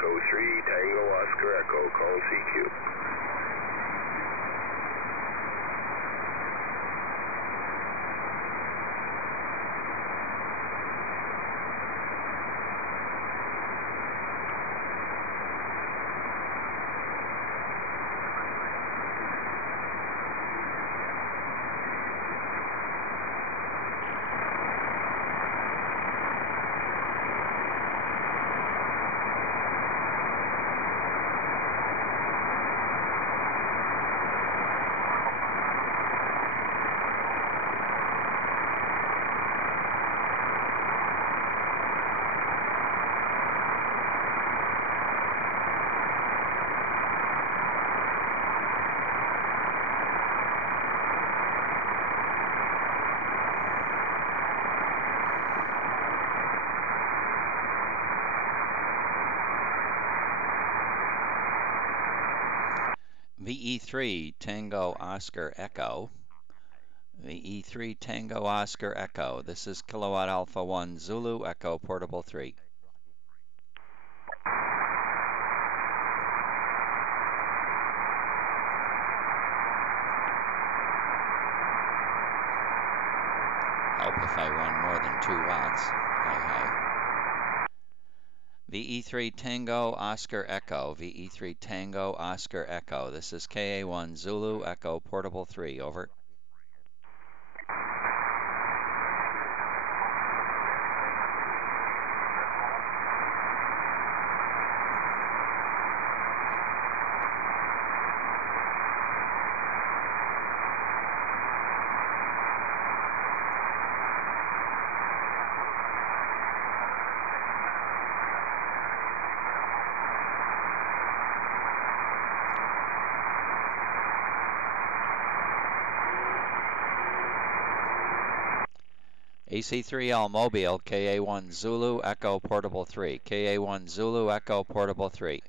Echo 3, Tango Oscar Echo, calling CQ. VE3 Tango Oscar Echo. VE3 Tango Oscar Echo. This is Kilowatt Alpha 1 Zulu Echo Portable 3. Help if I run more than 2 watts. Hi. VE3 Tango Oscar Echo. VE3 Tango Oscar Echo. This is KA1 Zulu Echo Portable 3. Over. AC3L Mobile, KA1 Zulu Echo Portable 3. KA1 Zulu Echo Portable 3.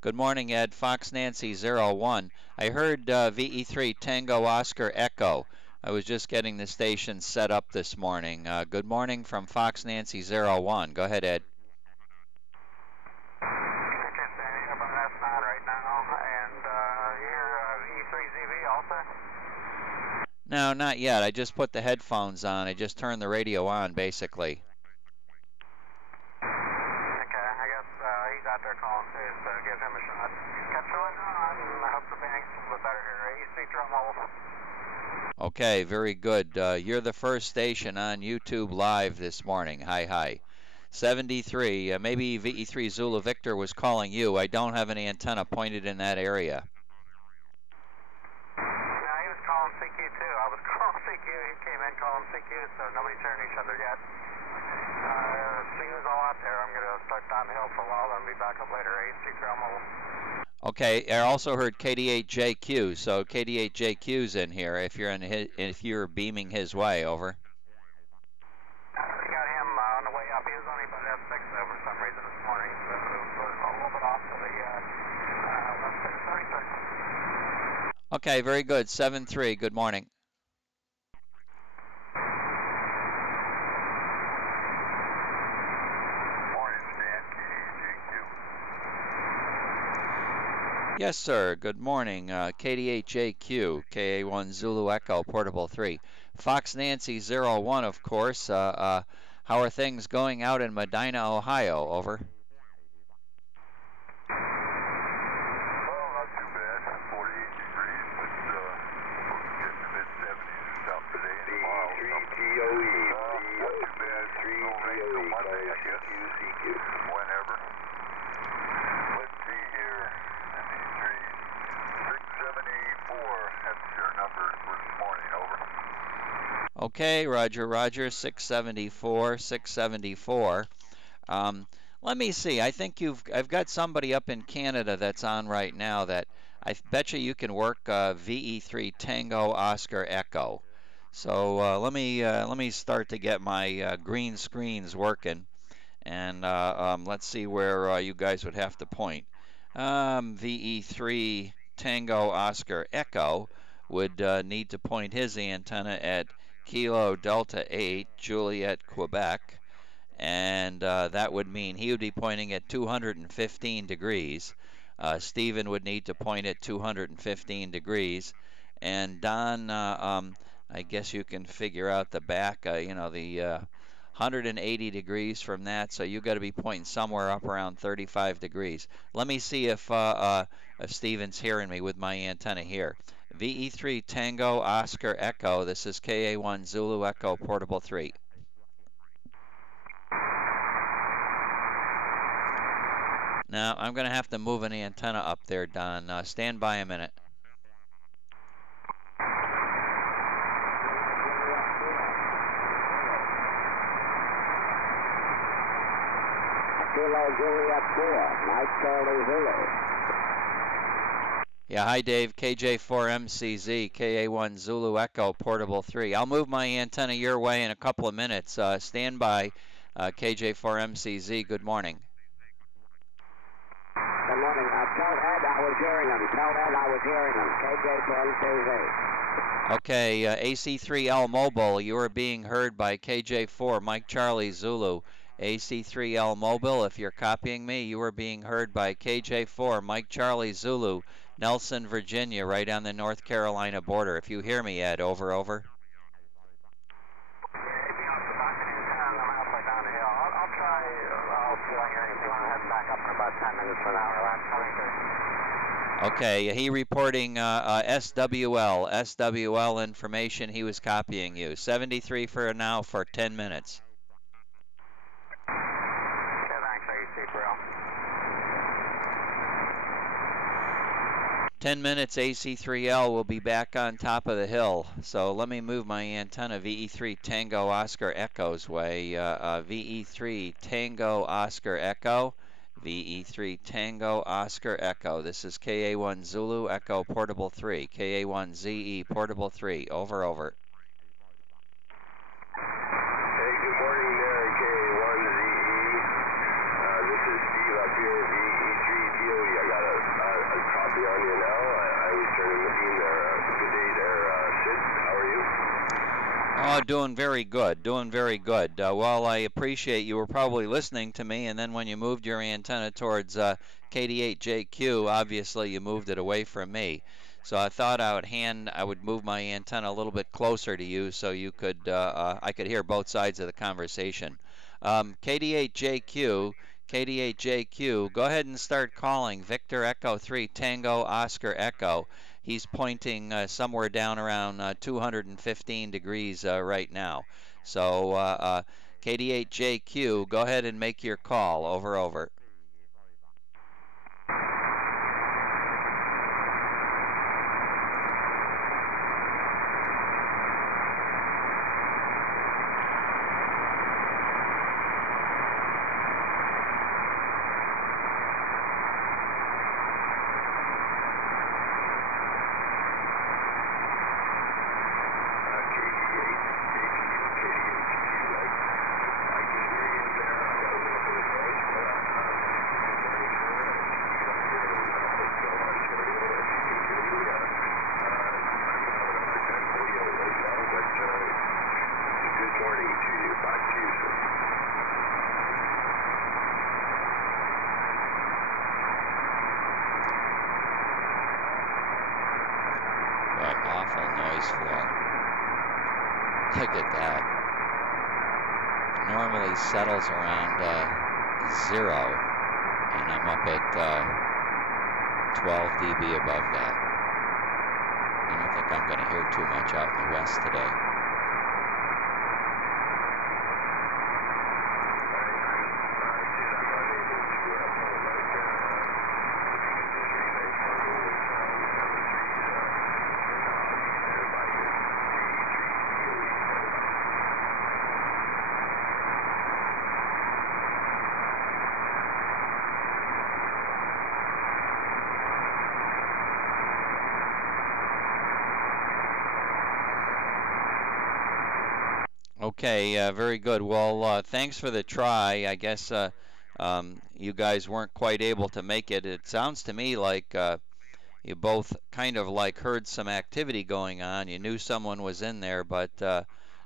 Good morning, Ed. Fox Nancy 01. I heard VE3 Tango Oscar Echo. I was just getting the station set up this morning. Good morning from Fox Nancy 01. Go ahead, Ed. No, not yet. I just put the headphones on. I just turned the radio on, basically. He's out there calling too, so give him a shot. Kept going on. I hope the Phoenix was better here. AC drum mobile. Okay, very good. You're the first station on YouTube Live this morning. Hi. 73. Maybe VE3 Zulu Victor was calling you. I don't have any antenna pointed in that area. No, he was calling CQ too. I was calling CQ. He came in calling CQ, so nobody's hearing each other yet. Seeing as all out there, I'm going to start down the hill for a while, then be back up later. AC trail mobile. Okay, I also heard KD8JQ, so KD8JQ's in here. If you're beaming his way, over. We got him on the way up. He was only about F6 for some reason this morning, so it was a little bit off to the left 36. Okay, very good. 7-3. Good morning. Yes, sir. Good morning. KD8JQ, KA1 Zulu Echo, Portable 3. Fox Nancy 01, of course. How are things going out in Medina, Ohio? Over. Well, not too bad. 48 degrees, but getting to mid-70s out today and tomorrow. 3TOE. Not too bad. No rain till Monday, I guess. Whenever. Let's see here. 674, that's your number for this morning, over. Okay, Roger, 674. Let me see, I think I've got somebody up in Canada that's on right now that I bet you can work VE3 Tango Oscar Echo. So let me start to get my green screens working, and let's see where you guys would have to point. VE3 Tango Oscar Echo would need to point his antenna at Kilo Delta 8 Juliet Quebec, and that would mean he would be pointing at 215 degrees. Stephen would need to point at 215 degrees, and Don, I guess you can figure out the back, you know, the 180 degrees from that, so you got to be pointing somewhere up around 35 degrees. Let me see if Stephen's hearing me with my antenna here. VE3 Tango Oscar Echo, this is KA1 Zulu Echo Portable 3. Now, I'm going to have to move an antenna up there, Don. Stand by a minute. Kilo Juliet 4, Mike Charlie Zulu. Yeah, hi Dave, KJ4MCZ, KA1 Zulu Echo Portable 3. I'll move my antenna your way in a couple of minutes. Stand by, KJ4MCZ, good morning. Good morning. Tell Ed I was hearing him. Tell Ed I was hearing him. KJ4MCZ. Okay, AC3L Mobile, you are being heard by KJ4, Mike Charlie Zulu. AC3L Mobile, if you're copying me, you are being heard by KJ4, Mike Charlie Zulu, Nelson, Virginia, right on the North Carolina border. If you hear me, Ed, over, over. Okay, he reporting SWL information. He was copying you. 73 for now for 10 minutes. 10 minutes, AC3L will be back on top of the hill. So let me move my antenna VE3 Tango Oscar Echo's way. VE3 Tango Oscar Echo. VE3 Tango Oscar Echo. This is KA1 Zulu Echo Portable 3. KA1ZE Portable 3. Over, over. Hey, good morning there, KA1ZE. This is Steve up here, VE3DOE. I got a copy on you now. I was turning the beam there. Good day there, Sid. How are you? Oh, doing very good, doing very good. Well, I appreciate you were probably listening to me, and then when you moved your antenna towards KD8JQ, obviously you moved it away from me. So I thought I would move my antenna a little bit closer to you so you could, I could hear both sides of the conversation. KD8JQ, go ahead and start calling Victor Echo 3 Tango Oscar Echo. He's pointing somewhere down around 215 degrees right now. So KD8JQ, go ahead and make your call. Over, over. Look at that. Normally settles around 0, and I'm up at 12 dB above that. I don't think I'm going to hear too much out in the west today. Okay, very good. Well, thanks for the try. I guess, you guys weren't quite able to make it. It sounds to me like you both kind of like heard some activity going on. You knew someone was in there, but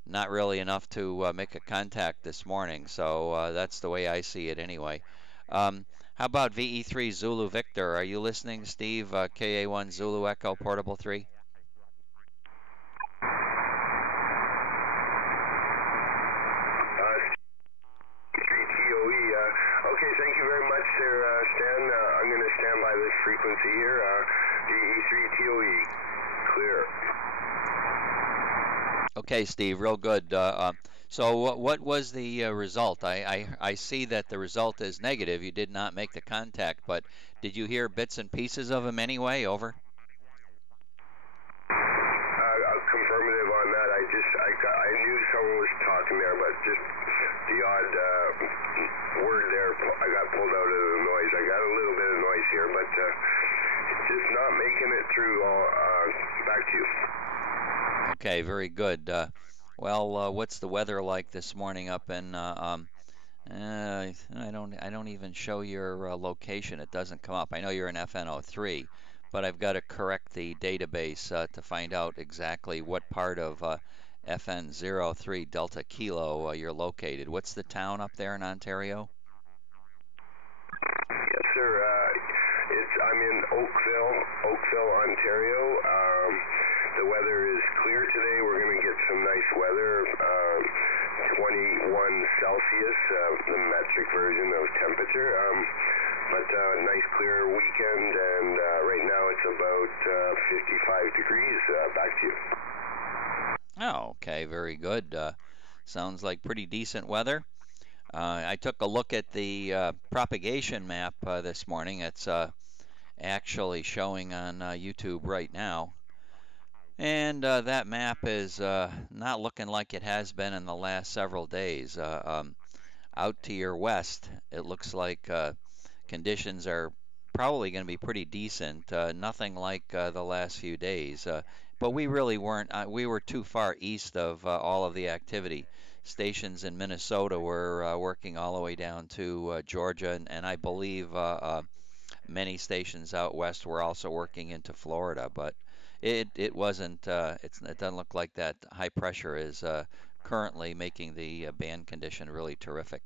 not really enough to make a contact this morning. So that's the way I see it anyway. How about VE3 Zulu Victor? Are you listening, Steve? KA1 Zulu Echo Portable 3? Okay, thank you very much, sir, Stan. I'm going to stand by this frequency here. DE3TOE, clear. Okay, Steve, real good. So what was the result? I see that the result is negative. You did not make the contact, but did you hear bits and pieces of him anyway? Over. Confirmative on that. I knew someone was talking there, but just the odd word there, I got pulled out of the noise. I got a little bit of noise here, but just not making it through. Back to you. Okay, very good. Well, what's the weather like this morning up in? I don't even show your location. It doesn't come up. I know you're in FN03, but I've got to correct the database to find out exactly what part of FN03 Delta Kilo you're located. What's the town up there in Ontario? Yes, sir. I'm in Oakville, Ontario. The weather is clear today. We're going to get some nice weather. 21 Celsius, the metric version of temperature. But nice clear weekend, and right now it's about 55 degrees. Back to you. Oh, okay, very good. Sounds like pretty decent weather. I took a look at the propagation map this morning. It's actually showing on YouTube right now. And that map is not looking like it has been in the last several days. Out to your west, it looks like conditions are probably going to be pretty decent. Nothing like the last few days. But we really weren't. We were too far east of all of the activity. Stations in Minnesota were working all the way down to Georgia, and I believe many stations out west were also working into Florida. But it wasn't. It doesn't look like that high pressure is currently making the band condition really terrific.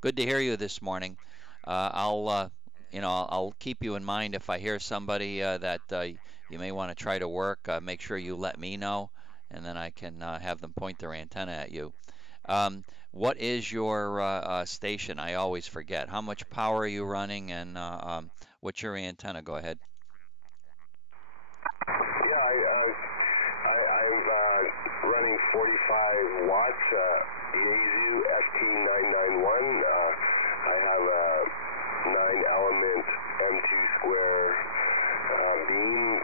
Good to hear you this morning. I'll keep you in mind if I hear somebody that you may want to try to work. Make sure you let me know, and then I can have them point their antenna at you. What is your station? I always forget. How much power are you running, and what's your antenna? Go ahead. I'm running 45 watts, Yaesu ST991. I have a 9-element M2 square beam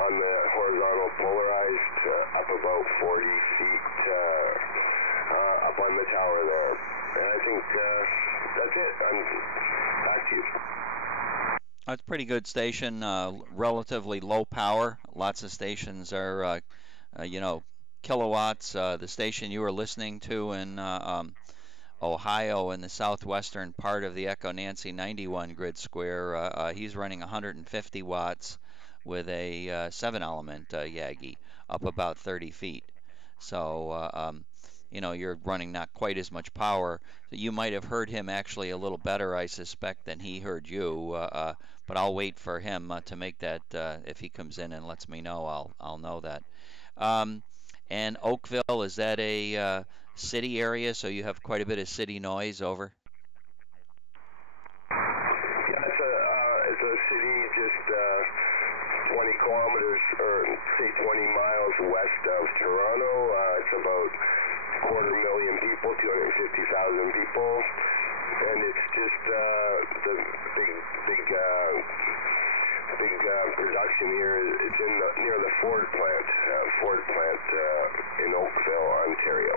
on the horizontal polarized up about 40 feet up on the tower there. And I think that's it. I'm back to you. That's a pretty good station, relatively low power. Lots of stations are, kilowatts. The station you were listening to in Ohio in the southwestern part of the Echo Nancy 91 grid square, he's running 150 watts with a 7-element Yagi up about 30 feet. So, you're running not quite as much power. So you might have heard him actually a little better, I suspect, than he heard you. But I'll wait for him to make that. If he comes in and lets me know, I'll know that. And Oakville, is that a city area? So you have quite a bit of city noise over? Yeah, it's a city just 20 kilometers, or say 20 miles west of Toronto. It's about 250,000 people, 250,000 people. And it's just the big production here. It's near the Ford plant in Oakville, Ontario.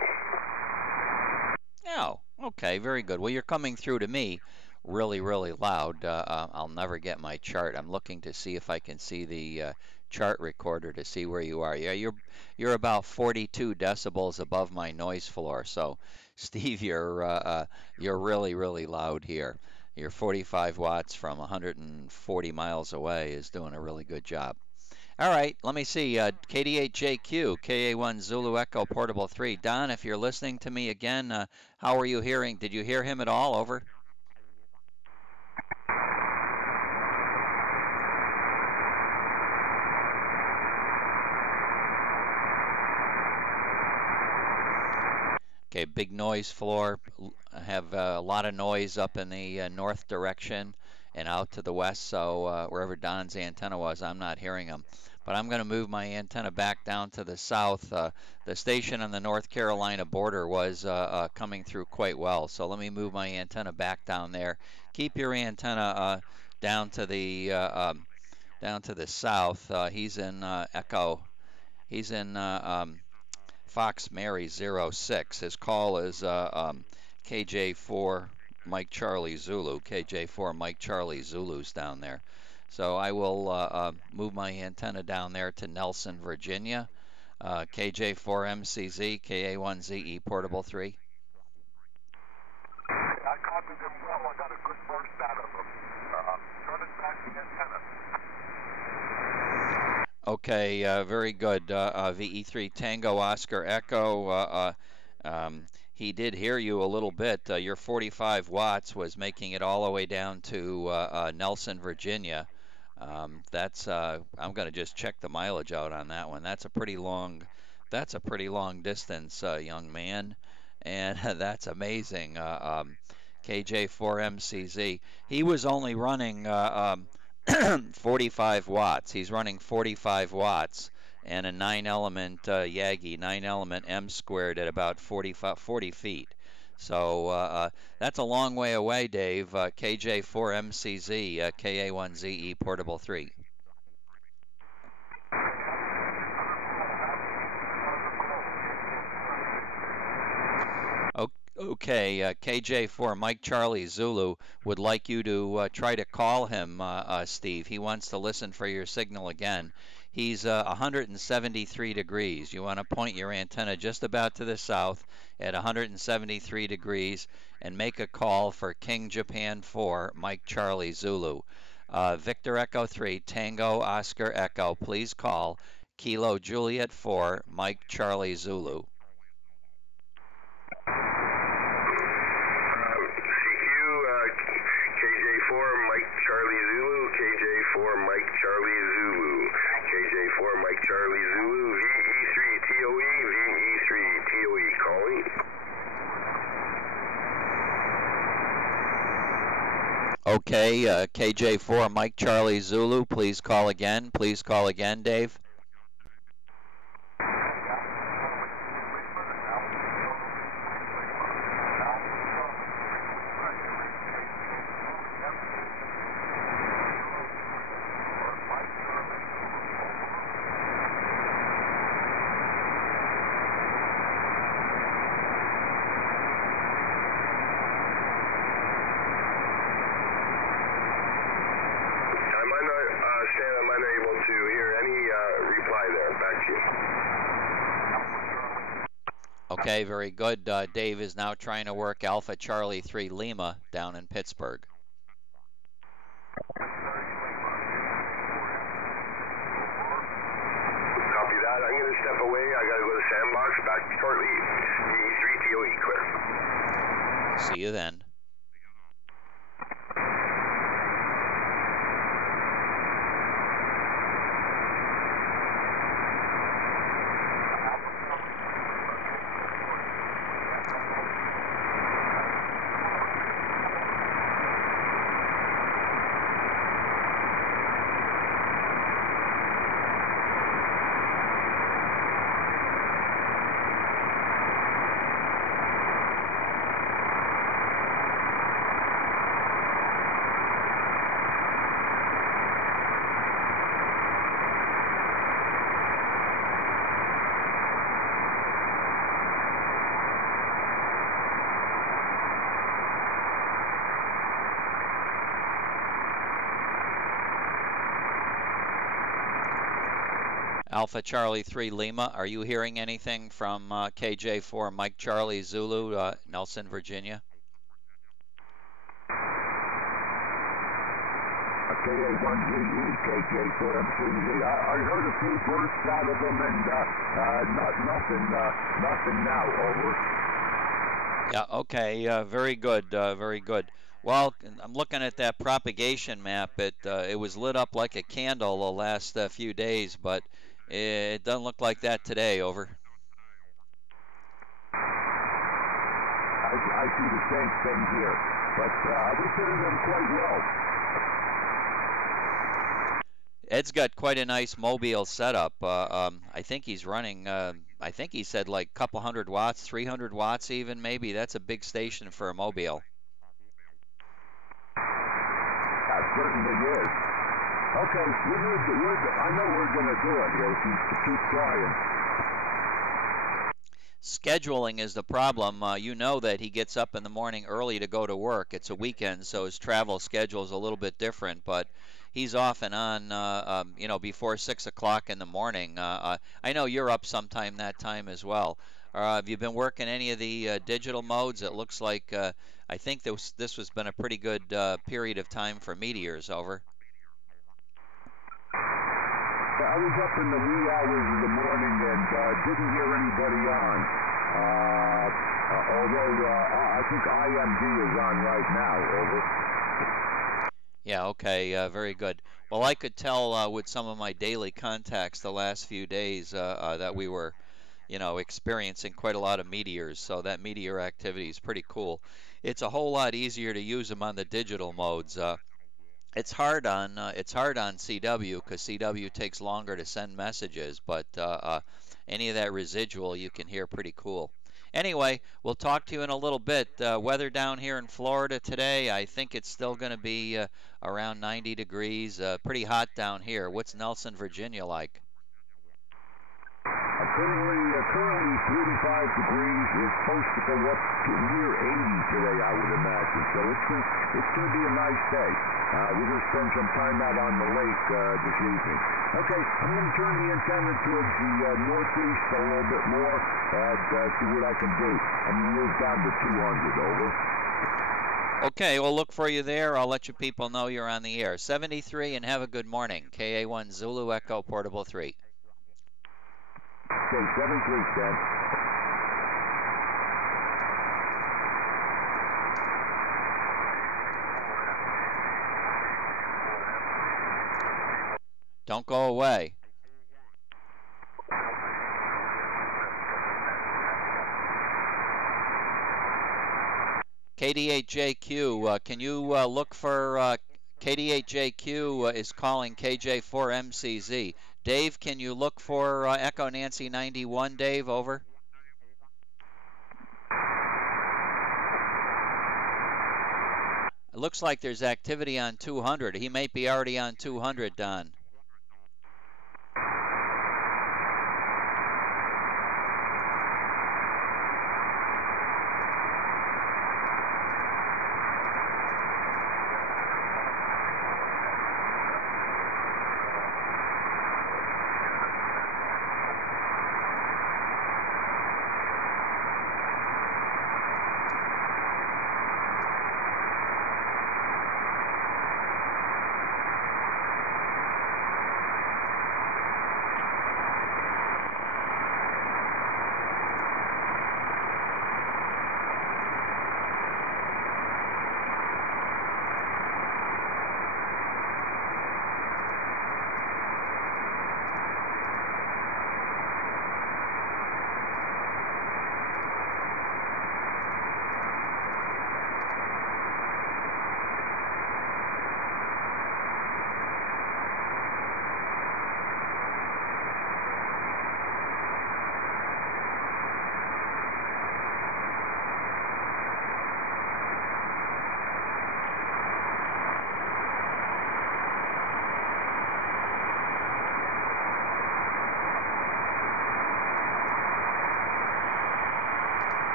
Oh, okay, very good. Well, you're coming through to me really, really loud. I'll never get my chart. I'm looking to see if I can see the chart recorder to see where you are. Yeah, you're about 42 decibels above my noise floor. So, Steve, you're really, really loud here. Your 45 watts from 140 miles away is doing a really good job. All right, let me see. KD8JQ, KA1 Zulu Echo Portable 3. Don, if you're listening to me again, how are you hearing? Did you hear him at all? Over. Okay, big noise floor. I have a lot of noise up in the north direction and out to the west, so wherever Don's antenna was, I'm not hearing him. But I'm going to move my antenna back down to the south. The station on the North Carolina border was coming through quite well, so let me move my antenna back down there. Keep your antenna down to the south. He's in Echo. He's in Fox Mary 06. His call is KJ4 Mike Charlie Zulu. KJ4 Mike Charlie Zulu's down there. So I will move my antenna down there to Nelson, Virginia. KJ4MCZ, KA1ZE Portable 3. I copied them well. I got a good burst out of them. Turning back the antenna. Okay, very good. VE3 Tango Oscar Echo. He did hear you a little bit. Your 45 watts was making it all the way down to Nelson, Virginia. I'm going to just check the mileage out on that one. That's a pretty long distance, young man, and that's amazing. KJ4MCZ. He was only running 45 watts. He's running 45 watts and a 9-element Yagi, 9-element M squared at about 40 feet. So that's a long way away, Dave. KJ4MCZ, KA1ZE Portable 3. Okay, KJ4 Mike Charlie Zulu would like you to try to call him, Steve. He wants to listen for your signal again. He's 173 degrees. You want to point your antenna just about to the south at 173 degrees and make a call for King Japan 4 Mike Charlie Zulu. Victor Echo 3 Tango Oscar Echo, please call Kilo Juliet 4 Mike Charlie Zulu. KJ4 Mike Charlie Zulu, VE3 TOE, VE3 TOE calling. Okay, KJ4 Mike Charlie Zulu, please call again. Please call again, Dave. I'm unable to hear any reply there. Back to you. Okay, very good. Dave is now trying to work Alpha Charlie 3 Lima down in Pittsburgh. Copy that. I'm going to step away. I got to go to Sandbox. Back shortly. VE3 TOE clear. See you then. Alpha Charlie 3 Lima, are you hearing anything from KJ4 Mike Charlie Zulu, Nelson, Virginia? KA1ZE, KJ4MCZ. I heard a few bursts out of them and nothing now, over. Yeah, okay, very good, very good. Well, I'm looking at that propagation map. It was lit up like a candle the last few days, but it doesn't look like that today, over. I see the same thing here, but we're hitting them quite well. Ed's got quite a nice mobile setup. I think he's running, I think he said like a couple 100 watts, 300 watts even, maybe. That's a big station for a mobile. That certainly is. Okay, I know we're going to do it, Yoshi. Keep trying. Scheduling is the problem. You know that he gets up in the morning early to go to work. It's a weekend, so his travel schedule is a little bit different, but he's off and on, you know, before 6 o'clock in the morning. I know you're up sometime that time as well. Have you been working any of the digital modes? It looks like, I think this has been a pretty good period of time for meteors, over. I was up in the wee hours of the morning and didn't hear anybody on. Although I think IMD is on right now, over. Yeah, okay, very good. Well, I could tell with some of my daily contacts the last few days that we were, you know, experiencing quite a lot of meteors, so that meteor activity is pretty cool. It's a whole lot easier to use them on the digital modes. It's hard on CW because CW takes longer to send messages, but any of that residual you can hear pretty cool. Anyway, we'll talk to you in a little bit. Weather down here in Florida today, I think it's still going to be around 90 degrees, pretty hot down here. What's Nelson, Virginia like? Currently 35 degrees. It's supposed to go up to near 80 today, I would imagine. So it's going to be a nice day. We're going to spend some time out on the lake this evening. Okay, I'm going to turn the antenna towards the northeast a little bit more and see what I can do. I'm going to move down to 200, over. Okay, we'll look for you there. I'll let you people know you're on the air. 73 and have a good morning. KA1 Zulu Echo Portable 3. Okay, 73, Stan. Don't go away. KD8JQ, can you look for KD8JQ is calling KJ4MCZ. Dave, can you look for Echo Nancy 91, Dave, over? It looks like there's activity on 200. He may be already on 200, Don.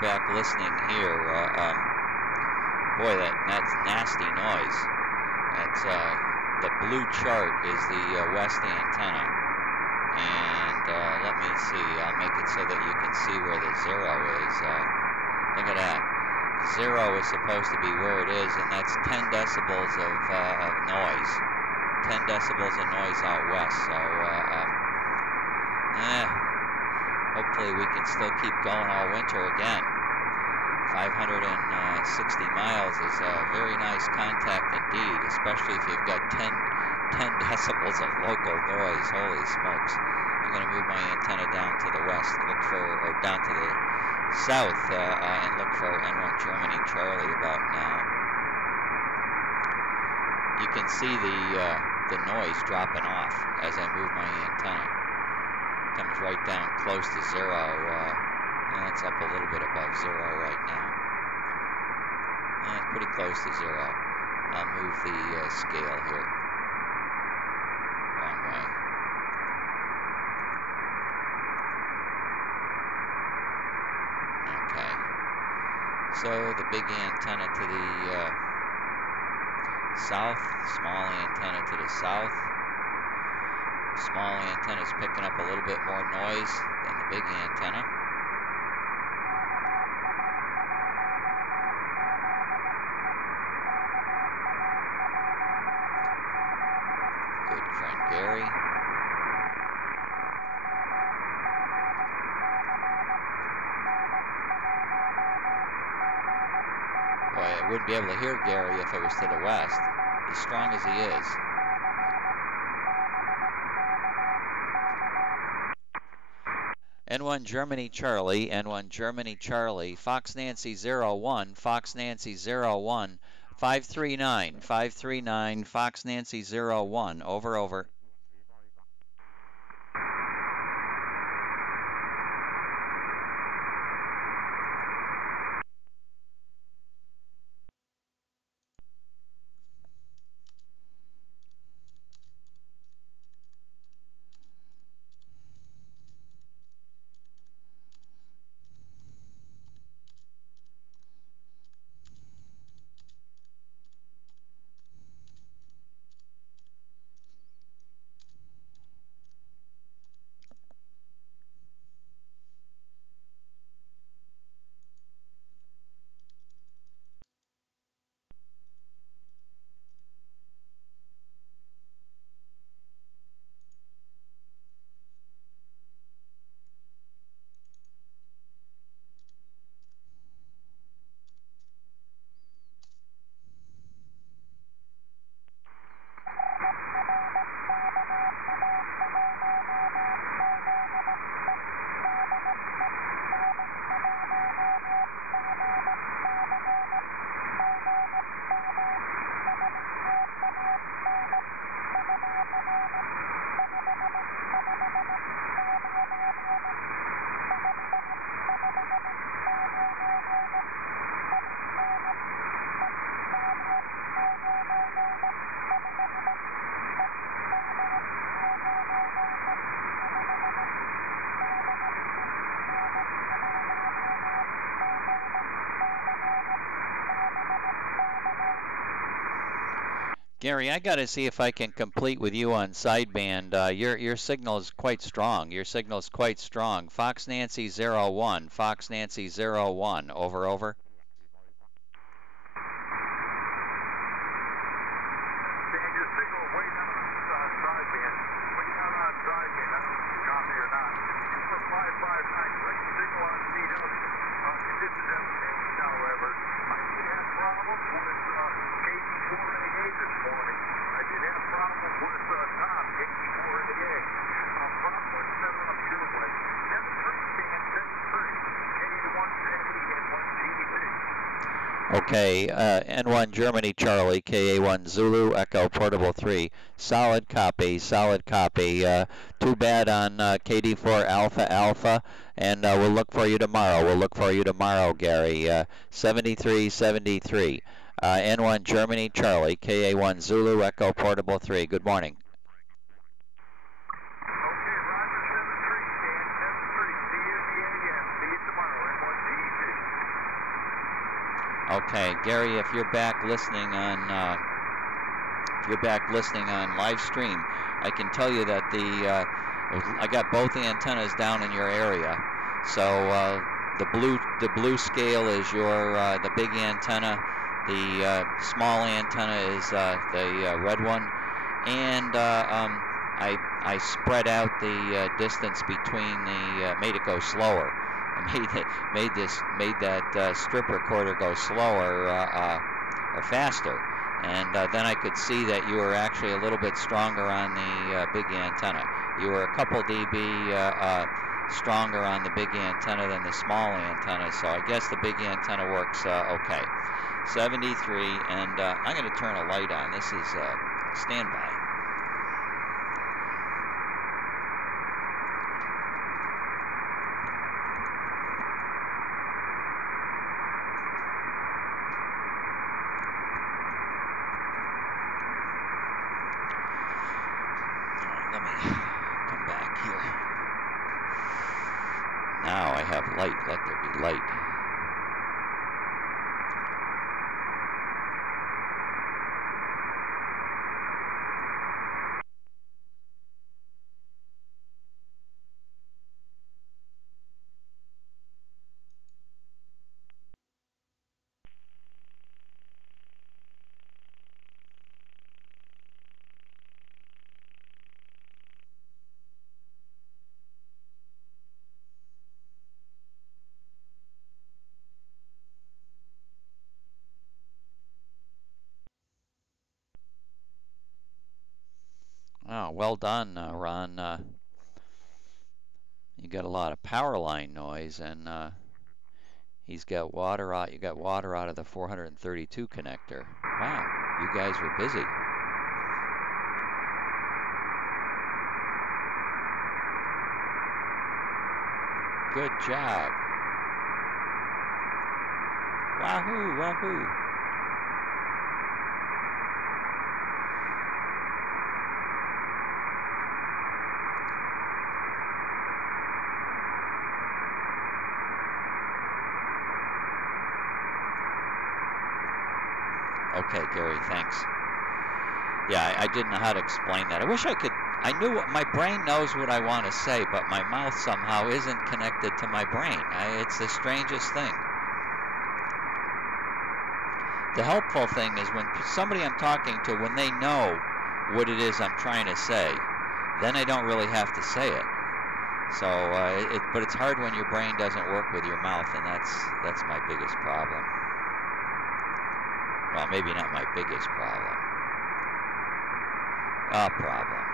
back listening here. Boy, that's nasty noise. That's the blue chart is the west antenna, and let me see. I'll make it so that you can see where the 0 is. Look at that. 0 is supposed to be where it is, and that's 10 decibels of noise. 10 decibels of noise out west. So, hopefully we can still keep going all winter again. 560 miles is a very nice contact indeed, especially if you've got 10 decibels of local noise. Holy smokes. I'm going to move my antenna down to the west, or down to the south, and look for N1 Germany Charlie about now. You can see the noise dropping off as I move my antenna. Comes right down close to 0. It's up a little bit above 0 right now. It's pretty close to 0. I'll move the scale here. Wrong way. Okay. So the big antenna to the south, small antenna to the south. Small antenna is picking up a little bit more noise than the big antenna. Good friend Gary. Boy, I wouldn't be able to hear Gary if it was to the west, as strong as he is. N1 Germany Charlie, N1 Germany Charlie, Fox Nancy 01, Fox Nancy 01, 539, Fox Nancy 01, over. Gary, I got to see if I can complete with you on sideband. Your signal is quite strong. Your signal is quite strong. Fox Nancy 01, Fox Nancy 01, over. Okay, N1 Germany Charlie, KA1 Zulu Echo Portable 3. Solid copy. Too bad on KD4 Alpha, and we'll look for you tomorrow. Gary. 7373. N1 Germany Charlie, KA1 Zulu Echo Portable 3. Good morning. Okay, Roger 73, Dan 73. See you in the AM. See you tomorrow, N1GC. Okay, Gary, if you're back listening on live stream, I can tell you that I got both the antennas down in your area. So the blue scale is your the big antenna. The small antenna is the red one, and I spread out the distance between made it go slower. I made that strip recorder go slower or faster, and then I could see that you were actually a little bit stronger on the big antenna. You were a couple dB stronger on the big antenna than the small antenna, so I guess the big antenna works okay. 73, and I'm going to turn a light on. This is standby. Let me come back here. Now I have light. Let there be light. Oh, well done, Ron. You got a lot of power line noise, and he's got water out. You got water out of the 432 connector. Wow, you guys were busy. Good job. Wahoo, wahoo. Okay, Gary, thanks. Yeah, I didn't know how to explain that. I wish I could. I knew what my brain knows what I want to say, but my mouth somehow isn't connected to my brain. It's the strangest thing. The helpful thing is when somebody I'm talking to, when they know what it is I'm trying to say, then I don't really have to say it. So, but it's hard when your brain doesn't work with your mouth, and that's my biggest problem. Well, maybe not my biggest problem. A problem.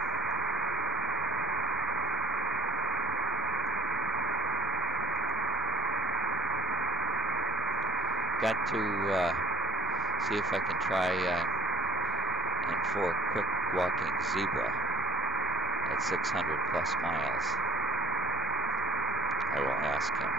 Got to see if I can try N4 quick walking zebra at 600 plus miles. I will ask him.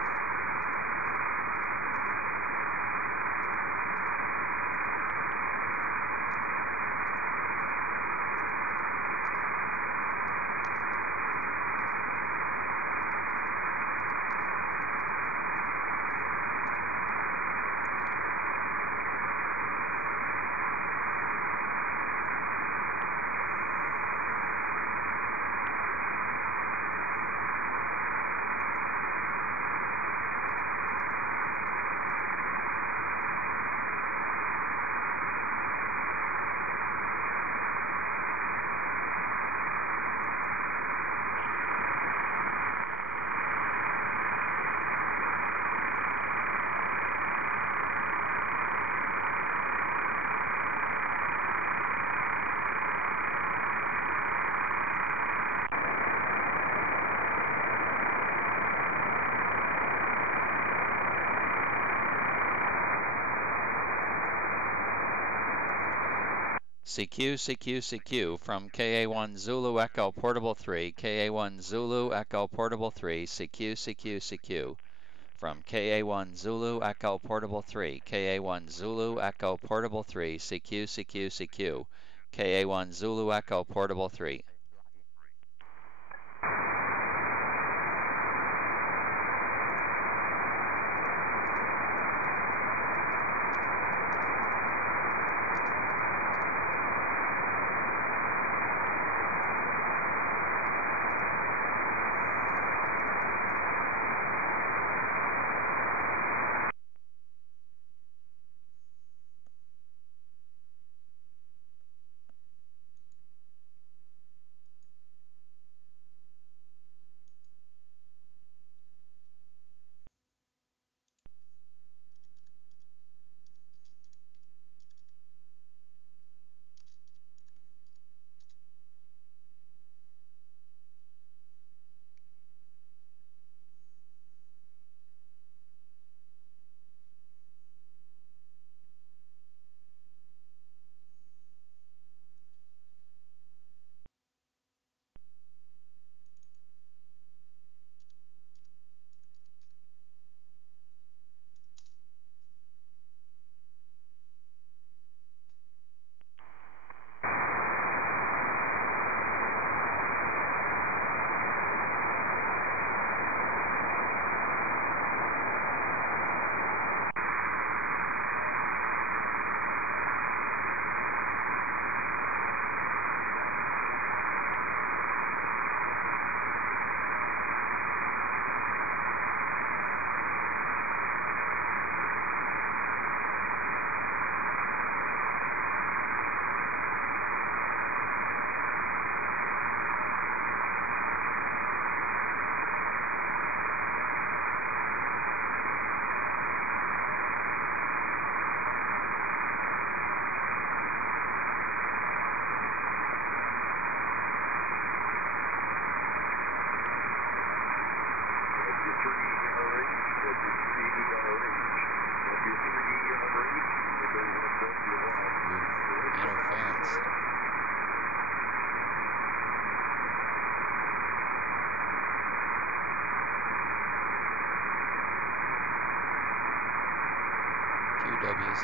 CQ, CQ, CQ from KA1 Zulu Echo Portable 3, KA1 Zulu Echo Portable 3, CQ, CQ, CQ from KA1 Zulu Echo Portable 3, KA1 Zulu Echo Portable 3, CQ, CQ, CQ, KA1 Zulu Echo Portable 3.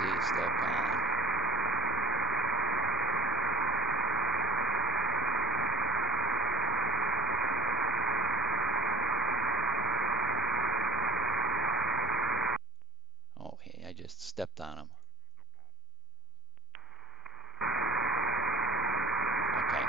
see he's still calling. Oh, hey, I just stepped on him. Okay.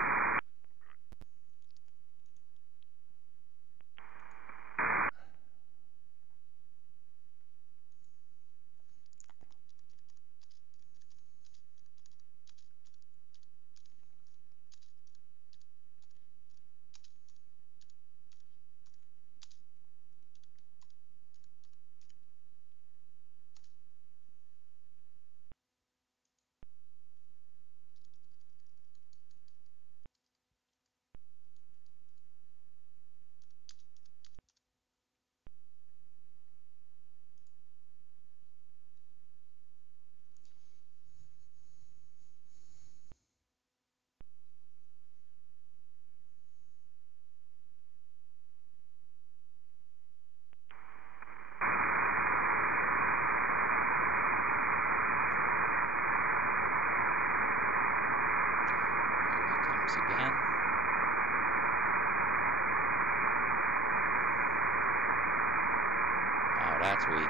Again. Oh, that's weak.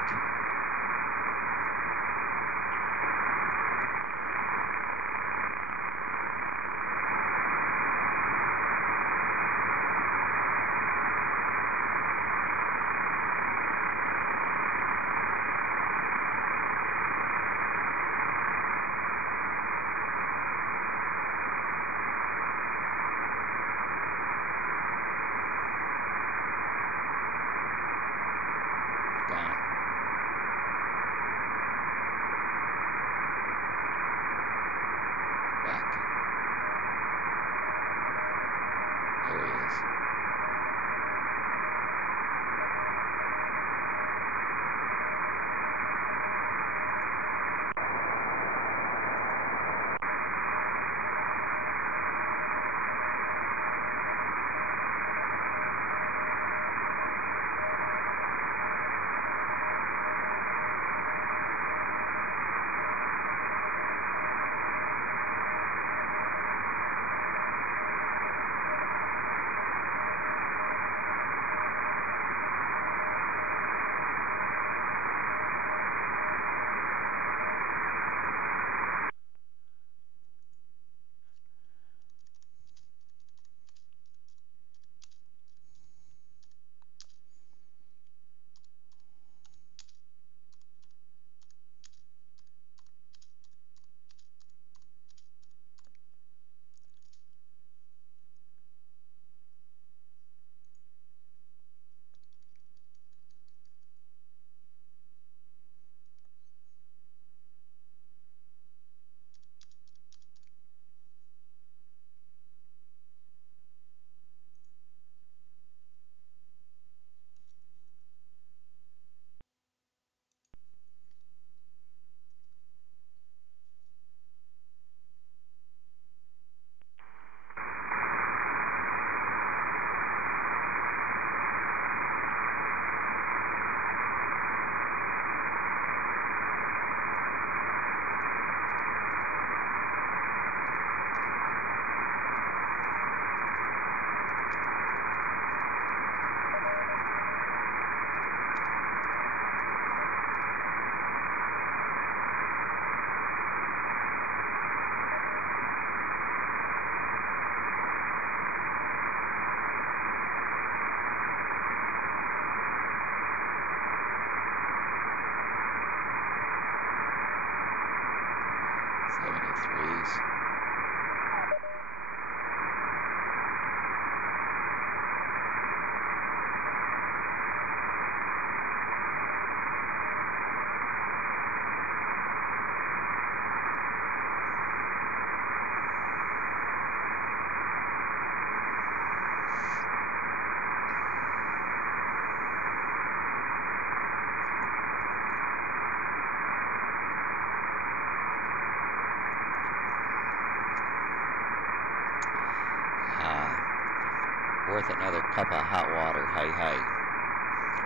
Worth another cup of hot water. Hi.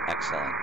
Excellent.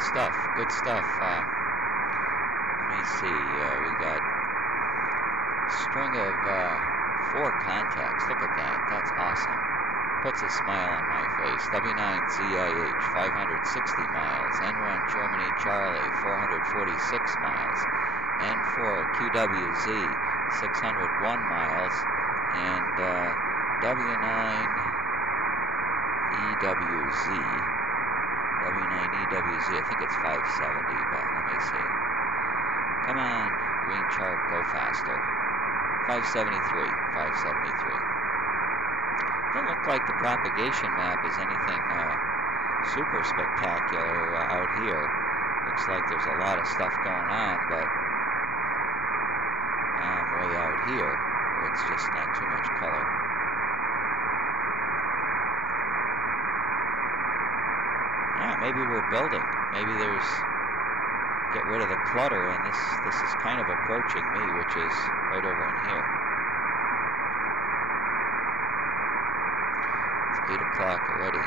good stuff. Good stuff. Let me see. We got a string of 4 contacts. Look at that. That's awesome. Puts a smile on my face. W9ZIH 560 miles. N1 Germany Charlie 446 miles. N4QWZ 601 miles. And W9EWZ. W9EWZ, I think it's 570, but let me see. Come on, green chart, go faster. 573, 573. Doesn't look like the propagation map is anything super spectacular out here. Looks like there's a lot of stuff going on, but I'm way out here where it's just not too much color. Yeah, maybe we're building. Maybe there's get rid of the clutter, and this is kind of approaching me, which is right over in here. It's 8 o'clock already.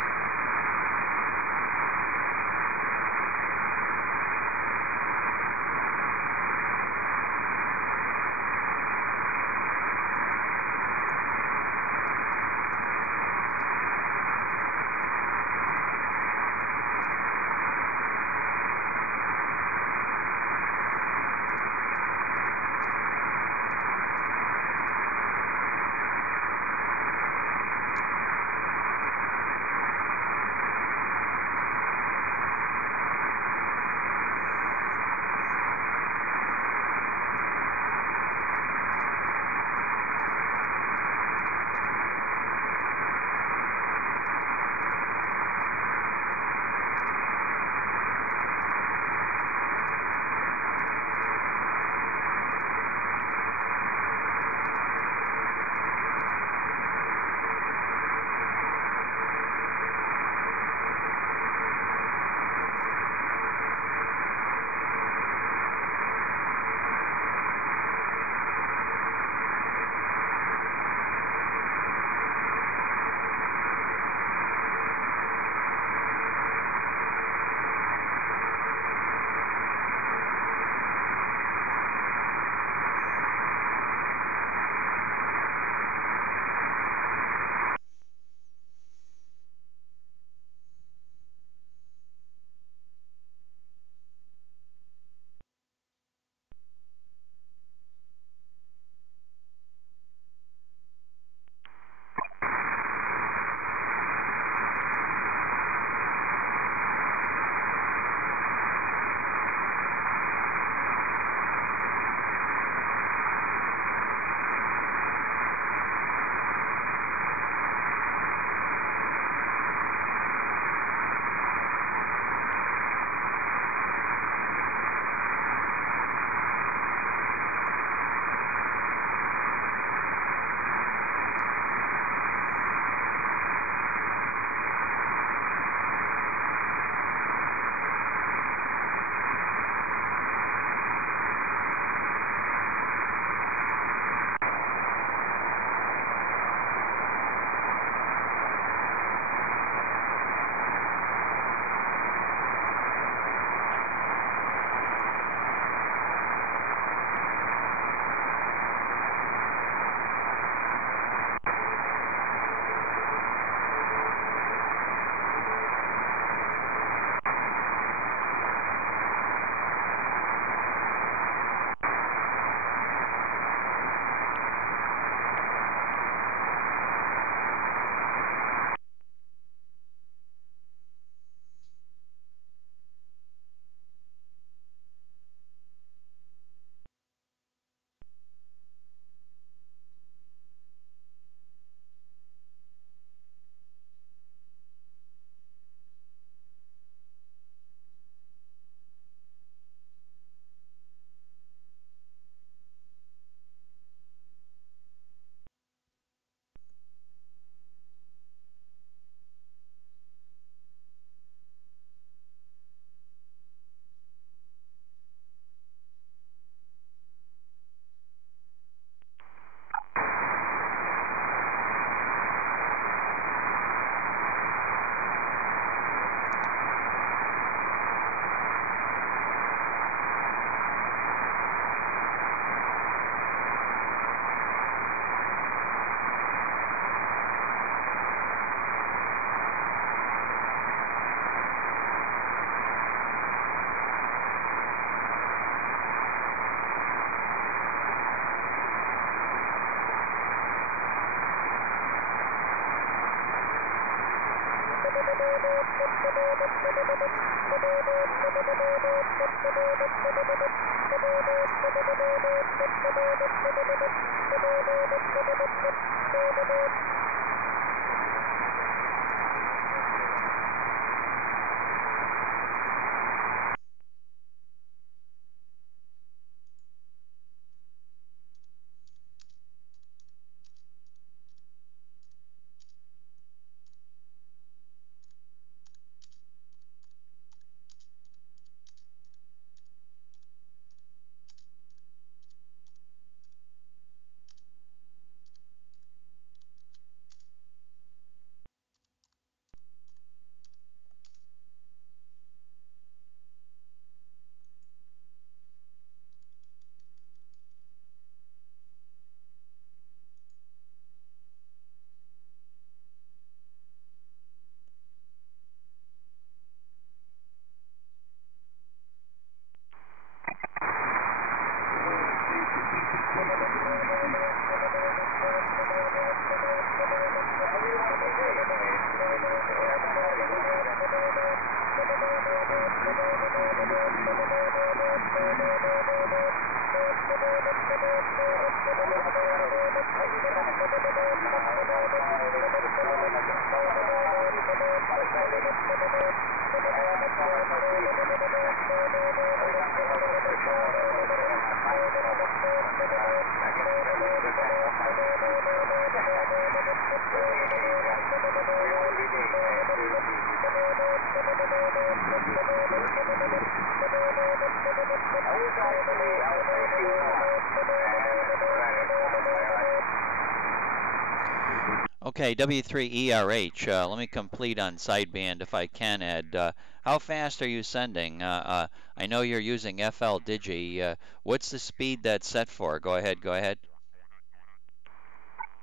Okay, W9ZIH, let me complete on sideband if I can, Ed. How fast are you sending? I know you're using FL Digi. What's the speed that's set for? Go ahead, go ahead.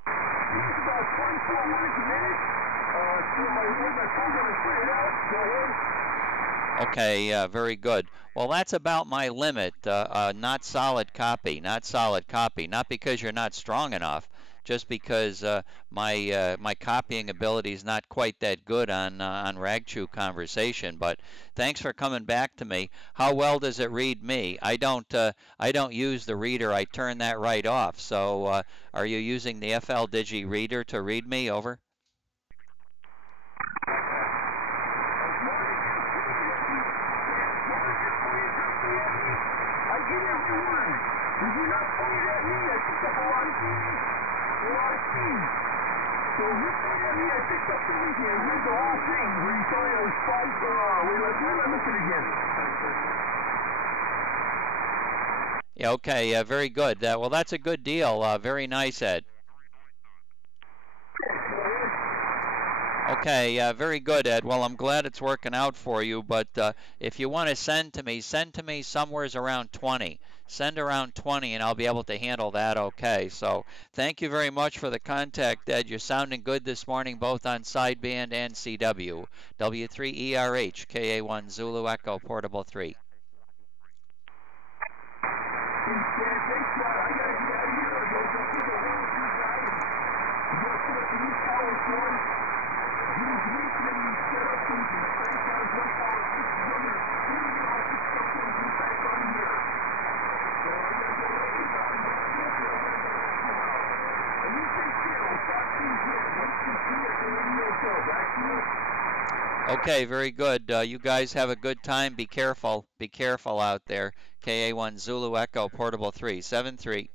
About 24 words a minute. Okay, very good. Well, that's about my limit. Not solid copy, not solid copy. Not because you're not strong enough, just because my copying ability is not quite that good on Ragchew conversation. But thanks for coming back to me. How well does it read me? I don't use the reader. I turn that right off. So are you using the FL Digi reader to read me? Over. Yeah, okay, very good. Well, that's a good deal. Very nice, Ed. Okay, very good, Ed. Well, I'm glad it's working out for you, but if you want to send to me somewheres around 20. Send around 20 and I'll be able to handle that okay. So thank you very much for the contact, Ed. You're sounding good this morning, both on sideband and CW. W9ZIH, KA1 Zulu Echo, Portable 3. Okay, very good. You guys have a good time. Be careful. Be careful out there. KA1 Zulu Echo, Portable 3, 73.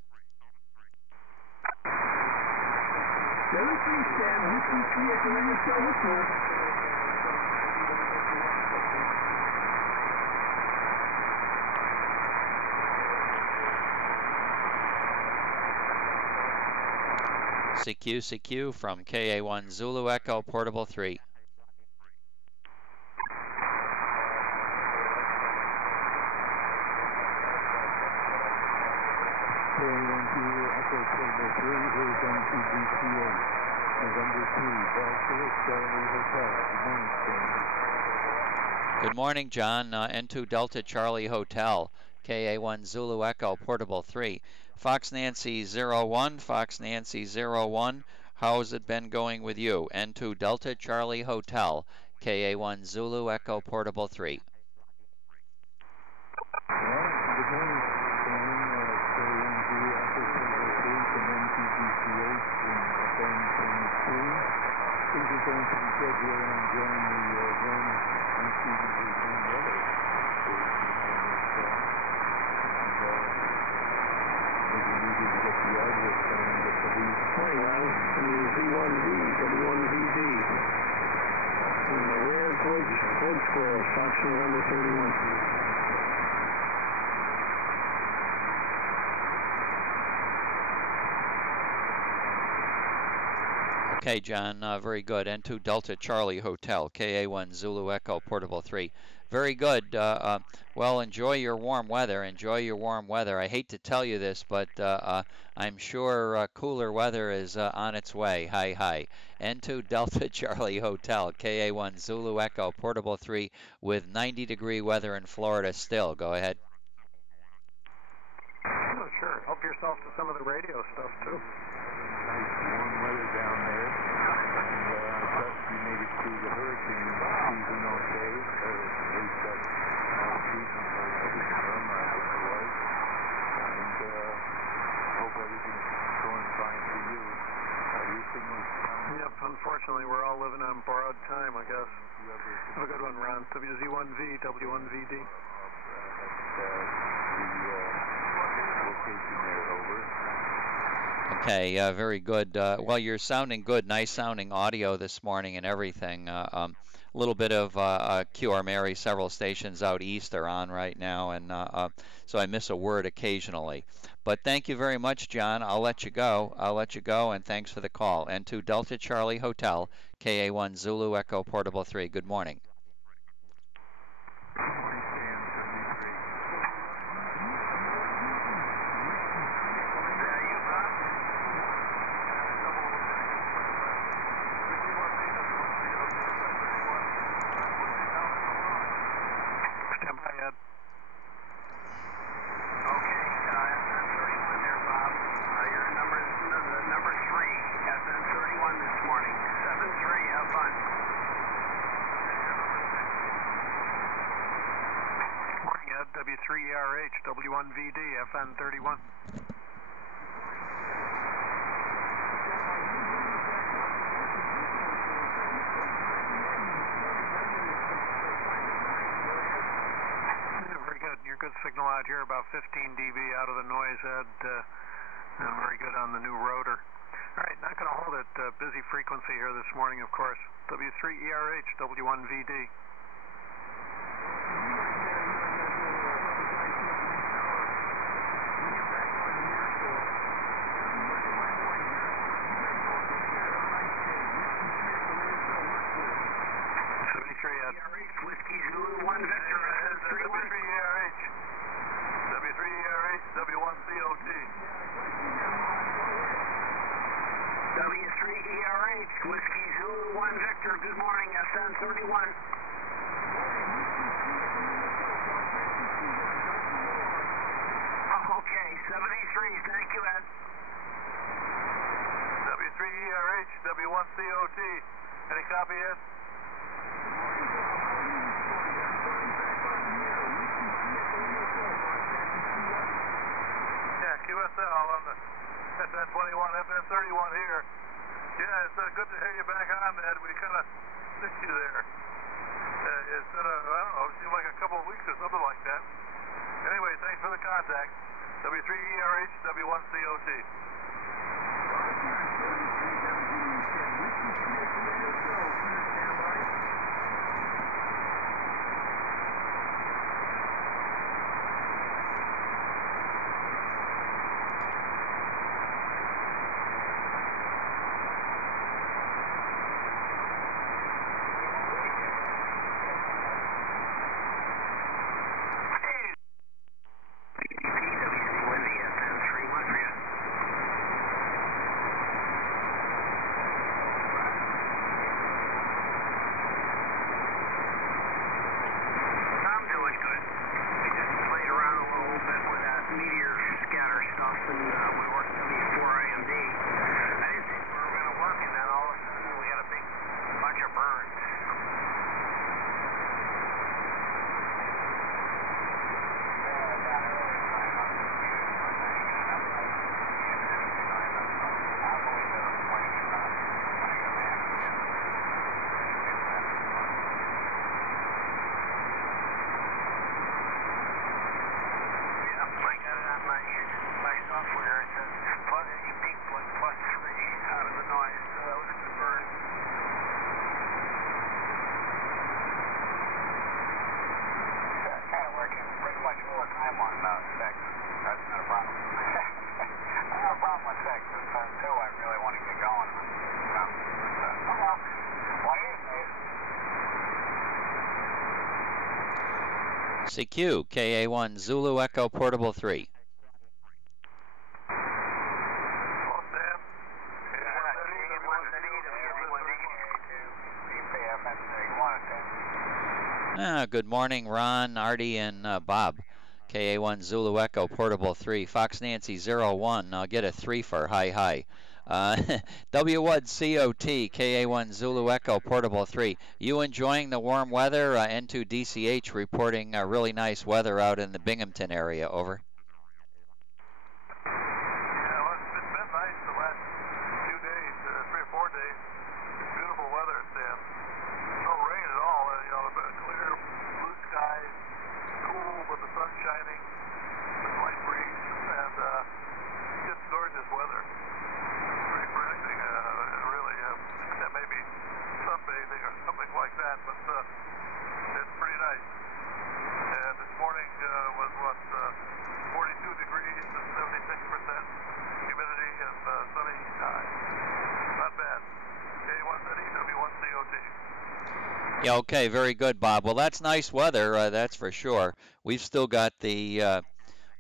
CQ from KA1 Zulu Echo, Portable 3. Good morning, John. N2 Delta Charlie Hotel, KA1 Zulu Echo, Portable 3. Fox Nancy 01, Fox Nancy 01. How's it been going with you? N2 Delta Charlie Hotel, KA1 Zulu Echo Portable 3. Okay, John, very good. N2 Delta Charlie Hotel, KA1 Zulu Echo Portable 3. Very good. Well, enjoy your warm weather. Enjoy your warm weather. I hate to tell you this, but I'm sure cooler weather is on its way. Hi, hi. N2 Delta Charlie Hotel, KA1 Zulu Echo Portable 3 with 90-degree weather in Florida still. Go ahead. Oh, sure. Help yourself to some of the radio stuff, too. Nice warm weather down there. And I trust you made it through the hurricane season okay. Or at least that off-season hurricane Irma, I think it was. And hope everything's going fine for you. Your signal's fine. Yep, unfortunately, we're all living on borrowed time, I guess. Have a good one, Ron. WZ1V, W1VD. Okay, very good. Well, you're sounding good. Nice sounding audio this morning and everything. A little bit of QR Mary, several stations out east are on right now, and so I miss a word occasionally. But thank you very much, John. I'll let you go. And thanks for the call. N2 Delta Charlie Hotel, KA1 Zulu Echo Portable 3. Good morning. W3ERH, W1VD, FN31. Very good. You're good signal out here, about 15 dB out of the noise head, and very good on the new rotor. All right, not going to hold it. Busy frequency here this morning, of course. W3ERH, W1VD. Whiskey Zulu 1 Victor, W3ERH, W3ERH, W1COT. W3ERH, Whiskey Zulu 1 Victor, good morning, SN31. Okay, 73, thank you, Ed. W3ERH, W1COT. Any copy, Ed? QSL on the FN21, FN31 here. Yeah, it's good to hear you back on, Ed. We kind of missed you there. It's been, I don't know, it seemed like a couple of weeks or something like that. Anyway, thanks for the contact. W3ERH, W1COT. CQ, KA1 Zulu Echo Portable 3. Good morning, Ron, Artie, and Bob. KA1 Zulu Echo Portable 3. Fox Nancy 01. I'll get a 3 for hi. W1COT KA1 Zulu Echo Portable 3. You enjoying the warm weather? N2DCH reporting really nice weather out in the Binghamton area. Over. Yeah, okay, very good, Bob. Well, that's nice weather, that's for sure. We've still got the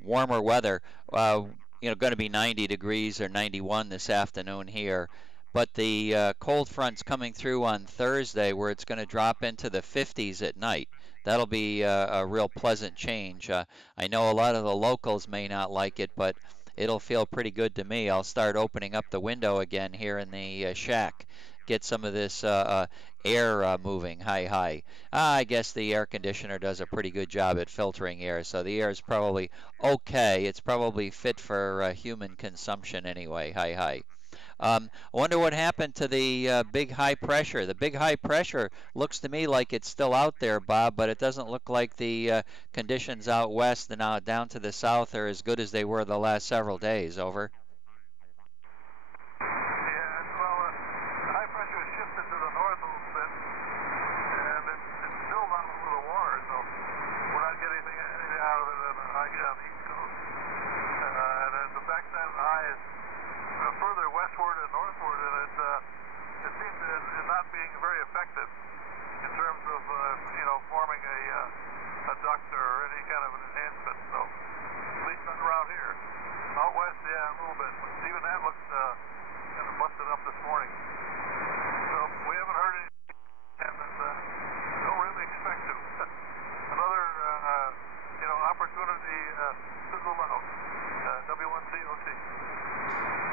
warmer weather. Going to be 90 degrees or 91 this afternoon here. But the cold front's coming through on Thursday, where it's going to drop into the 50s at night. That'll be a real pleasant change. I know a lot of the locals may not like it, but it'll feel pretty good to me. I'll start opening up the window again here in the shack. Get some of this air moving. Hi. I guess the air conditioner does a pretty good job at filtering air, so the air is probably okay. It's probably fit for human consumption anyway. Hi. I wonder what happened to the big high pressure. The big high pressure looks to me like it's still out there, Bob, but it doesn't look like the conditions out west and out down to the south are as good as they were the last several days. Over.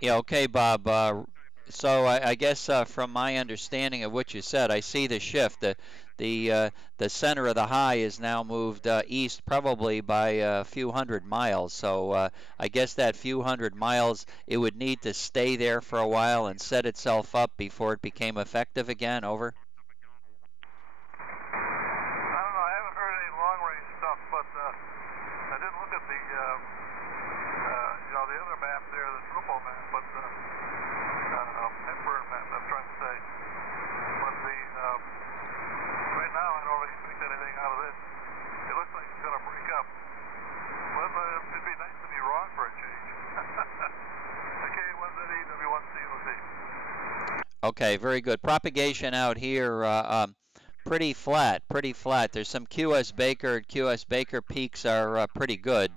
Yeah, okay, Bob. So I guess from my understanding of what you said, I see the shift. The center of the high is now moved east, probably by a few hundred miles. So I guess that few hundred miles, it would need to stay there for a while and set itself up before it became effective again. Over. Okay, very good. Propagation out here, pretty flat. There's some QS Baker peaks are pretty good.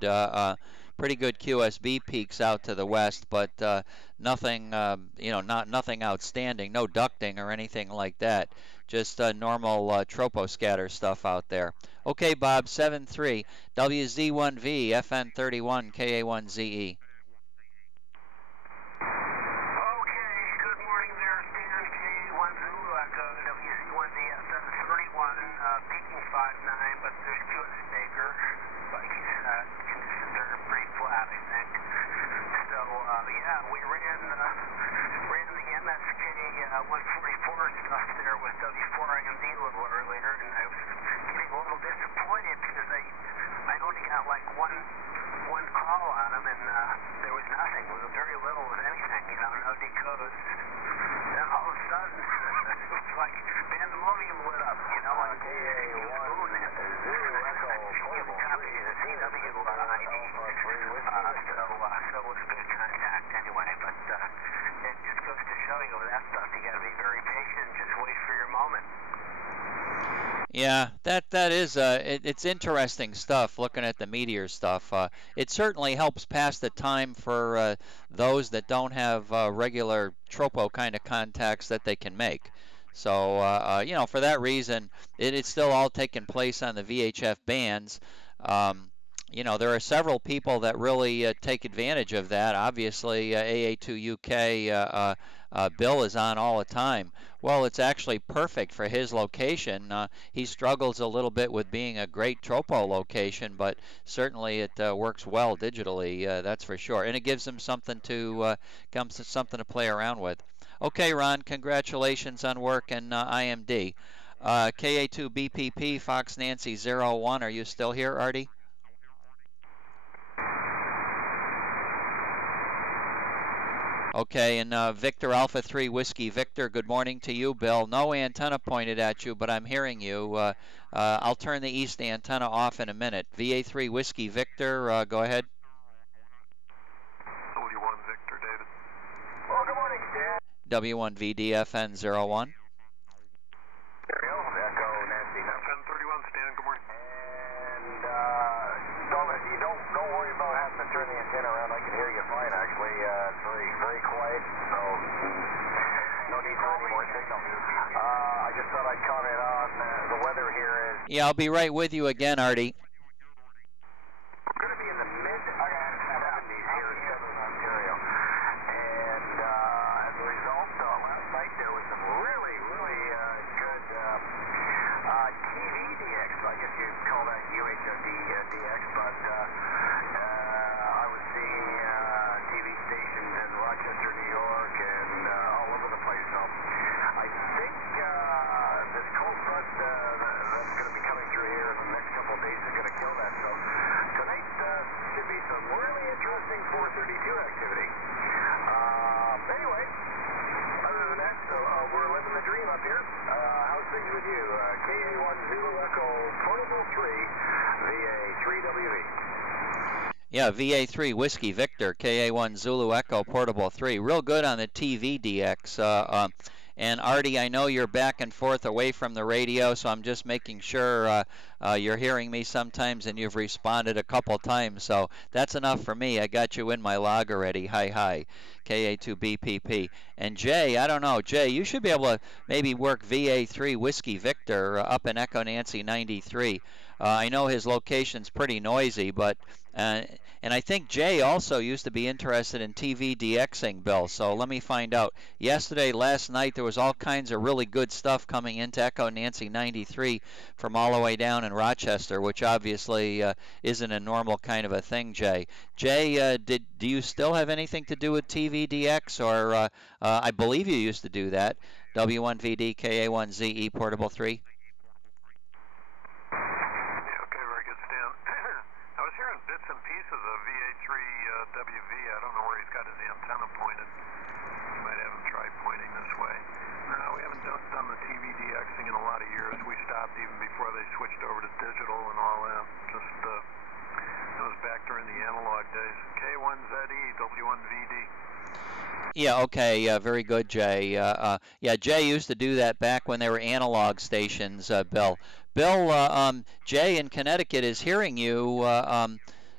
Pretty good QSB peaks out to the west, but nothing, nothing outstanding. No ducting or anything like that. Just normal troposcatter stuff out there. Okay, Bob, 7-3, WZ1V, FN31, KA1ZE. One call on them, and Yeah, that is it's interesting stuff looking at the meteor stuff. It certainly helps pass the time for those that don't have regular tropo kind of contacts that they can make. So you know, for that reason, it's still all taking place on the VHF bands. Um, you know, there are several people that really take advantage of that. Obviously, AA2UK Bill is on all the time. Well, it's actually perfect for his location. He struggles a little bit with being a great tropo location, but certainly it works well digitally. That's for sure, and it gives him something to something to play around with. Okay, Ron, congratulations on work in IMD. KA2BPP Fox Nancy 01. Are you still here, Artie? Okay, and Victor Alpha 3 Whiskey Victor, good morning to you, Bill. No antenna pointed at you, but I'm hearing you. I'll turn the east antenna off in a minute. VA3 Whiskey Victor, go ahead. W1 Victor, David. Oh, good morning, Stan. W9VDFN01. Echo, Nancy. 1031, Stan, good morning. And don't worry about having to turn the antenna around. I can hear you fine, actually. It's very, very quiet, so no need for any more signal. I just thought I'd comment on the weather here is... Yeah, I'll be right with you again, Artie. We're going to be in the mid-70s here in southern Ontario. And as a result, last night there was some really, really good TV DX. I guess you'd call that UHD DX, but I was seeing TV stations in Rochester, New York, and all over the place. So I think this cold front that's going to be coming through here in the next couple of days is going to kill that. So tonight should be some really interesting 432 activity. Anyway, other than that, we're living the dream up here. How's things with you? KA1 Zulu Echo Portable 3, VA3WV. Yeah, VA3 Whiskey Victor, KA1 Zulu Echo Portable 3. Real good on the TV DX. And Artie, I know you're back and forth away from the radio, so I'm just making sure you're hearing me sometimes, and you've responded a couple times. So that's enough for me. I got you in my log already. Hi, hi. KA2BPP. And Jay, I don't know. Jay, you should be able to maybe work VA3 Whiskey Victor up in Echo Nancy 93. I know his location's pretty noisy, but and I think Jay also used to be interested in TV DXing, Bill. So let me find out. Last night, there was all kinds of really good stuff coming into Echo Nancy 93 from all the way down in Rochester, which obviously isn't a normal kind of a thing, Jay. Jay, do you still have anything to do with TV DX, or I believe you used to do that? W1VD KA1ZE Portable 3. Bits and pieces of VA3WV. I don't know where he's got his antenna pointed. You might have him try pointing this way. No, we haven't done the TV DXing in a lot of years. We stopped even before they switched over to digital and all that. Just that was back during the analog days. K1ZE, W1VD. Yeah, okay, very good, Jay. Yeah, Jay used to do that back when they were analog stations, Bill. Bill, Jay in Connecticut is hearing you,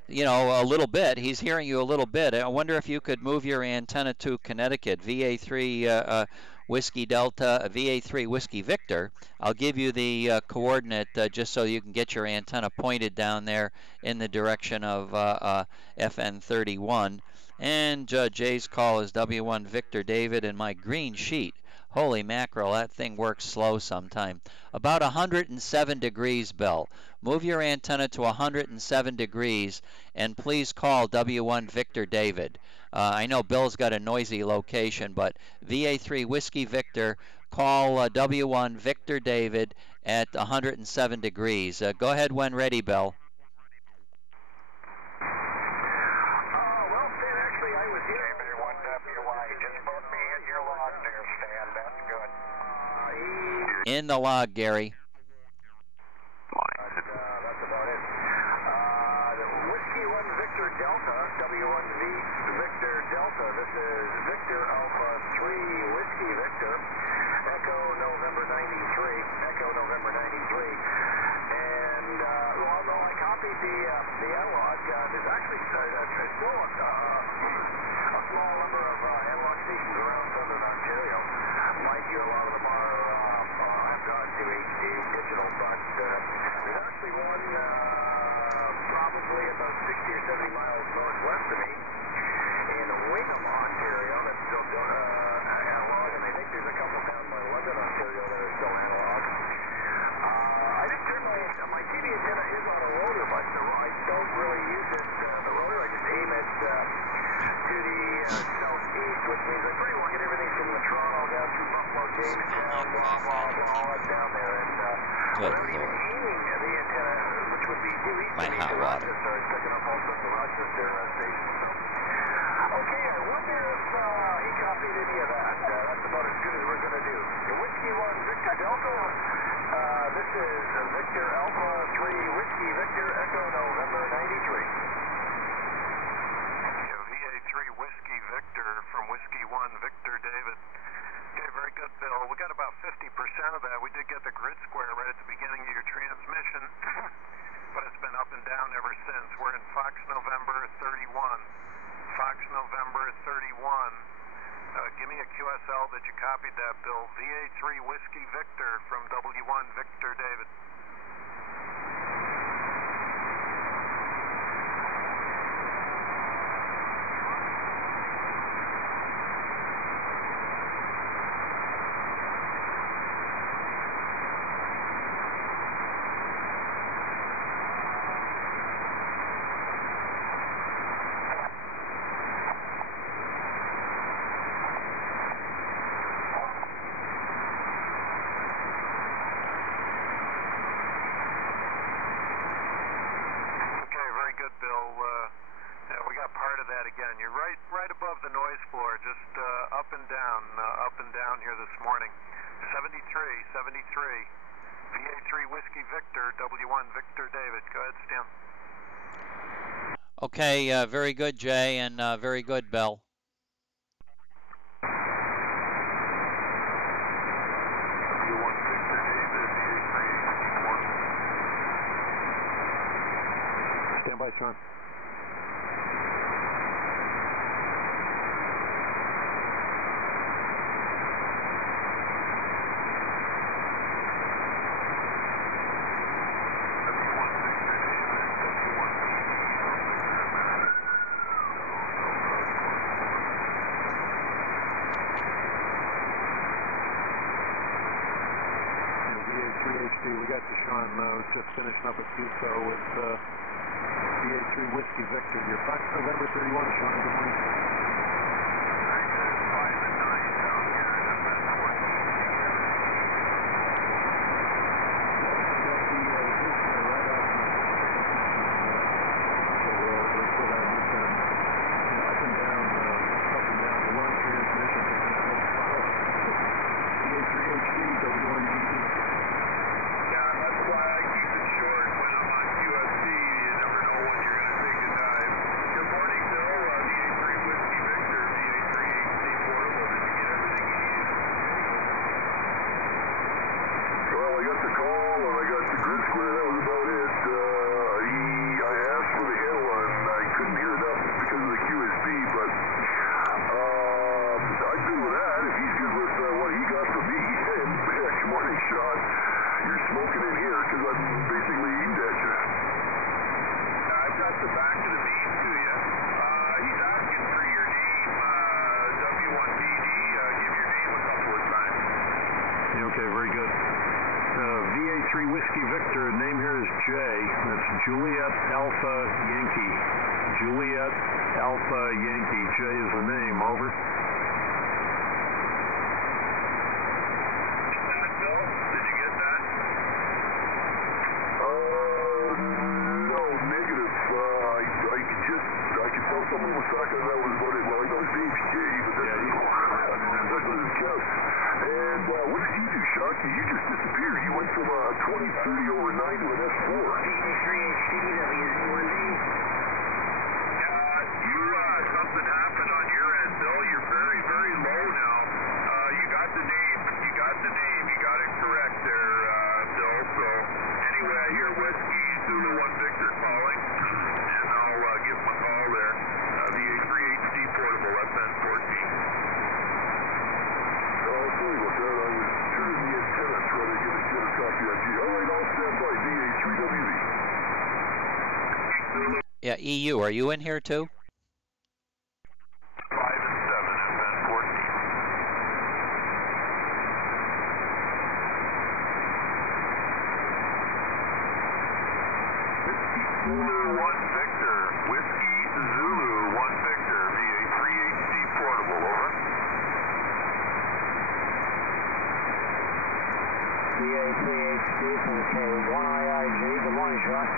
you know, a little bit. He's hearing you a little bit. I wonder if you could move your antenna to Connecticut, VA3 Whiskey Delta, VA3 Whiskey Victor. I'll give you the coordinate just so you can get your antenna pointed down there in the direction of FN31. And Jay's call is W1 Victor David, and my green sheet. Holy mackerel, that thing works slow sometime. About 107 degrees, Bill. Move your antenna to 107 degrees, and please call W1 Victor David. I know Bill's got a noisy location, but VA3 Whiskey Victor, call W1 Victor David at 107 degrees. Go ahead when ready, Bill. In the log, Gary. That's about it. Whiskey 1 Victor Delta, W1V Victor Delta. This is Victor Alpha 3 Whiskey Victor. Echo November 93. Echo November 93. smell like coffee on a keyboard. down there, and Good whatever he's Lord. aiming at the antenna, which would be released My hot to water. Rochester, it's picking up all sorts of Rochester stations. Okay, I wonder if he copied any of that. That's about as good as we're going to do. Whiskey 1, Victor Delta. This is Victor Alpha 3, Whiskey Victor Echo November 93. VA3 Whiskey Victor from Whiskey 1 Victor David. Okay, very good, Bill. We got about 50% of that. We did get the grid square right at the beginning of your transmission, but it's been up and down ever since. We're in Fox November 31. Fox November 31. Give me a QSL that you copied that, Bill. VA3 Whiskey Victor from W1 Victor David. You're right above the noise floor, just up and down here this morning. 73, VA3 Whiskey Victor, W1 Victor David. Go ahead, Stim. Okay, very good, Jay, and very good, Bill. W1 Victor David, VA3 Stand by, Sean. We got Deshaun just finishing up a QSO with VA3 Whiskey Victor. Your Fox November 31, Sean. Good morning. Very good. 5 and 9 down here at FN 14. Got the grid square right off so let's put our loop on. Up and down. The long transmission is going to help follow. VA3 HD, W9ZIH. Okay, very good. VA3 Whiskey Victor, name here is Jay. That's Juliet Alpha Yankee. Juliet Alpha Yankee. Jay is the name. Over. Bill, did you get that? No, negative. I could tell someone was talking and that was about it. Well, I know his name's Jay, but that doesn't count. And what did you do, Sean? You just disappeared. You went from 20, 30 over 9 to an S4. Something happened on your end, Bill. You're very, very low now. You got the name. You got it correct there, Bill. So anyway, I hear Whiskey Zulu 1 Victor calling, and I'll give him a call there. VA3 HD portable, FN 14. Oh, sorry about that. I was turning the antenna trying to get a copy on G. All right, I'll stand by. VA3WE. Yeah, EU, are you in here too? 5 and 7, FN 14. Whiskey Zulu 1 Victor. Whiskey Zulu 1 Victor. VA3 HD portable, over. VA3HD from K1IIG. Good morning, Sean.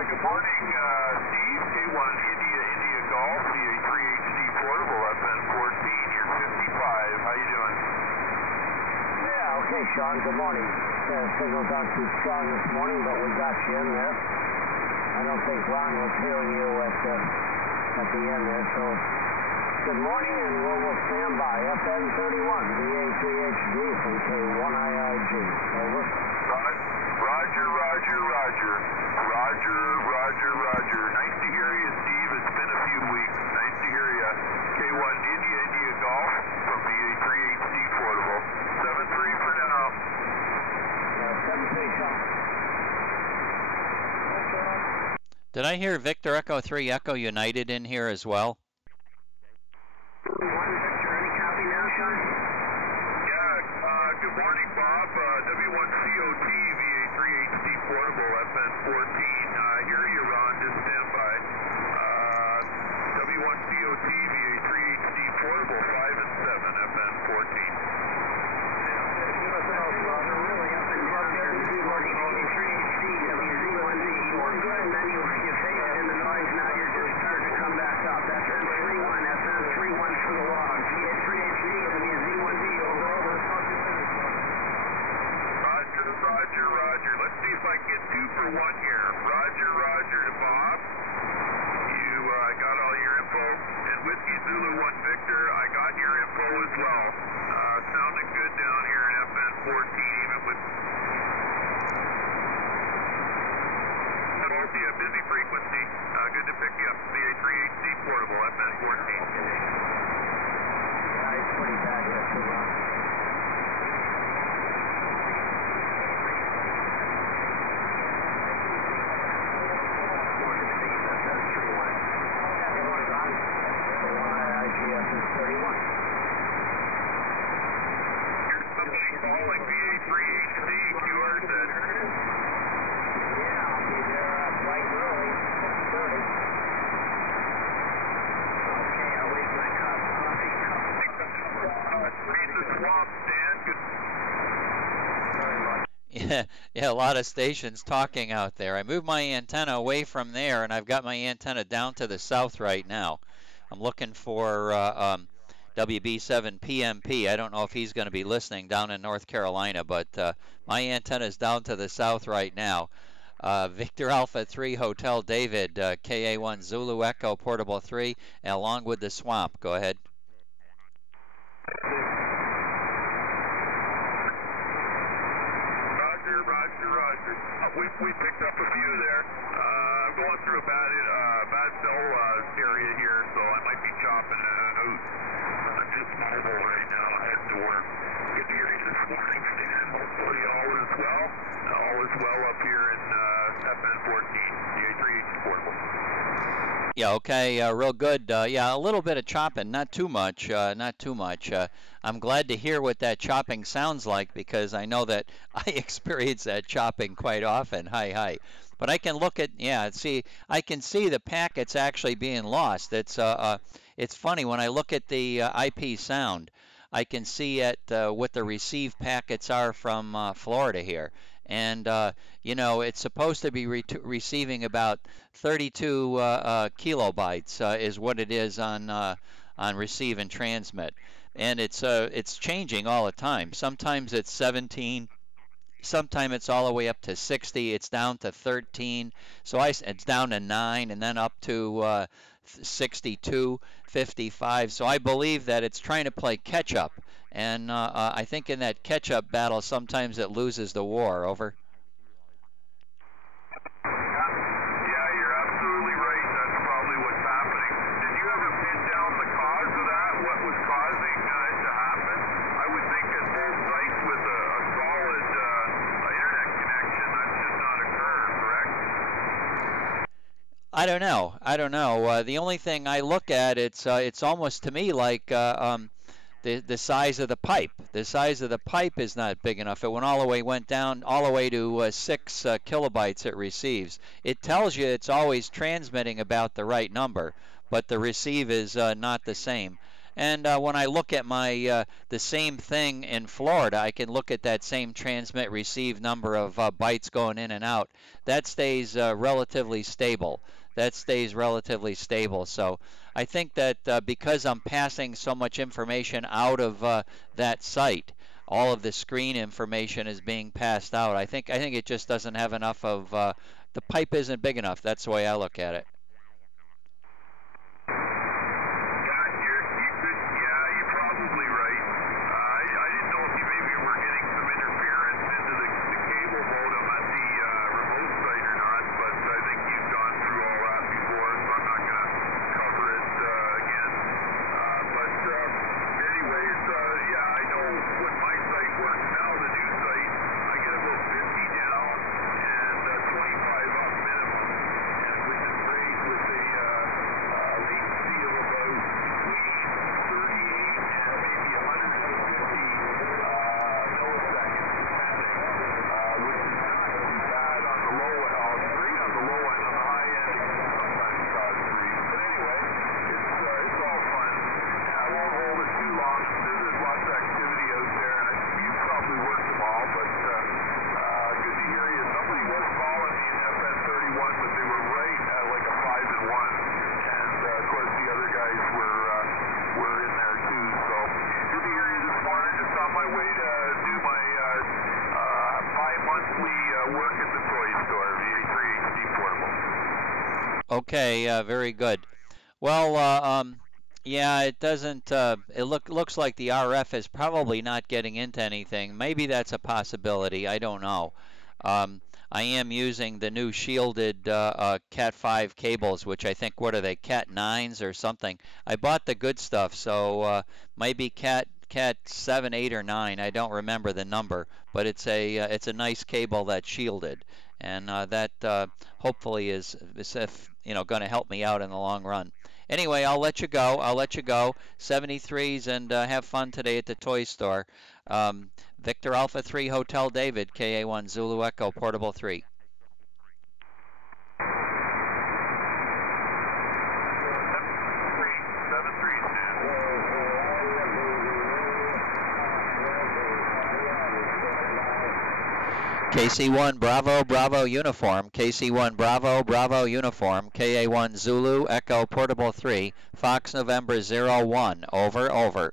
Good morning, Steve. K1 India Golf, VA3HD portable, FN14. You're 55. How you doing? Yeah, okay, Sean. Good morning. Signal's not too strong this morning, but we got you in there. I don't think Ron was hearing you at the end there, so good morning, and we'll stand by. FN31, VA3HD from K1IIG. Over. Roger. Nice to hear you, Steve. It's been a few weeks. Nice to hear you. K1 India Golf from VA3HD portable. 7-3 for now. 7-3, Sean. Did I hear Victor Echo 3 Echo United in here as well? Victor, any copy now, Sean? Yeah, good morning, Bob. W9ZIH VA3HD portable, FN14. Hear you, Ron. Just stand by. W9ZIH VA3HD portable, 5 and 7, FN14. We're really up and down here this morning. VA3HD, WZ1ZE. We're good, and then you faded in the noise. Now you're just starting to come back up. FN31 for the log. VA3HD, WZ1ZE. Over. Roger. Let's see if I can get 2 for 1 here. Roger to Bob. You got all your info. And Whiskey Zulu 1 Victor, I got your info as well. Sounding good down here in FN14, even with a busy frequency. Good to pick you up. VA3HD portable, FN14. Yeah, it's pretty bad here, too, Ron. Calling VA3HD, QR said. Yeah, I'll be there bright and early, 6:30. Okay, I'll wait my coffee cup. Read the swamp, Dan. Yeah, a lot of stations talking out there. I moved my antenna away from there, and I've got my antenna down to the south right now. I'm looking for WB7 PMP. I don't know if he's going to be listening down in North Carolina, but my antenna is down to the south right now. Victor Alpha 3 Hotel David, KA1 Zulu Echo Portable 3, and along with the swamp. Go ahead. Roger. We picked up a few there. I'm going through a bad cell area here, so I might be chopping out. I'm just mobile right now, heading to work. Good to hear you this morning, Stan. Hopefully all is well. All is well up here in FN14, the A3H portable. Yeah, okay, real good. Yeah, a little bit of chopping, not too much, I'm glad to hear what that chopping sounds like, because I know that I experience that chopping quite often. Hi. But I can look at, I can see the packets actually being lost. It's funny, when I look at the IP sound, I can see what the received packets are from Florida here. And, it's supposed to be receiving about 32 kilobytes is what it is on receive and transmit. And it's changing all the time. Sometimes it's 17. Sometimes it's all the way up to 60. It's down to 13. So it's down to 9, and then up to 62, 55. So I believe that it's trying to play catch up. And I think in that catch up battle, sometimes it loses the war. Over. Yeah, you're absolutely right. That's probably what's happening. Did you ever pin down the cause of that? What was causing it to happen? I would think at both sites with a solid internet connection, that should not occur, correct? I don't know. The only thing I look at, it's almost to me like the size of the pipe. The size of the pipe is not big enough. It went down all the way to 6 kilobytes it receives. It tells you it's always transmitting about the right number, but the receive is not the same. And when I look at my the same thing in Florida, I can look at that same transmit receive number of bytes going in and out. That stays relatively stable. That stays relatively stable. So I think that because I'm passing so much information out of that site, all of the screen information is being passed out. I think it just doesn't have enough of the pipe isn't big enough. That's the way I look at it. Okay, very good. Well, yeah, it doesn't. It looks like the RF is probably not getting into anything. Maybe that's a possibility. I don't know. I am using the new shielded Cat 5 cables, which I think, what are they, Cat 9s or something. I bought the good stuff, so maybe Cat 7, 8, or 9. I don't remember the number, but it's a nice cable that's shielded, and that hopefully is going to help me out in the long run. Anyway, I'll let you go. 73s, and have fun today at the toy store. Victor Alpha 3 Hotel David, KA1 Zulu Echo, Portable 3. KC1 Bravo Bravo Uniform, KC1 Bravo Bravo Uniform, KA1 Zulu Echo Portable 3, Fox November 01, over, over.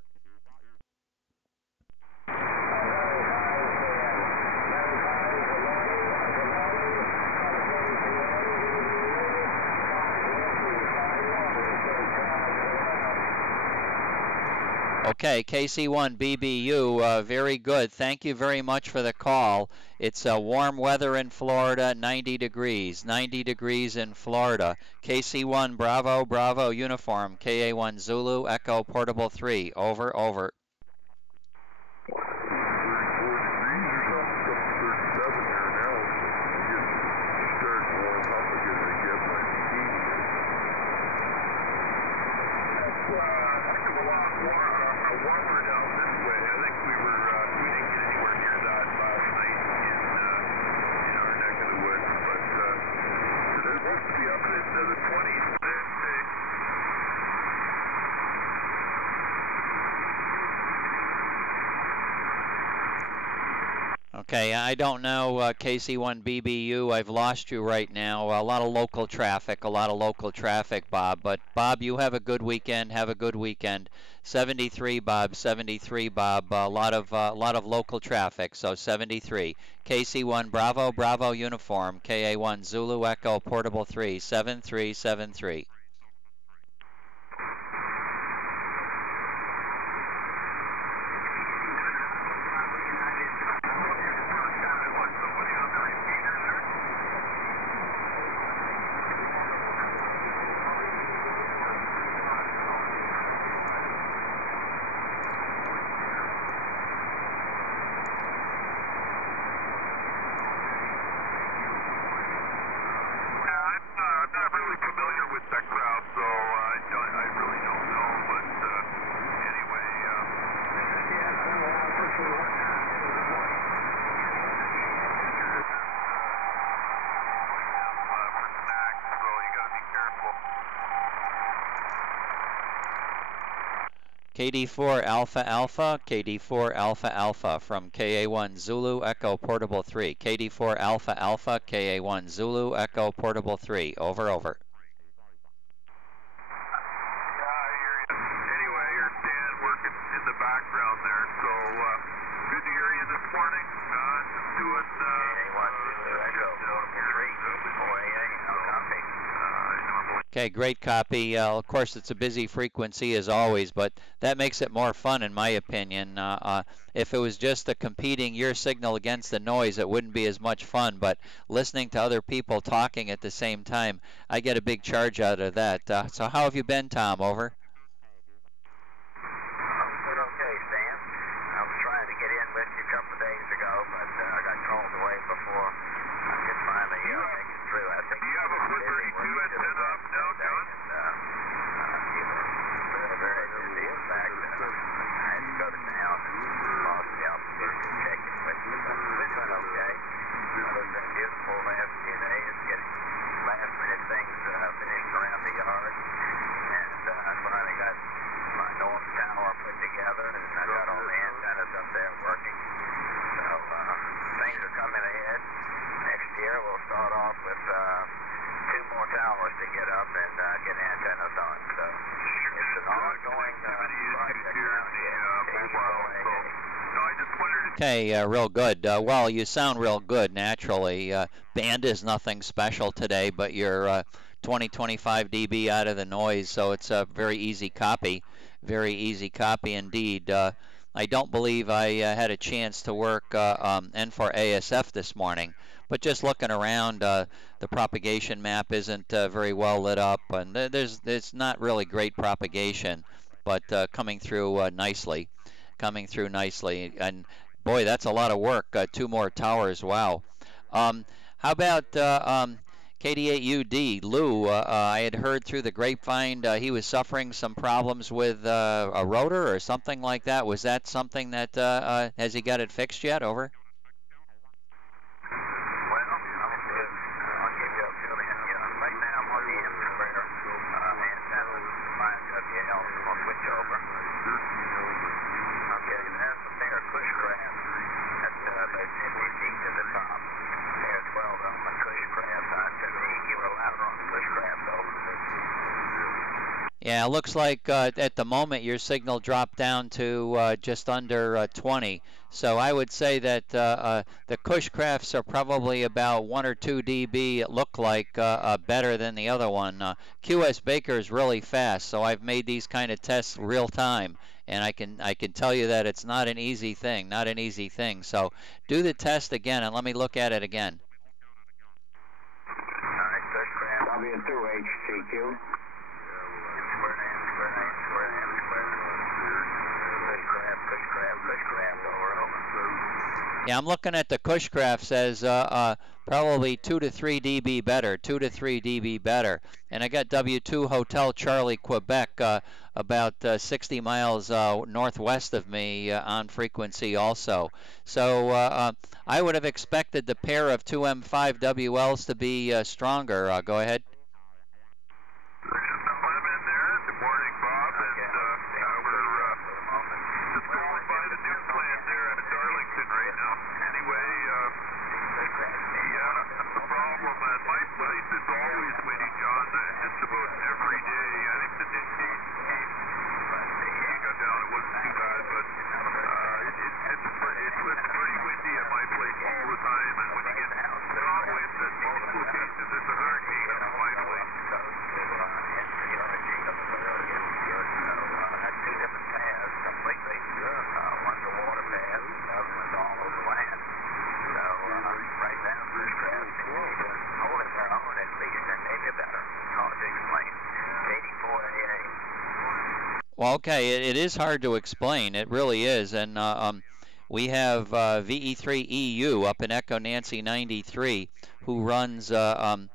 Okay, KC1 BBU, very good. Thank you very much for the call. It's warm weather in Florida, 90 degrees. 90 degrees in Florida. KC1 Bravo Bravo Uniform, KA1 Zulu Echo Portable 3, over, over. Okay, I don't know, KC1BBU, I've lost you right now. A lot of local traffic, Bob. But Bob, you have a good weekend. 73, Bob, 73, Bob. A lot of local traffic. So 73. KC1 Bravo Bravo Uniform, KA1 Zulu Echo Portable 3, 7373. I'm not really familiar with that KD4 Alpha Alpha, KD4 Alpha Alpha from KA1 Zulu Echo Portable 3. KD4 Alpha Alpha, KA1 Zulu Echo Portable 3. Over, over. Anyway, you're Dan working in the background there, so good to hear you this morning. Just doing KA1 Zulu Echo Portable 3. 4AA, no copy. Okay, great copy. Of course, it's a busy frequency as always, but that makes it more fun in my opinion. If it was just competing your signal against the noise, it wouldn't be as much fun, but listening to other people talking at the same time, I get a big charge out of that. So how have you been, Tom? Over. Good, okay, Stan. I was trying to get in with you a couple of days ago, but I got called away before I could finally make it through. I think do you have a 432 antenna up now, John? You were very, very busy. In fact, I had to go to town and lost the opportunity to check in with you, but we're doing okay. It's been beautiful the last few days, getting last-minute things finished around the yard, and I finally got my north tower put together, and I got all the antennas up there working. So things are coming ahead. Next year we'll start off with 2 more towers to get up and get antennas on. So it's an ongoing project down here. Okay, real good. Well, you sound real good naturally. Band is nothing special today, but you're 20-25 dB out of the noise, so it's a very easy copy. Very easy copy indeed. I don't believe I had a chance to work N4ASF this morning, but just looking around, the propagation map isn't very well lit up, and there's not really great propagation, but coming through nicely. And boy, that's a lot of work. 2 more towers, wow. How about KD8UD, Lou? I had heard through the grapevine he was suffering some problems with a rotor or something like that. Was that something that, has he got it fixed yet? Over. Yeah, it looks like at the moment your signal dropped down to just under 20. So I would say that the Cushcrafts are probably about 1 or 2 dB. It looked like better than the other one. QS Baker is really fast, so I've made these kind of tests real time, and I can tell you that it's not an easy thing. So do the test again and let me look at it again. All right, Cushcraft. W2HCQ. Yeah, I'm looking at the Cushcraft as probably 2 to 3 dB better, 2 to 3 dB better. And I got W2 Hotel Charlie Quebec about 60 miles northwest of me on frequency also. So I would have expected the pair of 2 M5 WLs to be stronger. Go ahead. Good morning, Bob, and we're just going by the new plant there at Darlington right now. Anyway, yeah, that's the problem. My place is always windy, John, just about every day. I think the Nick got down, it wasn't too bad, but it's pretty windy at my place all the time, and when you get strong winds at most locations, it's a hurricane at my place. One's a water path, the other one's all over land. So right now, Cushcraft seems to be holding their own at least, and maybe better. Hard to explain. KD4AA. Well, okay, it is hard to explain. It really is, and we have VE3EU up in Echo Nancy 93, who runs a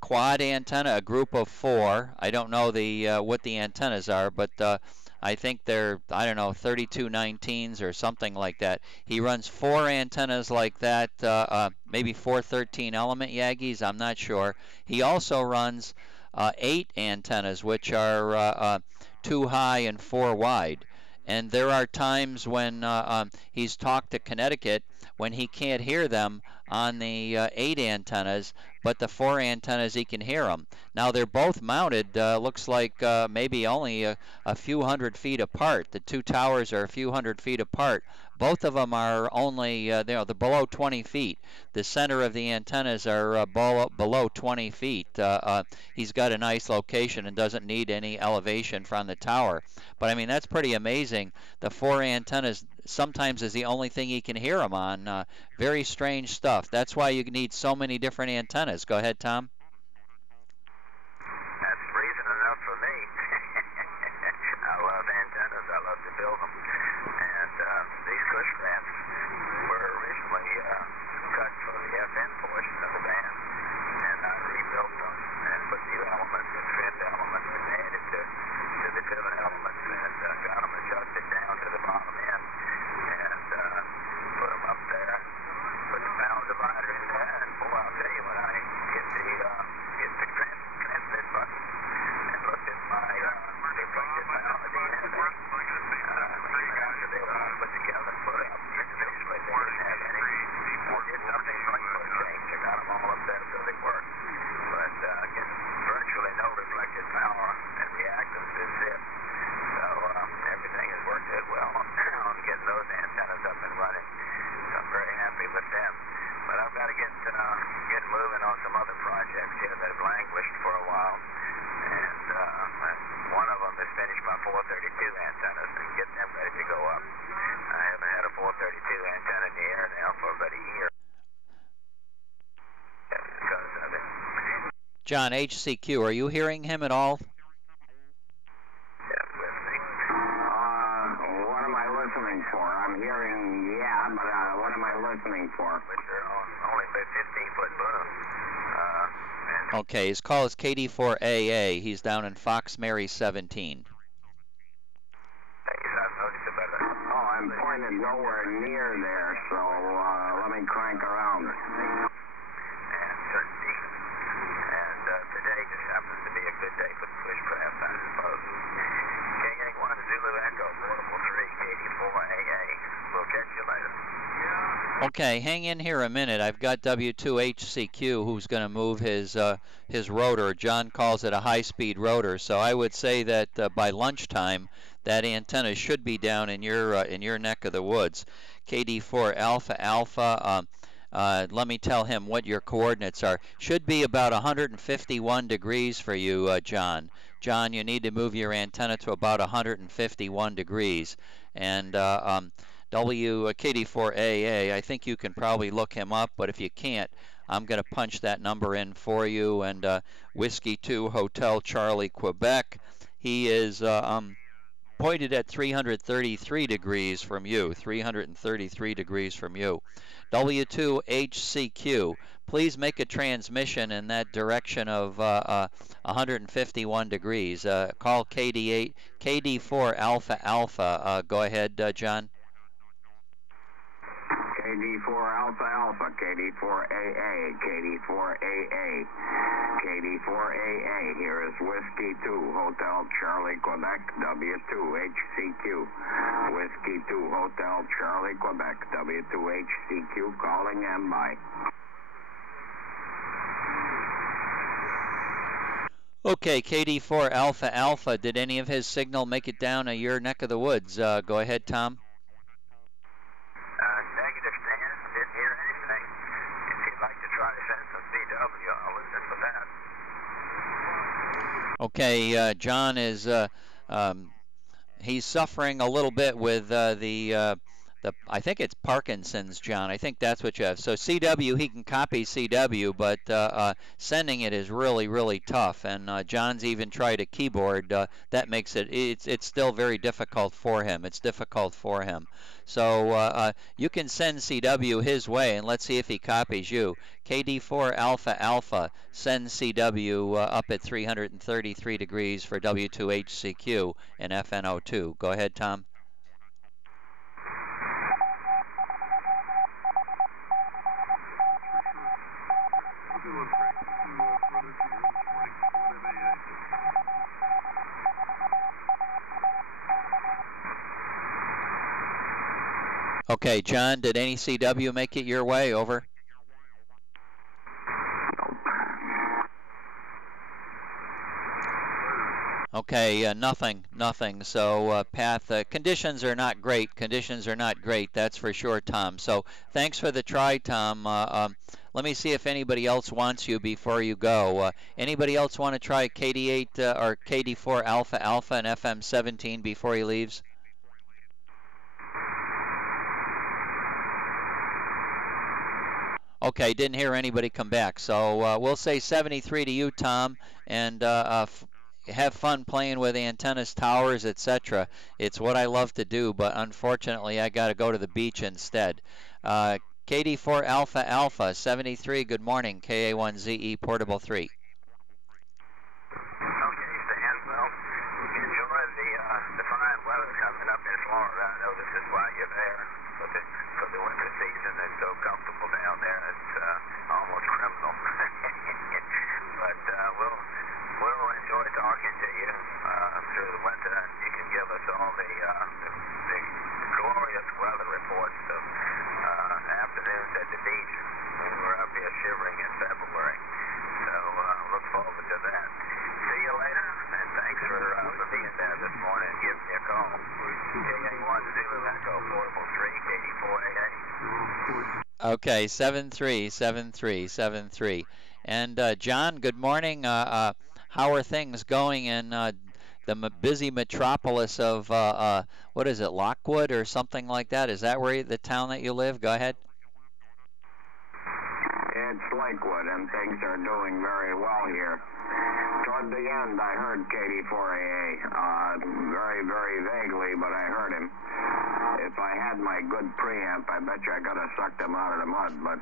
quad antenna, a group of 4. I don't know what the antennas are, but I think they're, I don't know, 3219s or something like that. He runs 4 antennas like that, maybe 413 element Yagis, I'm not sure. He also runs 8 antennas, which are 2 high and 4 wide. And there are times when he's talked to Connecticut when he can't hear them on the 8 antennas, but the 4 antennas he can hear them. Now they're both mounted, looks like maybe only a few hundred feet apart. The 2 towers are a few hundred feet apart. Both of them are only, they're below 20 feet. The center of the antennas are below 20 feet. He's got a nice location and doesn't need any elevation from the tower. But I mean, that's pretty amazing. The 4 antennas sometimes is the only thing he can hear them on. Very strange stuff. That's why you need so many different antennas. Go ahead, Tom. That's reason enough for me. I love antennas. I love to build them. And these cush ramps were originally cut for the FM portion of the band. And I rebuilt them and put new elements and trimmed elements and added to the pivot elements and got them adjusted down to the bottom end. And put them up there, put the power divider in there, and boy, I'll tell you, when I hit the transmit button and looked at my reflected power at the end of it, after they were all put together and put up individually, they didn't have any. I did something like for a change. I got them all up there so they worked. But getting virtually no reflected power and reactance is zip. So everything has worked out well on getting those antennas up and running. So I'm very happy with them. But I've got to get moving on some other projects here that have languished for a while. And one of them is finish my 432 antennas and get them ready to go up. I haven't had a 432 antenna in the air now for about a year. Because of it. John, HCQ, are you hearing him at all? What am I listening for? I'm hearing, yeah, but what am I listening for? Which are only 15-foot boom. Okay, his call is KD4AA. He's down in Fox Mary 17. Oh, I'm pointed nowhere near there, so let me crank around. And certainty. And today just happens to be a good day for the pushcraft, I suppose. KA1 Zulu Echo, Portable 3, KD4AA. We'll catch you later. Okay, hang in here a minute. I've got W2HCQ who's going to move his rotor. John calls it a high-speed rotor, so I would say that by lunchtime that antenna should be down in your neck of the woods. KD4 Alpha Alpha. Let me tell him what your coordinates are. Should be about 151 degrees for you, John. John, you need to move your antenna to about 151 degrees. And KD4AA, I think you can probably look him up, but if you can't, I'm going to punch that number in for you. And Whiskey 2 Hotel Charlie Quebec, he is pointed at 333 degrees from you, 333 degrees from you. W2HCQ, please make a transmission in that direction of 151 degrees. Call KD4 Alpha Alpha. Go ahead, John. KD4 Alpha Alpha, KD4AA, KD4AA, KD4AA. Here is Whiskey 2 Hotel Charlie Quebec, W2HCQ. Whiskey 2 Hotel Charlie Quebec, W2HCQ calling and bye. Okay, KD4 Alpha Alpha, did any of his signal make it down your neck of the woods? Go ahead, Tom. Negative, Stan. Didn't hear anything. If you'd like to try to send some VW, I'll listen for that. Okay, John is he's suffering a little bit with I think it's Parkinson's, John. I think that's what you have. So CW, he can copy CW, but sending it is really, really tough. And John's even tried a keyboard. That makes it's still very difficult for him. It's difficult for him. So you can send CW his way, and let's see if he copies you. KD4 Alpha Alpha, send CW up at 333 degrees for W2HCQ and FNO2. Go ahead, Tom. Brother to this morning, 11 a.m. Okay, John, did any CW make it your way? Over. Okay, nothing. So, path conditions are not great. That's for sure, Tom. So, thanks for the try, Tom. Let me see if anybody else wants you before you go. Anybody else want to try KD8 or KD4 Alpha Alpha and FM17 before he leaves? Okay, didn't hear anybody come back. So we'll say 73 to you, Tom, and have fun playing with antennas, towers, etc. It's what I love to do, but unfortunately I got to go to the beach instead. KD4 Alpha Alpha 73, good morning. KA1ZE Portable 3. Okay, Stan. Well, enjoying the fine weather coming up in Florida. I know this is why you're there for the winter season. It's so comfortable down there. It's almost criminal. But we'll enjoy talking to you through the winter, and you can give us all the glorious weather reports of afternoons at the beach when we're up here shivering in February. So look forward to that. See you later, and thanks for being there this morning and giving me a call. KA1ZIH Portable 3, KD4AA. Okay, 73. And John, good morning. How are things going in the busy metropolis of, what is it, Lockwood or something like that? Is that where the town that you live? Go ahead. It's Lakewood, and things are doing very well here. Toward the end, I heard KD4AA, very, very vaguely, but I heard him. If I had my good preamp, I bet you I could have sucked him out of the mud, but,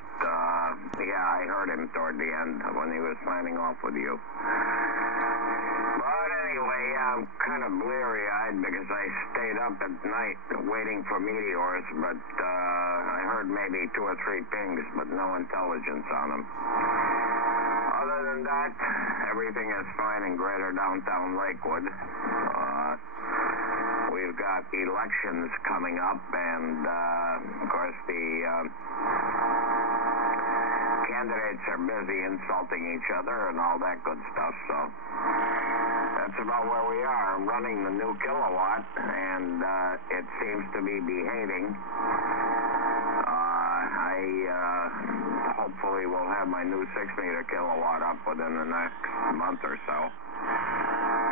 yeah, I heard him toward the end when he was signing off with you. But anyway, I'm kind of bleary-eyed because I stayed up at night waiting for meteors, but I heard maybe 2 or 3 pings, but no intelligence on them. Other than that, everything is fine in greater downtown Lakewood. We've got elections coming up, and of course the candidates are busy insulting each other and all that good stuff, so that's about where we are. I'm running the new kilowatt, and it seems to be behaving. I hopefully will have my new 6-meter kilowatt up within the next month or so.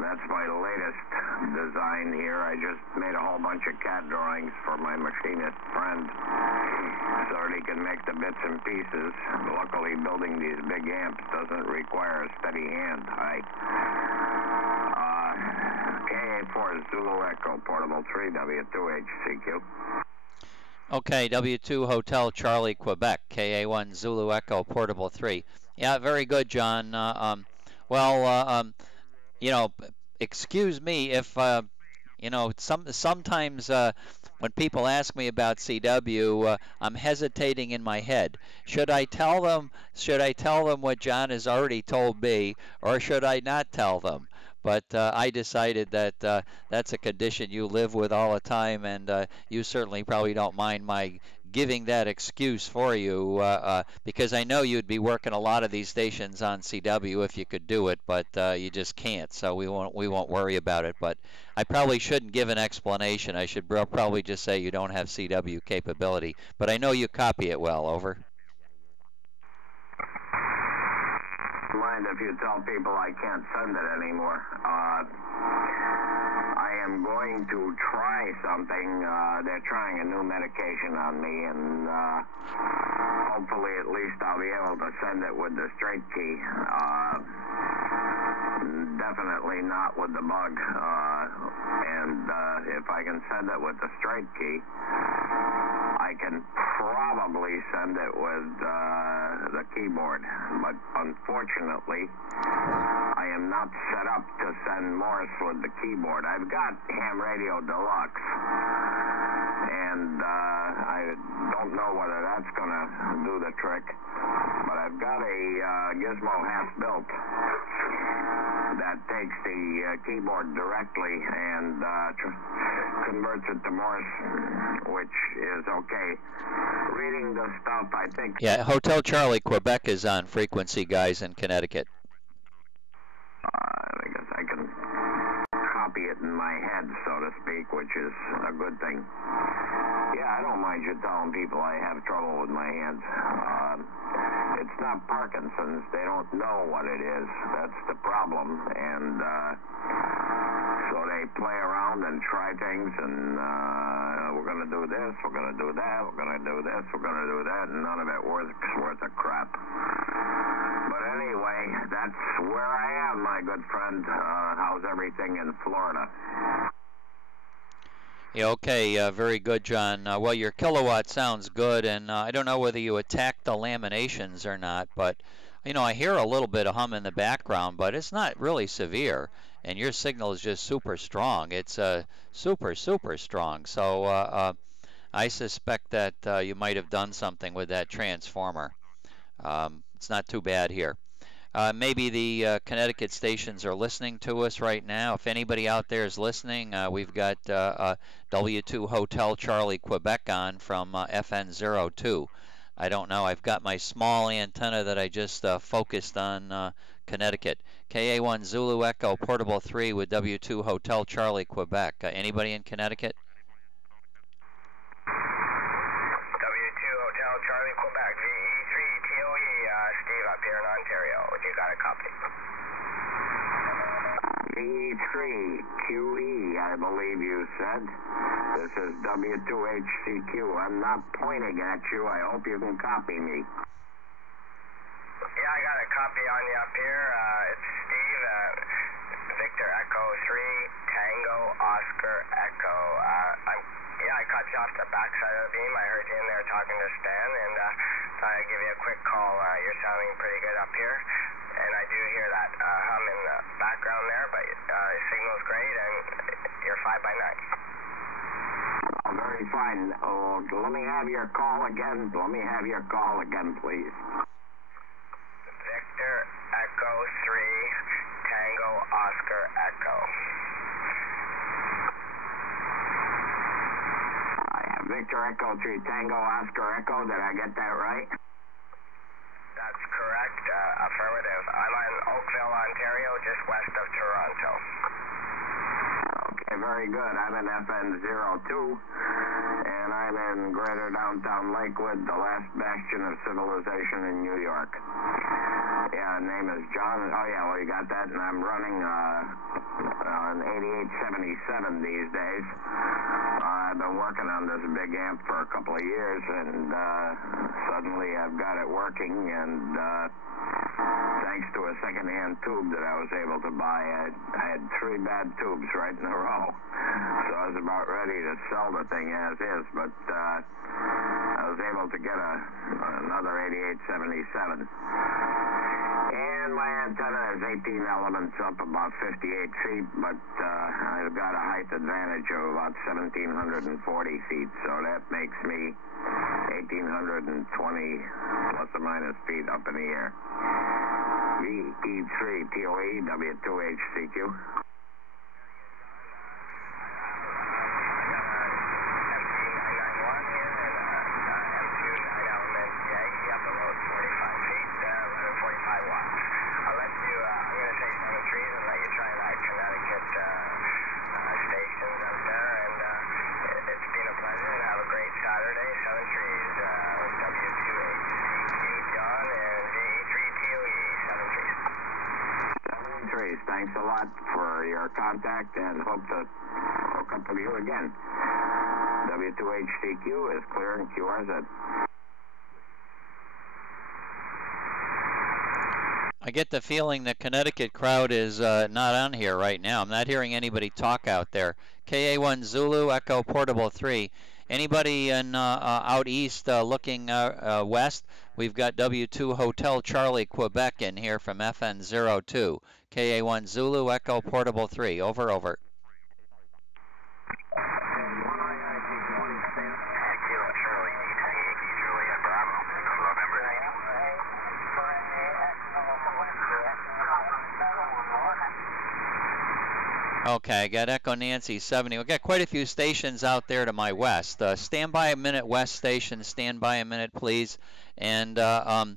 That's my latest design here. I just made a whole bunch of CAD drawings for my machinist friend so that he can make the bits and pieces. Luckily, building these big amps doesn't require a steady hand. KA4 Zulu Echo Portable 3 W2HCQ. Okay, W2 Hotel Charlie, Quebec, KA1 Zulu Echo Portable 3. Yeah, very good, John. You know, excuse me if, you know, sometimes when people ask me about CW, I'm hesitating in my head. Should I tell them what John has already told me, or should I not tell them? But I decided that that's a condition you live with all the time, and you certainly probably don't mind my giving that excuse for you, because I know you'd be working a lot of these stations on CW if you could do it, but you just can't. So we won't worry about it. But I probably shouldn't give an explanation. I should probably just say you don't have CW capability. But I know you copy it well. Over. Mind if you tell people I can't send it anymore. I am going to try something. They're trying a new medication on me, and hopefully at least I'll be able to send it with the straight key. Definitely not with the bug. And if I can send it with the straight key, I can probably send it with the keyboard, but unfortunately, I am not set up to send Morse with the keyboard. I've got Ham Radio Deluxe, and I don't know whether that's going to do the trick. but I've got a gizmo half-built that takes the keyboard directly and converts it to Morse, which is okay. Reading the stuff, I think... Yeah, Hotel Charlie, Quebec is on frequency, guys, in Connecticut. I guess I can copy it in my head, so to speak, which is a good thing. Yeah, I don't mind you telling people I have trouble with my hands. It's not Parkinson's. They don't know what it is. That's the problem. And so they play around and try things, and we're going to do this, we're going to do that, we're going to do this, we're going to do that, and none of it worth a crap. But anyway, that's where I am, my good friend. How's everything in Florida? Yeah, okay, very good, John. Well, your kilowatt sounds good, and I don't know whether you attacked the laminations or not, but, you know, I hear a little bit of hum in the background, but it's not really severe, and your signal is just super strong. It's super, super strong. So I suspect that you might have done something with that transformer. It's not too bad here. Maybe the Connecticut stations are listening to us right now. If anybody out there is listening, we've got W2 Hotel Charlie Quebec on from FN02. I don't know. I've got my small antenna that I just focused on Connecticut. KA1 Zulu Echo Portable 3 with W2 Hotel Charlie Quebec. Anybody in Connecticut? W2 Hotel Charlie Quebec, VE3 TOE, Steve up here in Ontario. You got a copy? VE3QE, I believe you said. This is W2HCQ. I'm not pointing at you. I hope you can copy me. Yeah, I got a copy on you up here. It's Steve, Victor Echo 3, Tango Oscar Echo. Yeah, I caught you off the backside of the beam. I heard you in there talking to Stan, and thought I'd give you a quick call. You're sounding pretty good up here, and I do hear that hum in the background there, but your signal's great, and you're 5x9. Oh, very fine. Oh, let me have your call again. Let me have your call again, please. Victor Echo 3, Tango Oscar Echo. Victor Echo 3, Tango Oscar Echo. Did I get that right? That's correct. Affirmative. I'm in Oakville, Ontario, just west of Toronto. Okay, very good. I'm in FN02, and I'm in greater downtown Lakewood, the last bastion of civilization in New York. Yeah, name is John. Oh, yeah, well, you got that, and I'm running an 8877 these days. I've been working on this big amp for a couple of years, and suddenly I've got it working, and thanks to a second-hand tube that I was able to buy, I had 3 bad tubes right in a row. So I was about ready to sell the thing as is, but I was able to get another 8877. And my antenna is 18 elements up, about 58 feet, but I've got a height advantage of about 1,740 feet, so that makes me 1,820 plus or minus feet up in the air. VE3 TOE, W2HCQ. Thanks a lot for your contact, and hope to hook up with you again. W2HCQ is clear in QRZ. I get the feeling the Connecticut crowd is not on here right now. I'm not hearing anybody talk out there. KA1 Zulu Echo Portable 3. Anybody in out east looking west? We've got W2 Hotel Charlie Quebec in here from FN02. KA1 Zulu Echo Portable 3. Over, over. Okay, I got Echo Nancy 70. We've got quite a few stations out there to my west. Stand by a minute, West Station. Stand by a minute, please. And K1IIG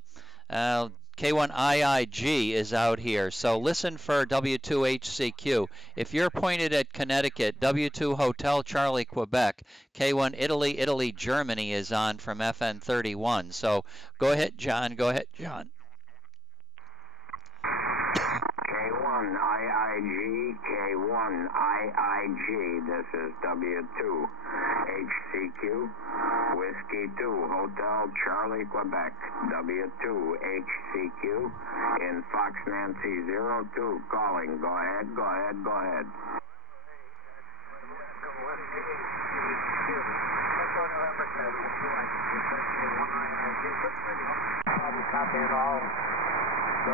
is out here. So listen for W2HCQ. If you're pointed at Connecticut, W2 Hotel Charlie Quebec, K1 Italy, Italy, Germany is on from FN31. So go ahead, John. Go ahead, John. K1IIG, this is W2HCQ, Whiskey 2, Hotel Charlie, Quebec, W2HCQ, in Fox Nancy 02, calling. Go ahead, go ahead, go ahead. Copy it all. So,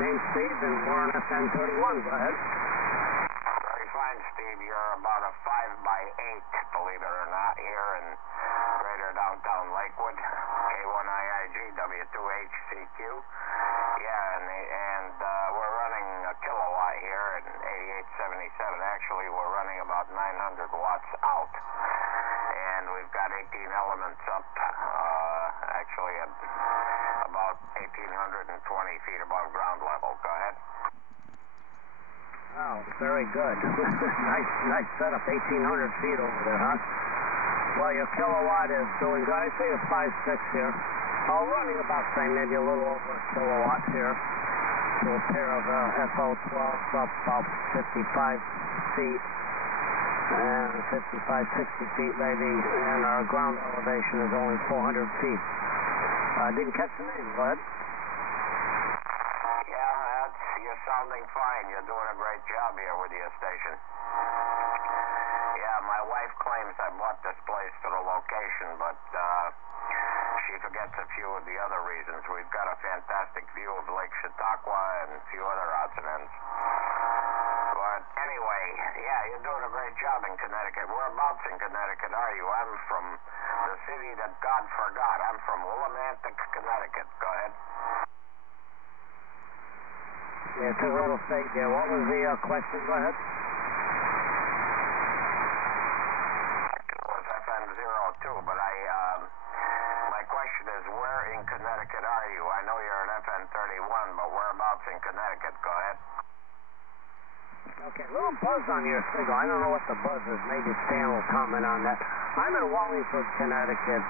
name Steve, and we're on FN31. Go ahead. Very fine, Steve. You're about a 5x8, believe it or not, here in greater downtown Lakewood. K1IIG, W2HCQ. Yeah, and we're running a kilowatt here at 8877. Actually, we're running about 900 watts out. And we've got 18 elements up, actually about 1,820 feet above ground level. Go ahead. Oh, very good. nice setup. 1,800 feet over there, huh? Well, your kilowatt is doing good. I say it's 5.6 here. Running about the same, maybe a little over a kilowatt here. So a pair of FO12 up about 55 feet. And 55, 60 feet maybe. And our ground elevation is only 400 feet. I didn't catch the name. Go ahead. Yeah, you're sounding fine. You're doing a great job here with your station. Yeah, my wife claims I bought this place for the location, but she forgets a few of the other reasons. We've got a fantastic view of Lake Chautauqua and a few other odds and ends. But anyway, yeah, you're doing a great job in Connecticut. Whereabouts in Connecticut are you? I'm from the city that God forgot. I'm from Willimantic, Connecticut. Go ahead. Yeah, took a little fake there. What was the question? Go ahead. It was FN02, but my question is, where in Connecticut are you? I know you're in FN31, but whereabouts in Connecticut? Go ahead. Okay, a little buzz on your signal. I don't know what the buzz is. Maybe Stan will comment on that. I'm in Wallingford, Connecticut.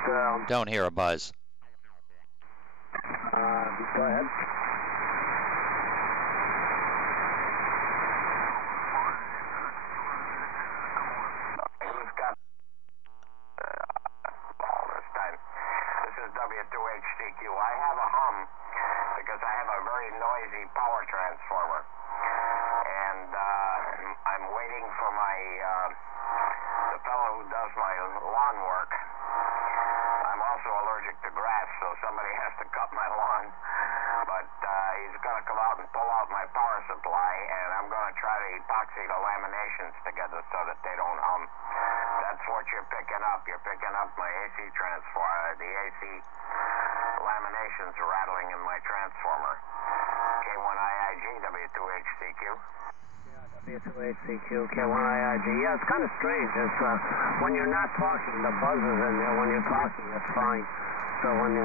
Don't hear a buzz. Go ahead. You've got all this time. This is W2HCQ. I have a hum because I have a very noisy power transformer. And I'm waiting for the fellow who does my lawn work. I'm also allergic to grass, so somebody has to cut my lawn. But he's going to come out and pull out my power supply, and I'm going to try to epoxy the laminations together so that they don't hum. That's what you're picking up. You're picking up my AC transformer, the AC laminations rattling in my transformer. K1IIG, W2HCQ. W2HCQ, K1IIG. Yeah, it's kind of strange. It's when you're not talking, the buzz is in there. When you're talking, it's fine. So when you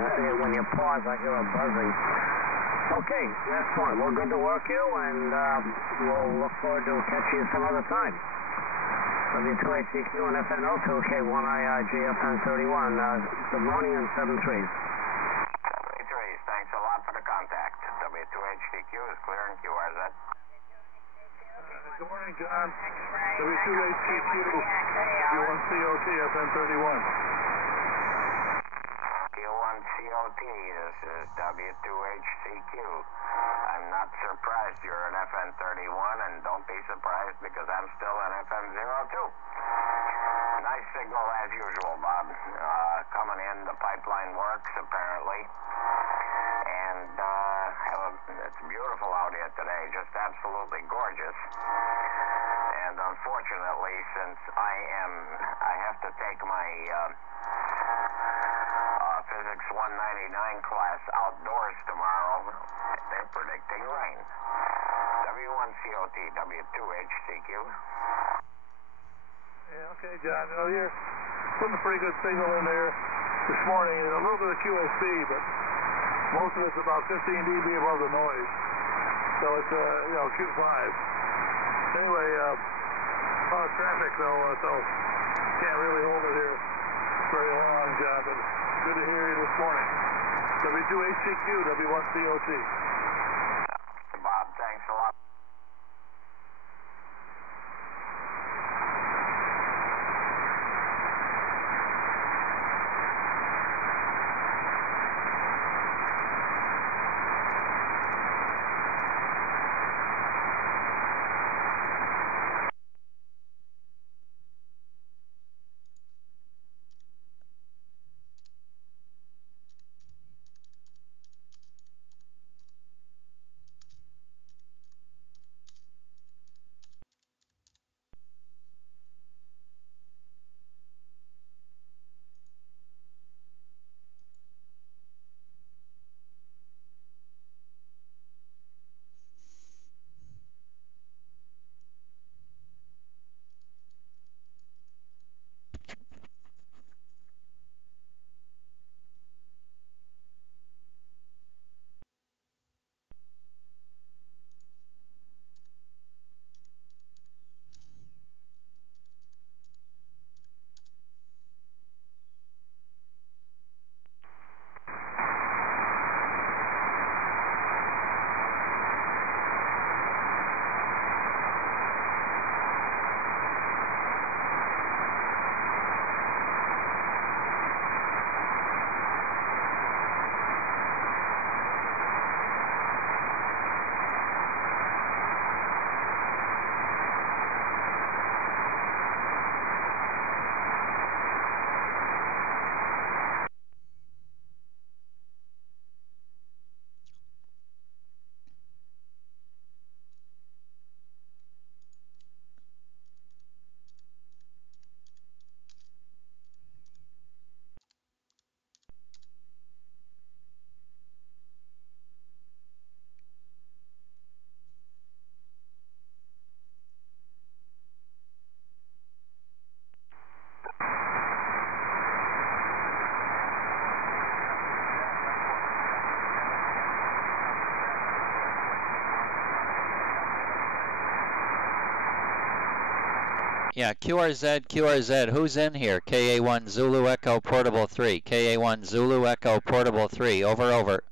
pause, I hear a buzzing. Okay, that's fine. We're good to work you, and we'll look forward to catching you some other time. W2HCQ and FN02, K1IIG, FN31. Good morning and 73s. 73s, thanks a lot for the contact. W2HCQ is clear and QRZ. Good morning, John. W2HCQ, Q1COT, FN31. Q1COT, this is W2HCQ. I'm not surprised you're an FN31, and don't be surprised because I'm still an FN02. Nice signal as usual, Bob. Coming in, the pipeline works apparently. And it's beautiful out here today, just absolutely gorgeous. And unfortunately, since I have to take my Physics 199 class outdoors tomorrow, they're predicting rain. W1COT W2HCQ. Yeah, okay, John. You know, you're putting a pretty good signal in there this morning, and a little bit of QSC, but most of it's about 15 dB above the noise. So it's, you know, Q5. Anyway, a lot of traffic, though, so can't really hold it here very long, John, but good to hear you this morning. W2HCQ, W1COT. Bob, thanks a lot. Yeah, QRZ, who's in here? KA1 Zulu Echo Portable 3. KA1 Zulu Echo Portable 3. Over.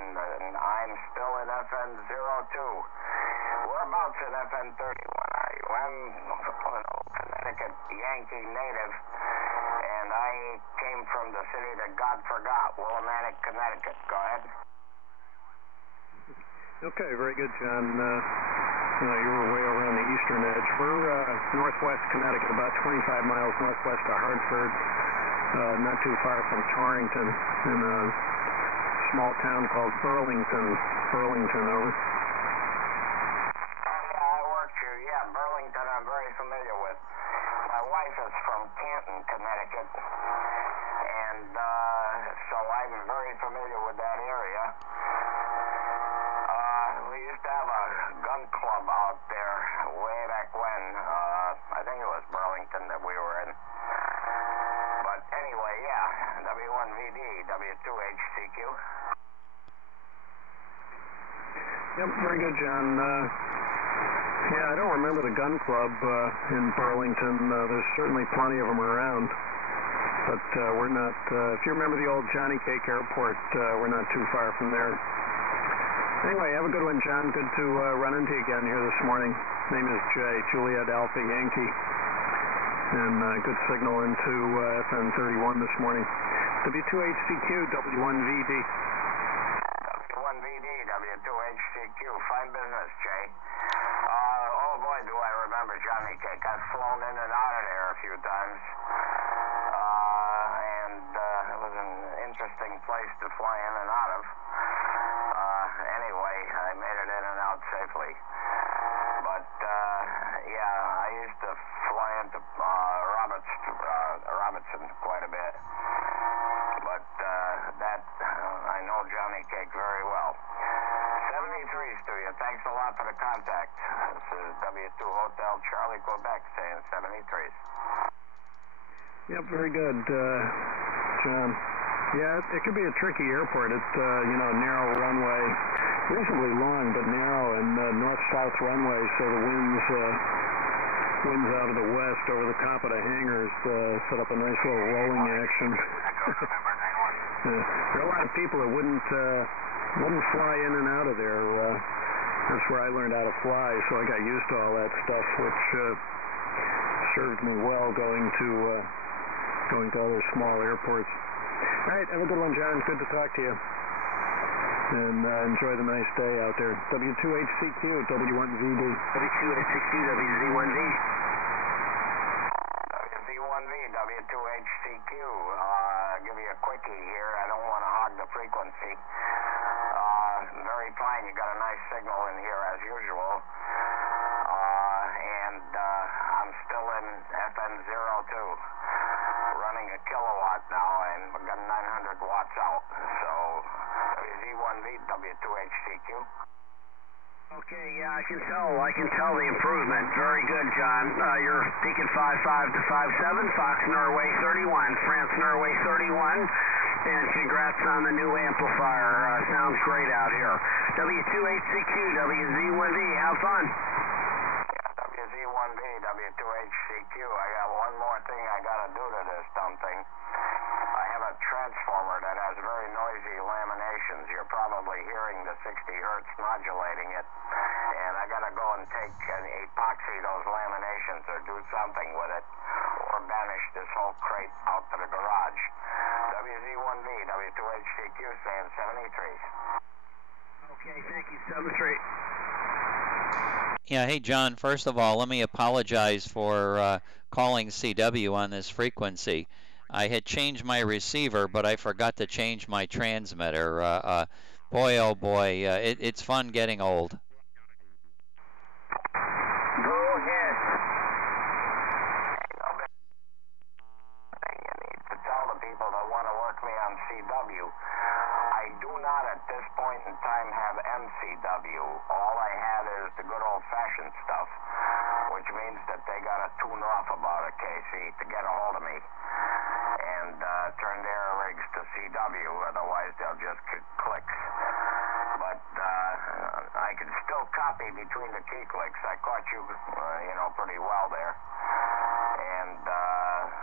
and I'm still in FN02. Whereabouts in FN31 are you? I'm an old Connecticut Yankee native, and I came from the city that God forgot, Willimantic, Connecticut. Go ahead. Okay, very good, John. You were way over on the eastern edge. We're northwest Connecticut, about 25 miles northwest of Hartford, not too far from Torrington, in a small town called Burlington. Burlington, over. I worked here, yeah. Burlington I'm very familiar with. My wife is from Canton, Connecticut, and so I'm very familiar with that area. We used to have a gun club out there way back when. I think it was Burlington that we were in. But anyway, yeah, W1VD, W2HCQ. Yep, very good, John. Yeah, I don't remember the gun club in Burlington. There's certainly plenty of them around. But we're not, if you remember the old Johnny Cake Airport, we're not too far from there. Anyway, have a good one, John. Good to run into you again here this morning. Name is Jay, Juliet Alpha Yankee. And good signal into FN31 this morning. W2HCQ, W1VD. W1VD, W2HCQ. Fine business, Jay. Oh boy, do I remember Johnny Cake. I've flown in and out of there a few times. And it was an interesting place to fly in and out of. Anyway, I made it in and out safely. But, yeah, I used to fly into Robertson quite a bit. But I know Johnny Cake very well. 73s to you. Thanks a lot for the contact. This is W2 Hotel Charlie, Quebec, saying 73s. Yep, very good, John. Yeah, it could be a tricky airport. It's, narrow runway, reasonably long, but narrow, and north-south runway, so the winds out of the west over the top of the hangars set up a nice little rolling action. There are a lot of people that wouldn't fly in and out of there. That's where I learned how to fly, so I got used to all that stuff, which served me well going to all those small airports. All right, have a good one, John. Good to talk to you. And enjoy the nice day out there. W2HCQ, W1VD. W2HCQ, WZ1V. WZ1V, W2HCQ. Give you a quickie here. I don't want to hog the frequency. Very fine. You got a nice signal in here as usual. And I'm still in FN02. Running a kilowatt now, and we've got 900 watts out. So, WZ1V, W2HCQ. Okay, yeah, I can tell the improvement. Very good, John. You're peaking 55 to 57, Fox Norway 31, France Norway 31, and congrats on the new amplifier. Sounds great out here. W2HCQ, WZ1V, have fun. WZ1V, W2HCQ. I got one more thing I got to do to this dumb thing. I have a transformer that has very noisy laminations. You're probably hearing the 60 hertz modulating it. And I got to go and take and epoxy those laminations or do something with it, or banish this whole crate out to the garage. WZ1V, W2HCQ, saying 73s. Okay, thank you, 73. Yeah, hey, John, first of all, let me apologize for calling CW on this frequency. I had changed my receiver, but I forgot to change my transmitter. Boy, oh boy, it's fun getting old. Go ahead. You need to tell the people that want to work me on CW. I do not at this point in time have MCW. All I have is the good old-fashioned stuff, which means that they got to tune off about it, Casey, to get a hold of me, and turn their rigs to CW. Otherwise, they'll just get clicks. But I can still copy between the key clicks. I caught you, pretty well there. And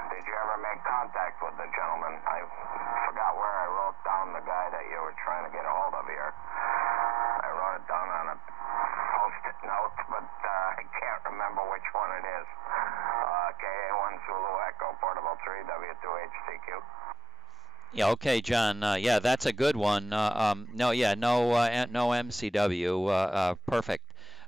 did you ever make contact with the gentleman? I forgot where I wrote down the guy that you were trying to get a hold of here. Yeah, okay, John. Yeah, that's a good one. No, yeah, no MCW. Perfect.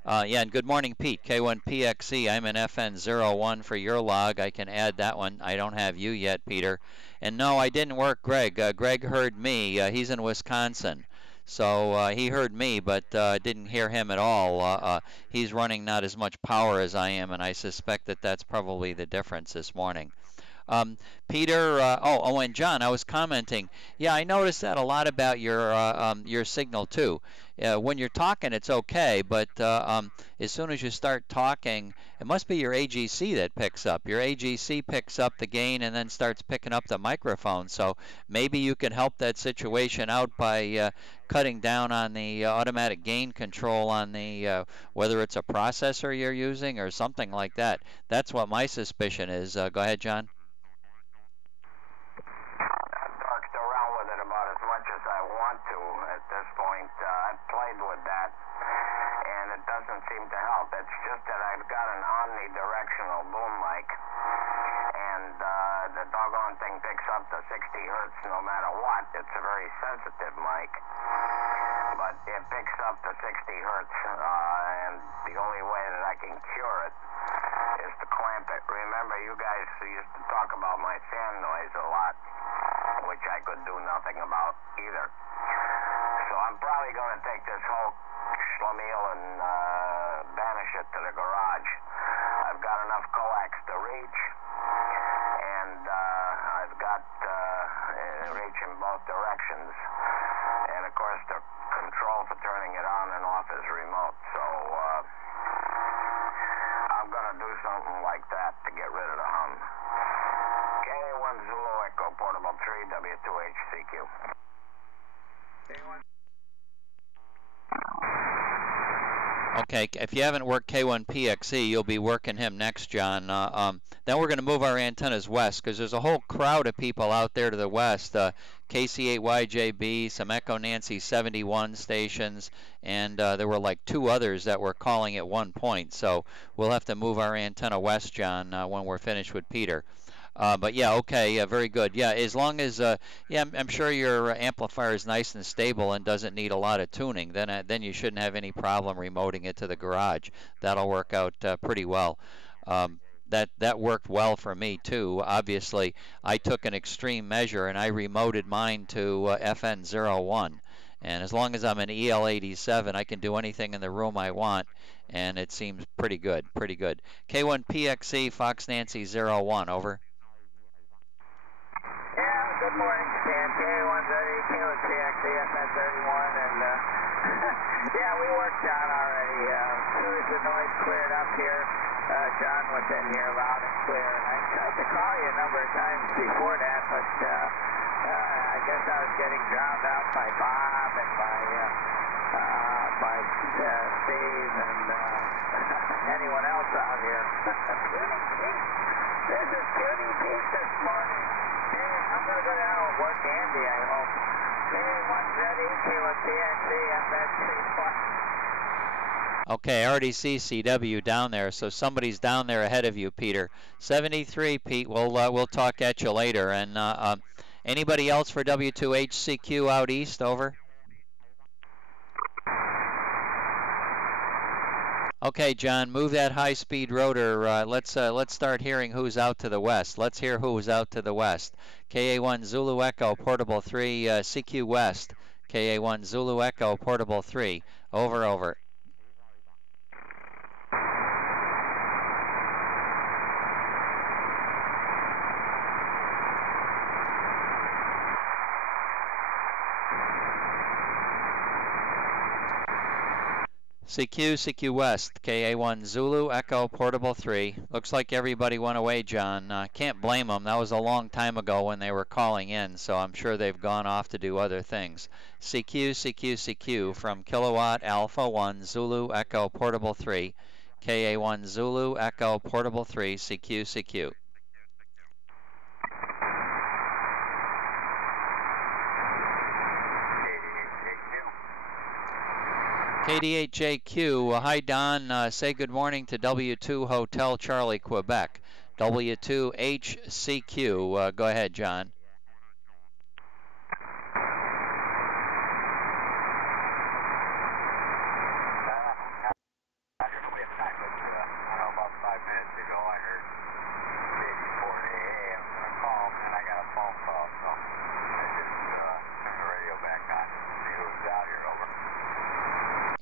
Yeah, and good morning, Pete. K1PXE. I'm in FN01 for your log. I can add that one. I don't have you yet, Peter. And no, I didn't work Greg. Greg heard me. He's in Wisconsin. So he heard me, but didn't hear him at all. He's running not as much power as I am, and I suspect that that's probably the difference this morning. Peter, and John, I was commenting. Yeah, I noticed that a lot about your signal too. When you're talking, it's okay, but as soon as you start talking, it must be your AGC that picks up. Your AGC picks up the gain and then starts picking up the microphone. So maybe you can help that situation out by cutting down on the automatic gain control on the whether it's a processor you're using or something like that. That's what my suspicion is. Go ahead, John. Doesn't seem to help. It's just that I've got an omnidirectional boom mic, and the doggone thing picks up the 60 hertz no matter what. It's a very sensitive mic, but it picks up the 60 hertz, and the only way that I can cure it is to clamp it. Remember, you guys used to talk about my fan noise a lot, which I could do nothing about either. So I'm probably going to take this whole schlemiel and banish it to the garage. I've got enough coax to reach, and I've got reach in both directions. And of course, the control for turning it on and off is remote. So I'm going to do something like that to get rid of the hum. K1 Zulu Echo Portable 3 W2HCQ. K1. Okay, if you haven't worked K1PXE, you'll be working him next, John. Then we're going to move our antennas west because there's a whole crowd of people out there to the west. KC8YJB, some Echo Nancy 71 stations, and there were like 2 others that were calling at one point. So we'll have to move our antenna west, John, when we're finished with Peter. But yeah, okay, very good. Yeah, as long as yeah, I'm sure your amplifier is nice and stable and doesn't need a lot of tuning. Then you shouldn't have any problem remoting it to the garage. That'll work out pretty well. That worked well for me too. Obviously, I took an extreme measure and I remoted mine to FN01. And as long as I'm an EL87, I can do anything in the room I want, and it seems pretty good, pretty good. K1PXE Fox Nancy 01, over. Good morning, Stan. K1PXE FN31, and yeah, we worked on already. As soon as the noise cleared up here, John was in here loud and clear, and I tried to call you a number of times before that, but I guess I was getting drowned out by Bob and by Steve and anyone else out here. Shooting Pete. This is Shooting Pete this morning. I'm going to go down and work Andy, I hope. K1ZIH EM95. Okay, I already see CW down there, so somebody's down there ahead of you, Peter. 73, Pete. We'll talk at you later. And anybody else for W2HCQ out east? Over. Okay, John, move that high-speed rotor. Let's start hearing who's out to the west. Let's hear who's out to the west. KA1 Zulu Echo Portable 3 CQ West. KA1 Zulu Echo Portable 3. Over, over. CQ West, KA1 Zulu Echo Portable 3. Looks like everybody went away, John. Can't blame them. That was a long time ago when they were calling in, so I'm sure they've gone off to do other things. CQ from Kilowatt Alpha 1 Zulu Echo Portable 3. KA1 Zulu Echo Portable 3, CQ. KD8JQ, hi Don, say good morning to W2 Hotel Charlie, Quebec. W2HCQ, go ahead, John.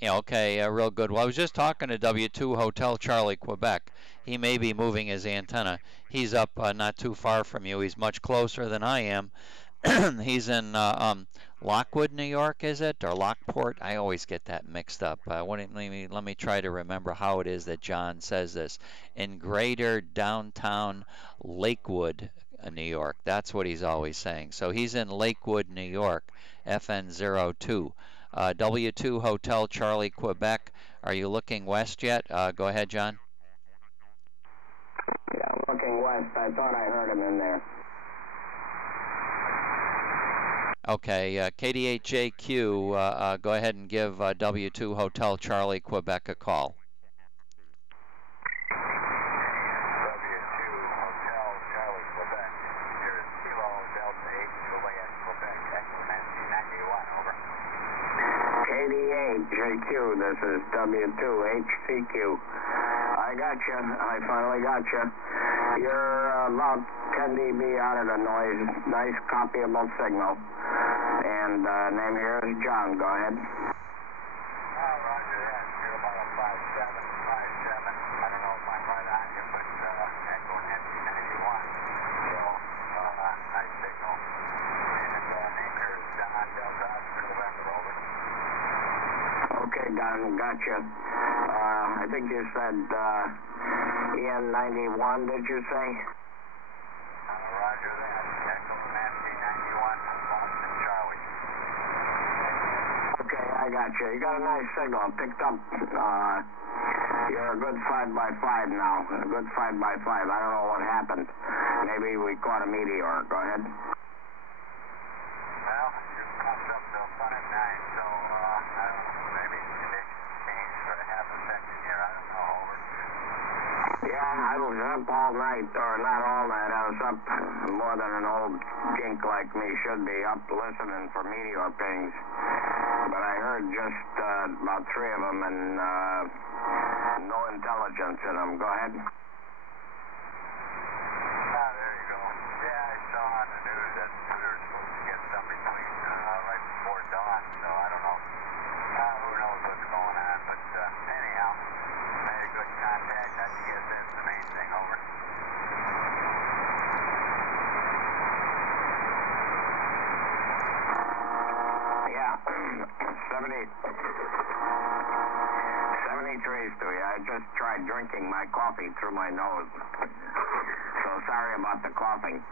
Yeah, okay, real good. Well, I was just talking to W2 Hotel Charlie, Quebec. He may be moving his antenna. He's up not too far from you. He's much closer than I am. He's in Lockwood, New York, is it? Or Lockport? I always get that mixed up. Let me try to remember how it is that John says this. In greater downtown Lakewood, New York. That's what he's always saying. So he's in Lakewood, New York, FN02. W2 Hotel Charlie, Quebec. Are you looking west yet? Go ahead, John. Yeah, I'm looking west. I thought I heard him in there. Okay, KDHJQ, go ahead and give W2 Hotel Charlie, Quebec a call. KDHJQ, this is W2HCQ. I got you. I finally got you. You're about 10 dB out of the noise. Nice copyable signal. And name here is John. Go ahead. Roger that. You're about a 57. I don't know if I'm right on you, but Echo NC91. So, nice signal. And name here is Don Delta Oscar November. Over. Okay, Don. Gotcha. I think you said EN91, did you say? Roger that. Echo NC91, Boston Charlie. Okay, I got you. You got a nice signal. Picked up. You're a good 5x5 now. A good 5x5. I don't know what happened. Maybe we caught a meteor. Go ahead. Well, you popped up to 5.9, so I don't know. Maybe conditions changed for a half a second here. I don't know. Over. Yeah, I was up all night, or not all night. I was up more than an old gink like me should be, up listening for meteor pings. But I heard just about 3 of them and no intelligence in them. Go ahead. There you go. Yeah, I saw on the news that we were supposed to get some between right before dawn, so I don't know. Who knows what's going on, but anyhow, made a good contact. I guess that's the main thing. Over. Yeah, 73's to you. I just tried drinking my coffee through my nose. So sorry about the coughing.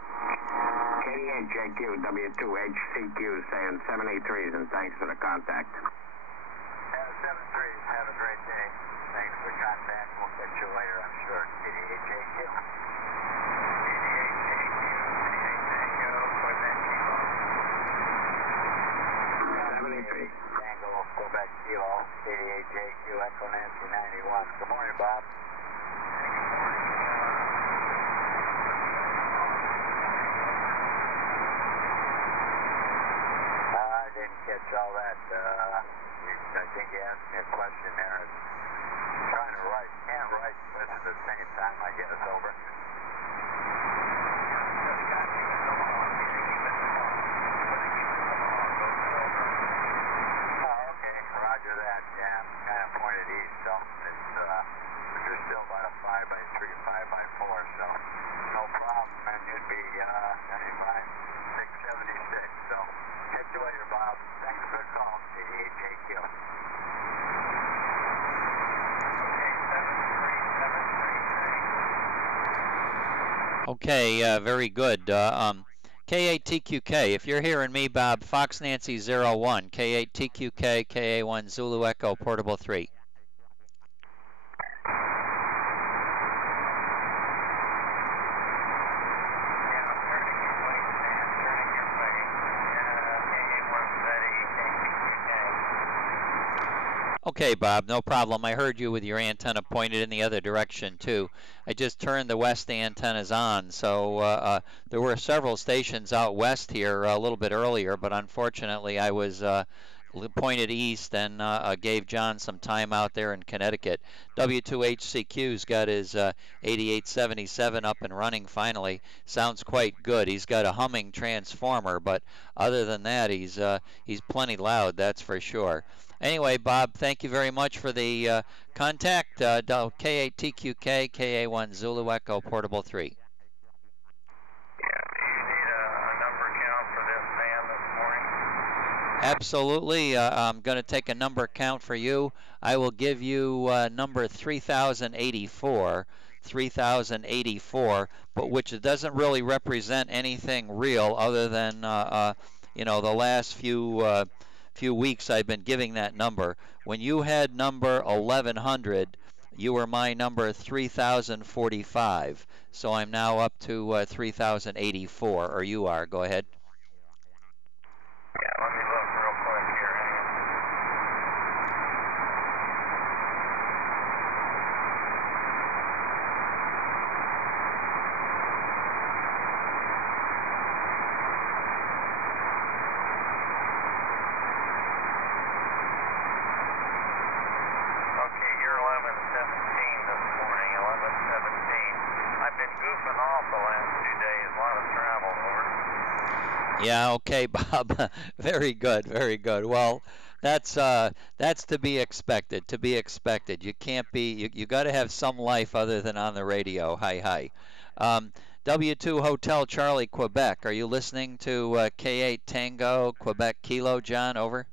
KDHJQ, W2HCQ saying 73's and thanks for the contact. 73's, have a great day. Thanks for the contact. We'll catch you later, I'm sure. KDHJQ. Tango, Quebec Kilo, KDHJQ, Echo Nancy 91. Good morning, Bob. I didn't catch all that. I think you asked me a question there. I'm trying to write. Can't write and listen at the same time, I guess. Over. Roger that, yeah, I'm kind of pointed east, so it's, you're still about a 5x3, 5x4, so no problem, and you'd be, anyway, 676, so catch you later, Bob. Thanks for the call, KDHJQ. Okay, very good. K8TQK, if you're hearing me, Bob, Fox Nancy 01, K8TQK, KA1 Zulu Echo, Portable 3. Okay, Bob, no problem. I heard you with your antenna pointed in the other direction, too. I just turned the west antennas on, so there were several stations out west here a little bit earlier, but unfortunately I was pointed east and gave John some time out there in Connecticut. W2HCQ's got his 8877 up and running finally. Sounds quite good. He's got a humming transformer, but other than that, he's plenty loud, that's for sure. Anyway, Bob, thank you very much for the contact. K8TQK, KA1 Zulu Echo, Portable 3. Yeah, do you need a number count for this van this morning? Absolutely. I'm going to take a number count for you. I will give you number 3084, but which doesn't really represent anything real other than, you know, the last few weeks I've been giving that number. When you had number 1100, you were my number 3045. So I'm now up to 3084, or you are. Go ahead. Yeah, let me look real quick here. Hang on. Okay, you're 1117 this morning, 1117. I've been goofing off the last 2 days, a lot of travel, over. Yeah, okay, Bob. Very good, very good. Well, that's to be expected. To be expected. You can't be. You got to have some life other than on the radio. Hi, hi. W2 Hotel Charlie, Quebec. Are you listening to K8 Tango Quebec Kilo, John? Over.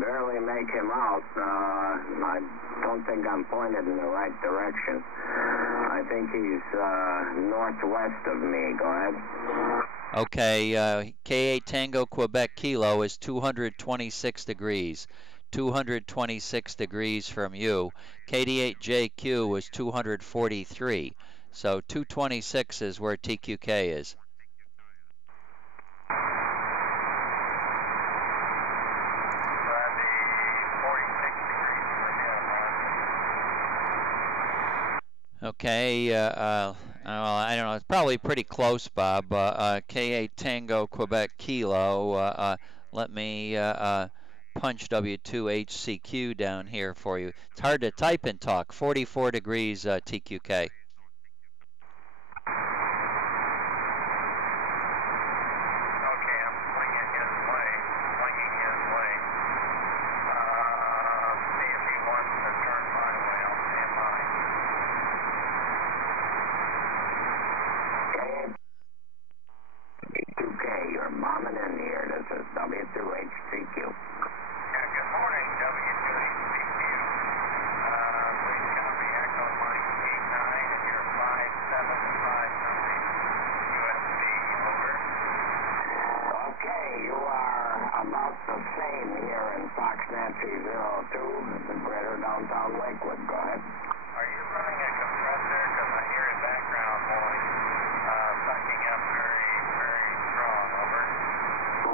Barely make him out. I don't think I'm pointed in the right direction. I think he's northwest of me. Go ahead. Okay, K8 Tango Quebec Kilo is 226 degrees. 226 degrees from you. KD8JQ was 243. So 226 is where TQK is. Okay, well, I don't know. It's probably pretty close, Bob. K8 Tango Quebec Kilo. Let me punch W9ZIH down here for you. It's hard to type and talk. 44 degrees TQK. W2HCQ. Yeah, good morning, W2HCQ. Please copy Echo Mike 89 and your 575 USB, over. Okay, you are about the same here in Fox Nancy 02, the greater downtown Lakewood. Go ahead. Are you running a compressor? Because I hear a background noise sucking up very, very strong, over. I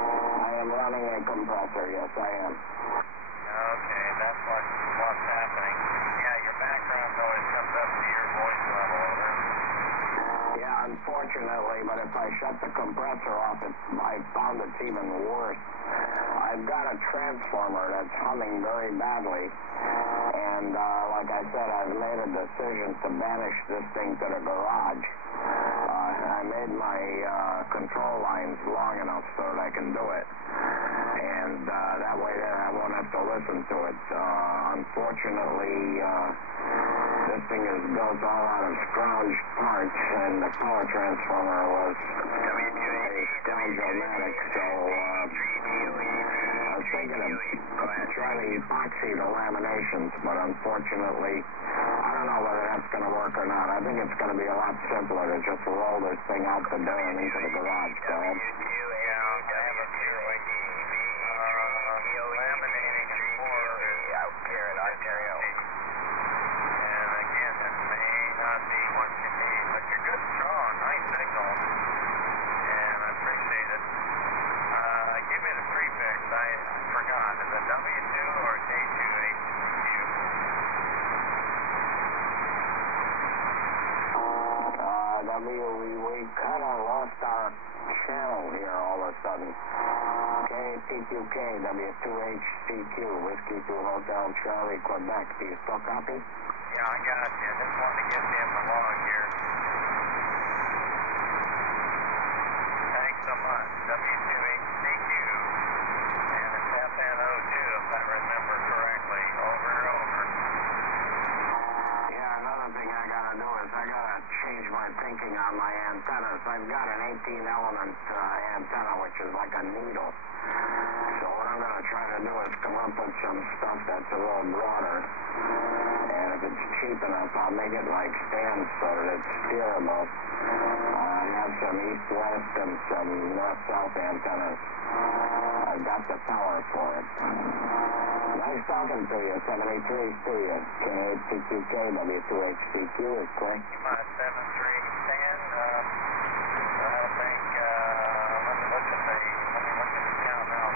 am running a compressor, yes I am. Okay, that's what's happening. Yeah, your background noise comes up to your voice level, over. Yeah, unfortunately, but if I shut the compressor off, I found it's even worse. I've got a transformer that's humming very badly, and like I said, I've made a decision to banish this thing to the garage. I made my control lines long enough so that I can do it, and that way I won't have to listen to it. Unfortunately, this thing is built all out of scrounged parts, and the power transformer was a scrounge-o-matic, so I was thinking of trying to epoxy the laminations, but unfortunately, I don't know whether that's going to work or not. I think it's going to be a lot simpler to just roll this thing out the door and into the garage. Go ahead. Laminating out here in Ontario. And again, this may not be what you need, but you're good, strong, nice signal, and I appreciate it. Give me the prefix. I forgot. Is it W2 or K2HQ? We kind of lost our channel here all of a sudden. KTQK, W2HCQ, Whiskey 2 Hotel Charlie, Quebec. Do you still copy? Yeah, I got you. I just wanted to get you in the log here. Thanks so much. W2HCQ. antennas. I've got an 18-element antenna, which is like a needle. So what I'm going to try to do is come up with some stuff that's a little broader. And if it's cheap enough, I'll make it like stands so that it's steerable. I have some east-west and some north-south antennas. I've got the power for it. Nice talking to you. 73 to you. K8TQK, W2HCQ is correct. 7310. I think, let me look at the count now.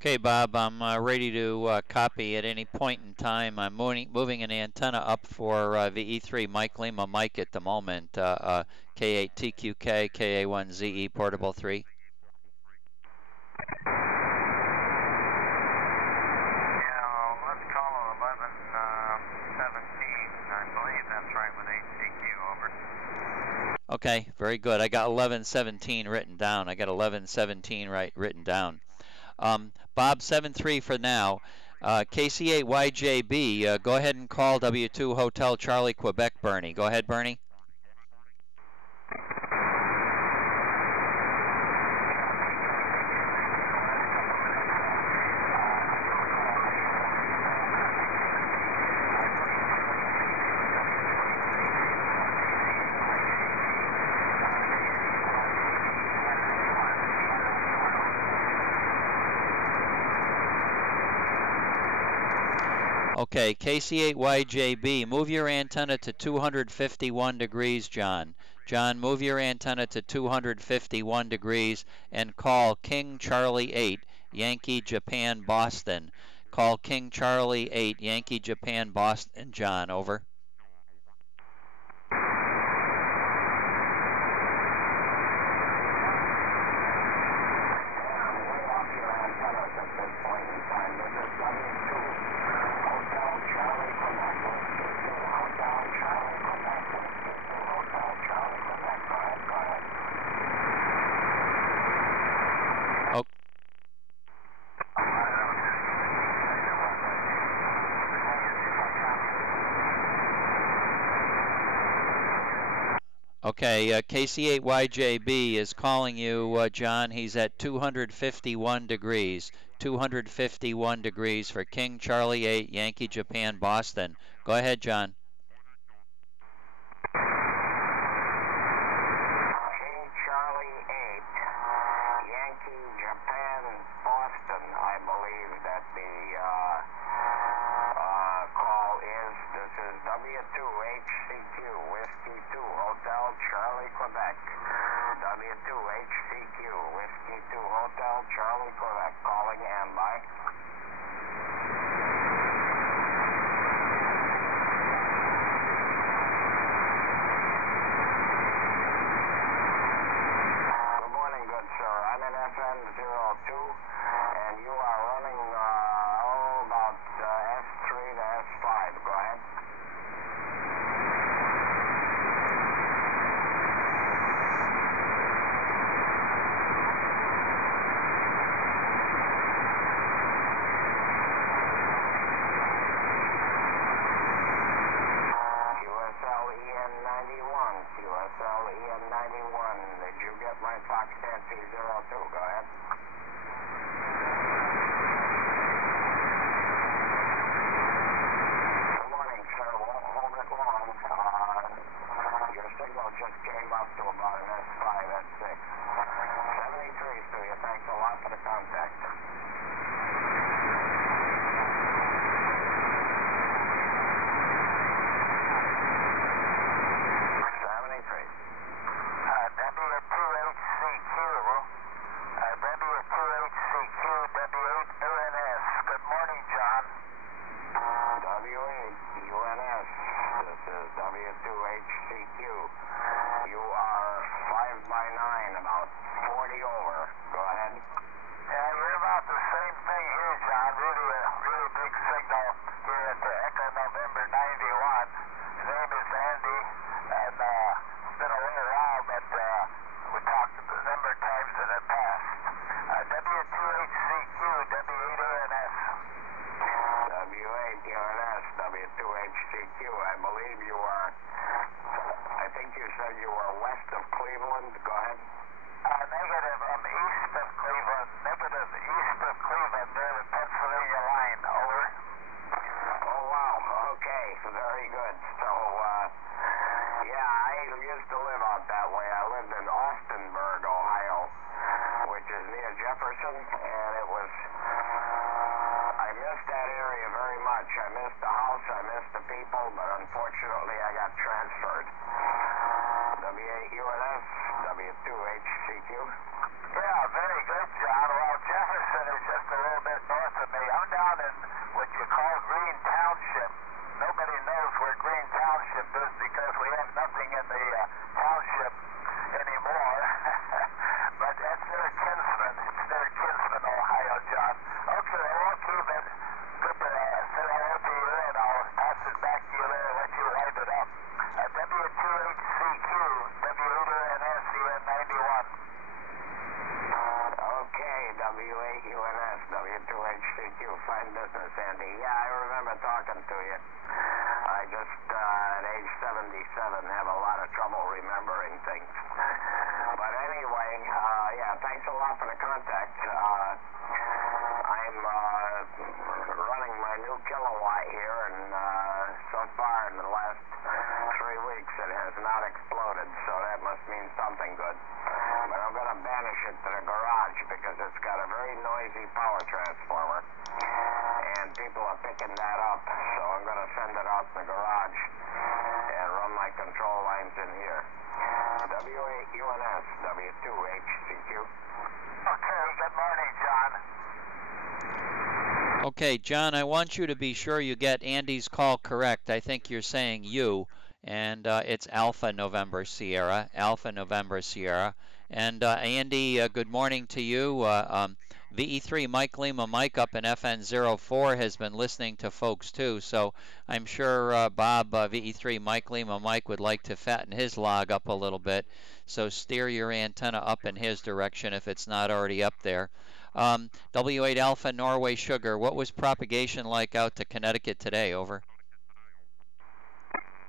Okay, Bob, I'm ready to copy at any point in time. I'm moving an antenna up for VE3 Mike Lima Mike at the moment, K8TQK, KA1ZE Portable 3. Yeah, let's call it 1117. I believe that's right with HCQ, over. Okay, very good. I got 1117 written down. I got 1117 written down. Bob, 73 for now. KC8YJB, go ahead and call W2 Hotel Charlie Quebec, Bernie. Go ahead, Bernie. Okay, KC8YJB, move your antenna to 251 degrees, John. John, move your antenna to 251 degrees and call King Charlie 8, Yankee Japan Boston. Call King Charlie 8, Yankee Japan Boston, John, over. Okay, KC8YJB is calling you, John. He's at 251 degrees. 251 degrees for King Charlie 8, Yankee Japan Boston. Go ahead, John. King Charlie 8, Yankee Japan Boston. I believe that the call is, this is W2HCQ, Whiskey 2, Hotel Charlie, Quebec. W2HCQ, Whiskey 2, Hotel Charlie, Quebec. Calling and by. Good morning, good sir. I'm in FM02, and you are running, about S3 to S5. Go ahead. QSL EN91, QSL EN91. Did you get my Fox Nancy 02? Go ahead. Good morning, sir. Won't hold it long. Your signal just came up to about an S5, S6. 73 to you. Thanks a lot for the contact. 73. W2HCQ, W2HCQ, W8UNS. Good morning, John. W8UNS. This is W2HCQ. You are 5 by 9, about 40 over. Go ahead. Yeah, you're about the same thing here, John. Really big signal here at the Echo November 91. His name is Andy, and it's been a little while, but we talked a number of times in the past. W2HCQ, W8UNS. Cleveland. Go ahead. Negative. I'm east of Cleveland. Negative east of Cleveland near the Pennsylvania line. Over. Oh, wow. Okay. Very good. So, yeah, I used to live out that way. I lived in Austinburg, Ohio, which is near Jefferson, and it was... I missed that area very much. I missed the house, I missed the people, but unfortunately I got transferred. W8UNS, W2HCQ. Yeah, very good, John. Well, Jefferson is just a little bit north of me. I'm down in what you call Green Township. Nobody knows where Green Township is because we have nothing in the township anymore. But that's their kinsman. It's their kinsman, Ohio, John. Okay, I won't keep it. Good to say hello to you, and I'll pass it back to you there and let you wind it up. W2HCQ, W8UNS EM91. Okay, W8UNS, W2HCQ. Fine business, Andy. Yeah, I remember talking to you. I just, at age 77, have a lot of trouble remembering things. But anyway, yeah, thanks a lot for the contact. I'm running my new kilowatt here, and so far in the last 3 weeks it has not exploded, so that must mean something good. But I'm going to banish it to the garage because it's got a very noisy power transformer, and people are picking that up, so I'm going to send it out to the garage and run my control lines in here. W8UNS, W2HCQ. Okay, good morning, John. Okay, John, I want you to be sure you get Andy's call correct. I think you're saying you, and it's Alpha November Sierra, Alpha November Sierra. And Andy, good morning to you. VE3 Mike Lima Mike up in FN04 has been listening to folks too, so I'm sure Bob VE3 Mike Lima Mike would like to fatten his log up a little bit, so steer your antenna up in his direction if it's not already up there. W8 Alpha Norway Sugar, what was propagation like out to Connecticut today? Over.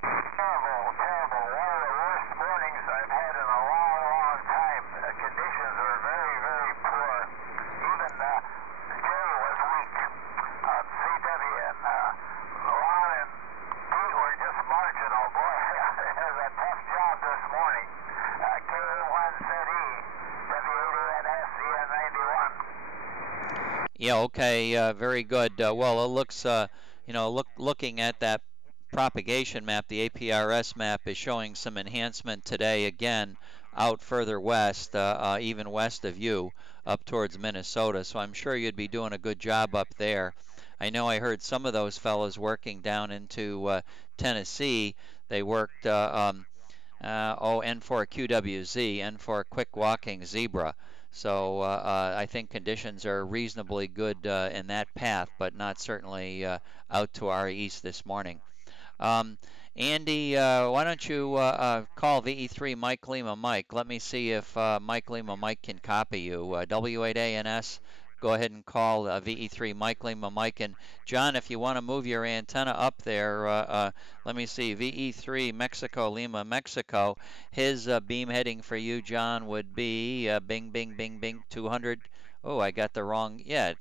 Terrible. One of the worst mornings I've had in a long time. The conditions are very, very poor. Even Jerry was weak on CW, and Ron and Pete were just marginal. Boy, it was a tough job this morning. Garry N1GC W8UNS EM91. Yeah, okay, very good. Well, it looks, you know, looking at that propagation map, the APRS map is showing some enhancement today again out further west, even west of you, up towards Minnesota. So I'm sure you'd be doing a good job up there. I know I heard some of those fellows working down into Tennessee. They worked N4QWZ, N4 Quick Walking Zebra. So I think conditions are reasonably good in that path, but not certainly out to our east this morning. Andy, why don't you call VE3 Mike Lima Mike? Let me see if Mike Lima Mike can copy you. W8ANS, go ahead and call VE3 Mike Lima Mike. And John, if you want to move your antenna up there, let me see, VE3 Mexico Lima Mexico. His beam heading for you, John, would be bing, bing, bing, bing, 200. Oh, I got the wrong, yeah.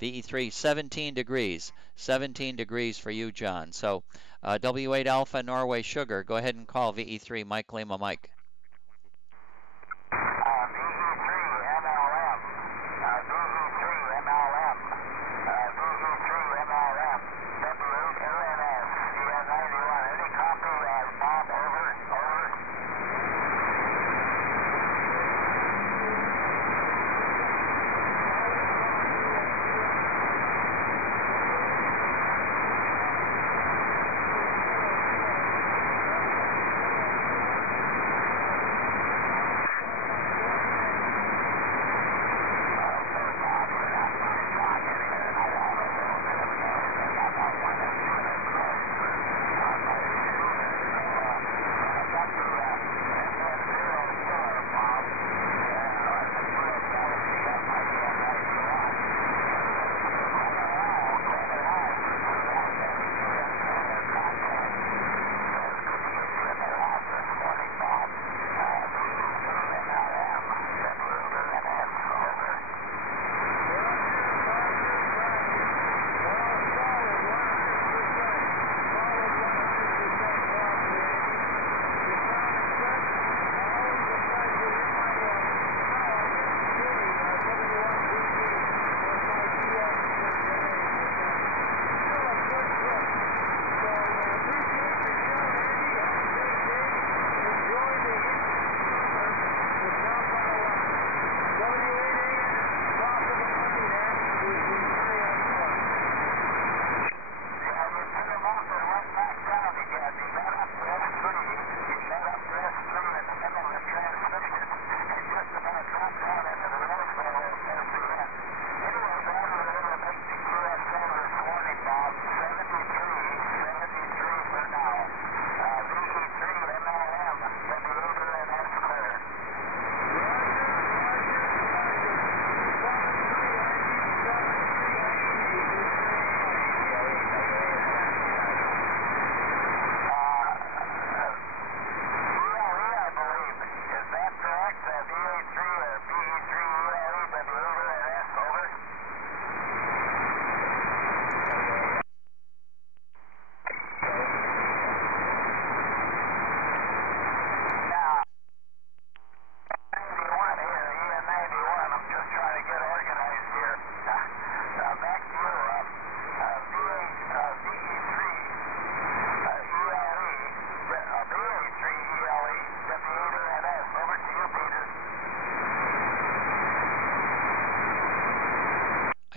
VE3, 17 degrees. 17 degrees for you, John. So W8 Alpha Norway Sugar, go ahead and call VE3 Mike Lima Mike. VE3MLM. VE3MLM. VE3MLM. W8UNS EM91. Any copy, Bob? Over.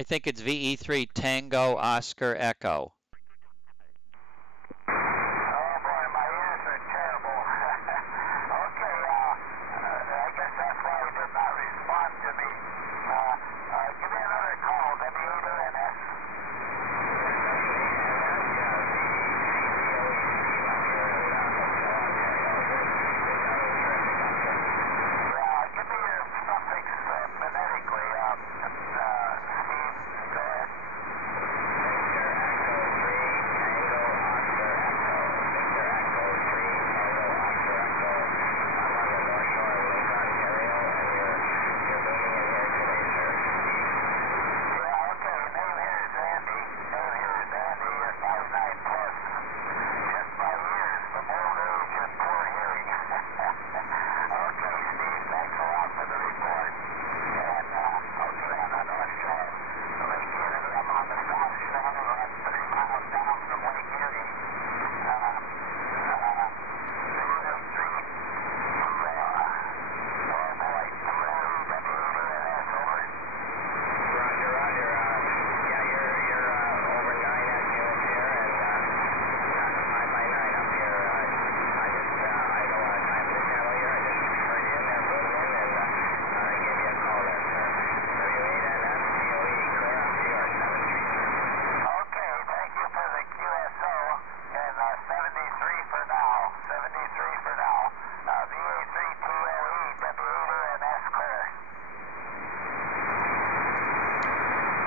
I think it's VE3 Tango Oscar Echo.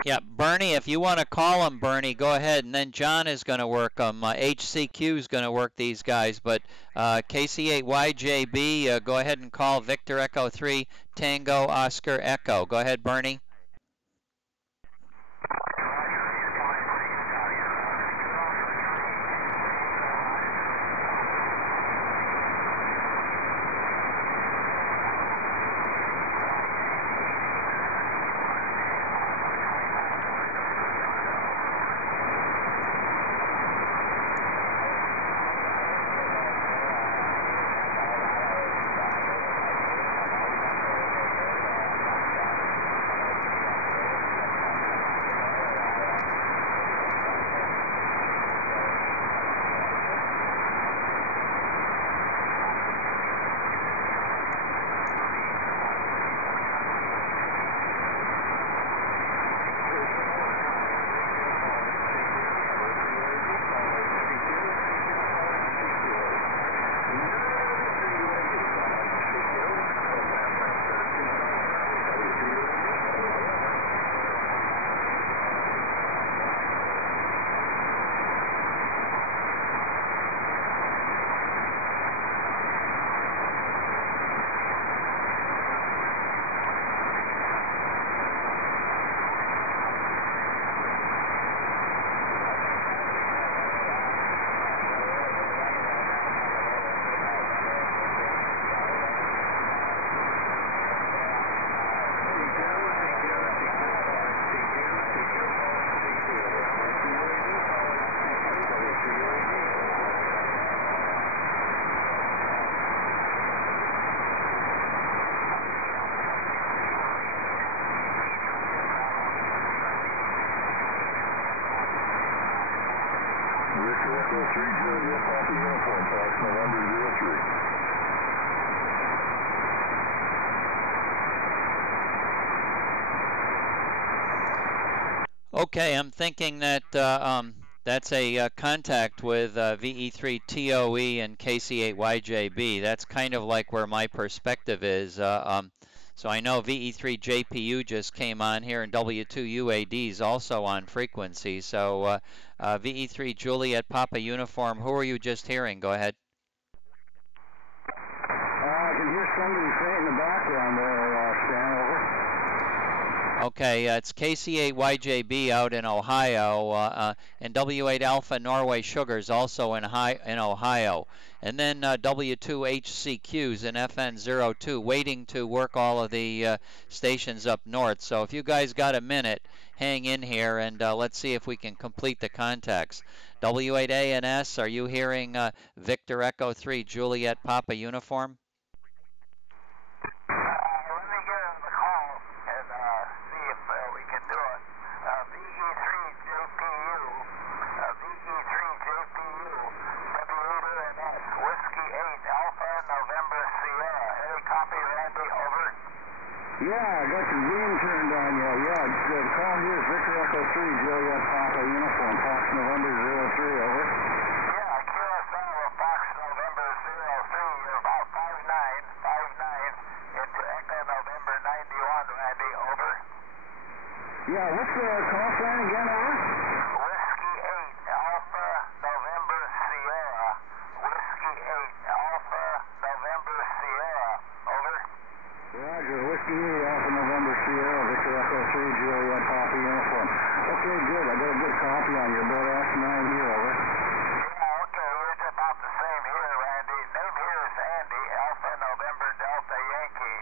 Yeah, Bernie, if you want to call them, Bernie, go ahead, and then John is going to work them. HCQ is going to work these guys, but KC8YJB, go ahead and call Victor Echo 3 Tango Oscar Echo. Go ahead, Bernie. Okay, I'm thinking that that's a contact with VE3TOE and KC8YJB. That's kind of like where my perspective is. So I know VE3JPU just came on here, and W2UAD is also on frequency. So VE3 Juliet Papa Uniform, who are you just hearing? Go ahead. I can hear somebody say in the background there, Stan, over. Okay, it's KC8YJB out in Ohio, and W8 Alpha Norway Sugars also in Ohio. And then W2HCQs in FN02 waiting to work all of the stations up north. So if you guys got a minute, hang in here and let's see if we can complete the contacts. W8ANS, are you hearing Victor Echo 3 Juliet Papa Uniform? Let me give him the call and see if we can do it. Yeah, I got the beam turned on, yeah. The call here is Victor Echo 3, Juliet Papa Uniform, Fox November 03, over. Yeah, QSL of Fox November 03, you're about 59 into Echo November 91, Randy, over. Yeah, what's the call sign again, over? Whiskey 8, Alpha November Sierra. Whiskey 8, Alpha November Sierra, over. Roger, Whiskey 8, Alpha November Sierra, Victor Echo 3, Juliet Papa Uniform. Okay, good. I got a good copy on you. About S9 here, over. Yeah, okay, we're about the same here, Randy. Name here is Andy, Alpha November Delta Yankee.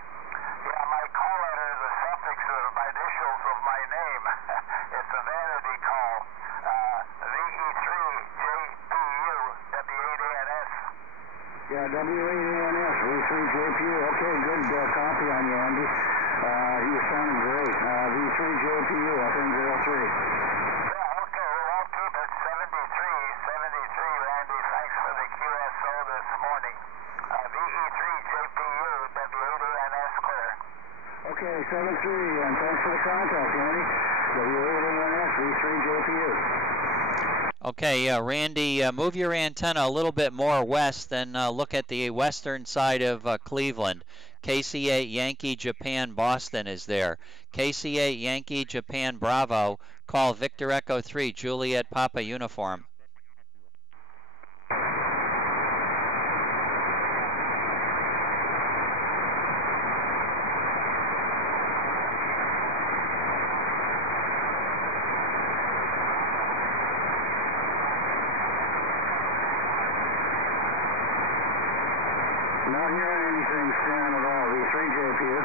Yeah, my call letter is a suffix of my initials of my name. It's a vanity call. VE3JPU, W8ANS. Yeah, W8ANS, V3JPU. Okay, good copy on you, Andy. You sounded great. V3JPU, FM03. Yeah, okay, well, I'll keep it 73, Randy. Thanks for the QSO this morning. VE3JPU, W8ANS, clear. Okay, 73, and thanks for the contact, Andy. W8ANS, V3JPU. Okay, Randy, move your antenna a little bit more west and look at the western side of Cleveland. KC8 Yankee Japan Boston is there. KC8 Yankee Japan Bravo, call Victor Echo 3 Juliet Papa Uniform. Not hearing anything, Stan, at all. V3JPU.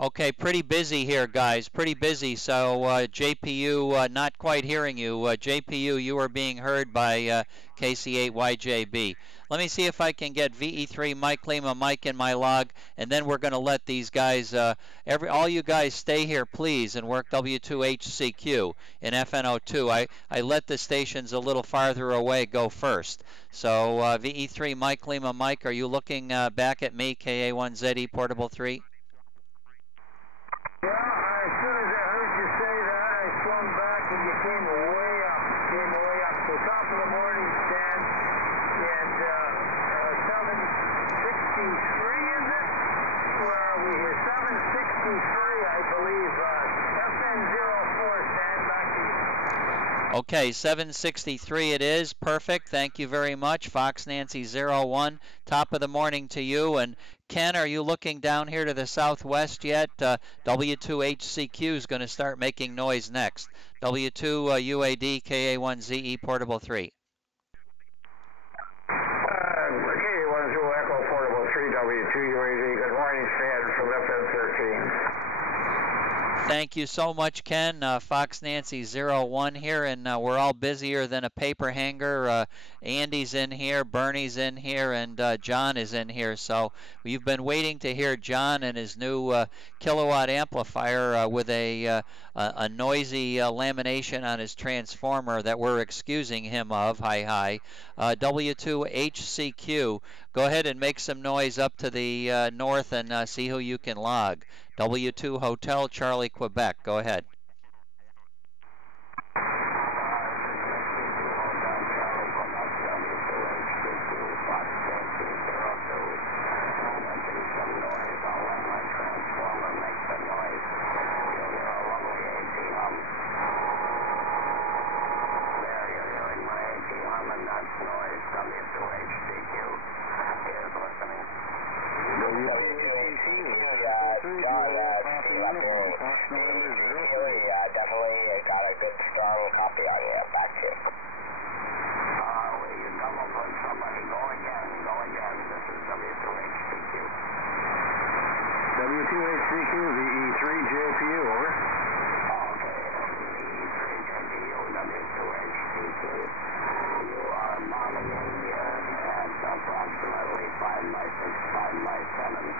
Okay, pretty busy here, guys. Pretty busy. So JPU not quite hearing you. JPU, you are being heard by KC8YJB. Let me see if I can get VE3 Mike Lima Mike in my log, and then we're going to let these guys, all you guys stay here, please, and work W2HCQ in FN02. I let the stations a little farther away go first. So VE3 Mike Lima Mike, are you looking back at me, KA1ZE Portable 3? Yeah, as soon as I heard you say that, I swung back and you came way up. So top of the morning, Stan, and 763, is it? Where are we here? 763, I believe. FN04, Stan, back to you. Okay, 763 it is. Perfect. Thank you very much. Fox Nancy 01. Top of the morning to you. And Ken, are you looking down here to the southwest yet? W2HCQ is going to start making noise next. W2 UAD KA1ZE Portable 3. KA10 Echo Portable 3 W2 UAD. Good morning, Stan, from FN13. Thank you so much, Ken. Fox Nancy 01 here, and we're all busier than a paper hanger. Andy's in here, Bernie's in here, and John is in here. So we've been waiting to hear John and his new kilowatt amplifier with a noisy lamination on his transformer that we're excusing him of. Hi. W2HCQ, go ahead and make some noise up to the north and see who you can log. W2 Hotel Charlie Quebec, go ahead. Definitely got a good strong copy on you. Back to you. You double put somebody. Go again. This is W2HCQ. W2HCQ, VE3JPU, over. Okay, VE3JPU, W2HCQ. You are modeling at approximately 5 by 6, 5 by 7.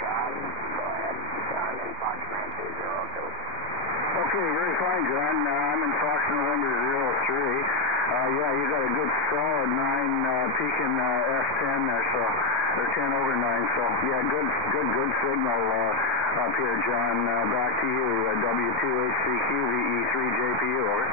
John, go ahead. John in Fox Nancy 02. Okay, very fine, John. I'm in Fox November 03. Yeah, you got a good solid 9 peaking F10 there, so or 10 over 9. So yeah, good signal up here, John. Back to you, W2HCQ VE3JPU, over.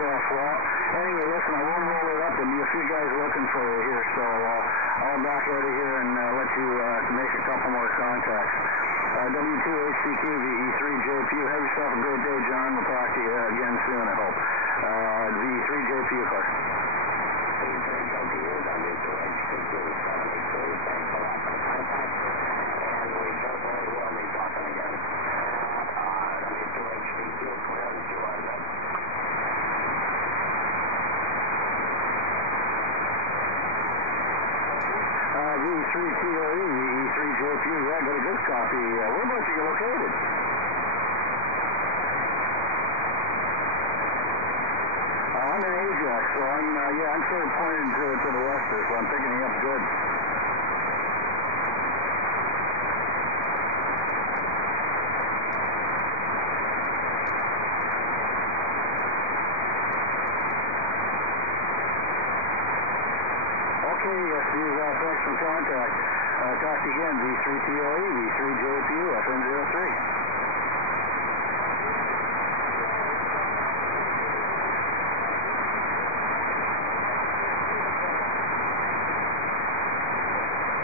Well, anyway, listen, I won't roll it up. There'll be a few guys looking for you here, so I'll back out of here and let you make a couple more contacts. W2HCQ VE3JPU. Have yourself a great day, John. We'll talk to you again soon, I hope. VE3JPU car. V3JPU, W2HCQ 73. Thanks a lot for the contact. And we certainly will be talking again. W2HCQ, clear as you are, then. V3TOE, E3JPU, yeah, got a good copy. Whereabouts are you located? I'm in Ajax, so I'm sort of pointed to the west there, so I'm picking you up good. Thanks for contact. Talk to you again, V3TOE, V3JPU, FM03.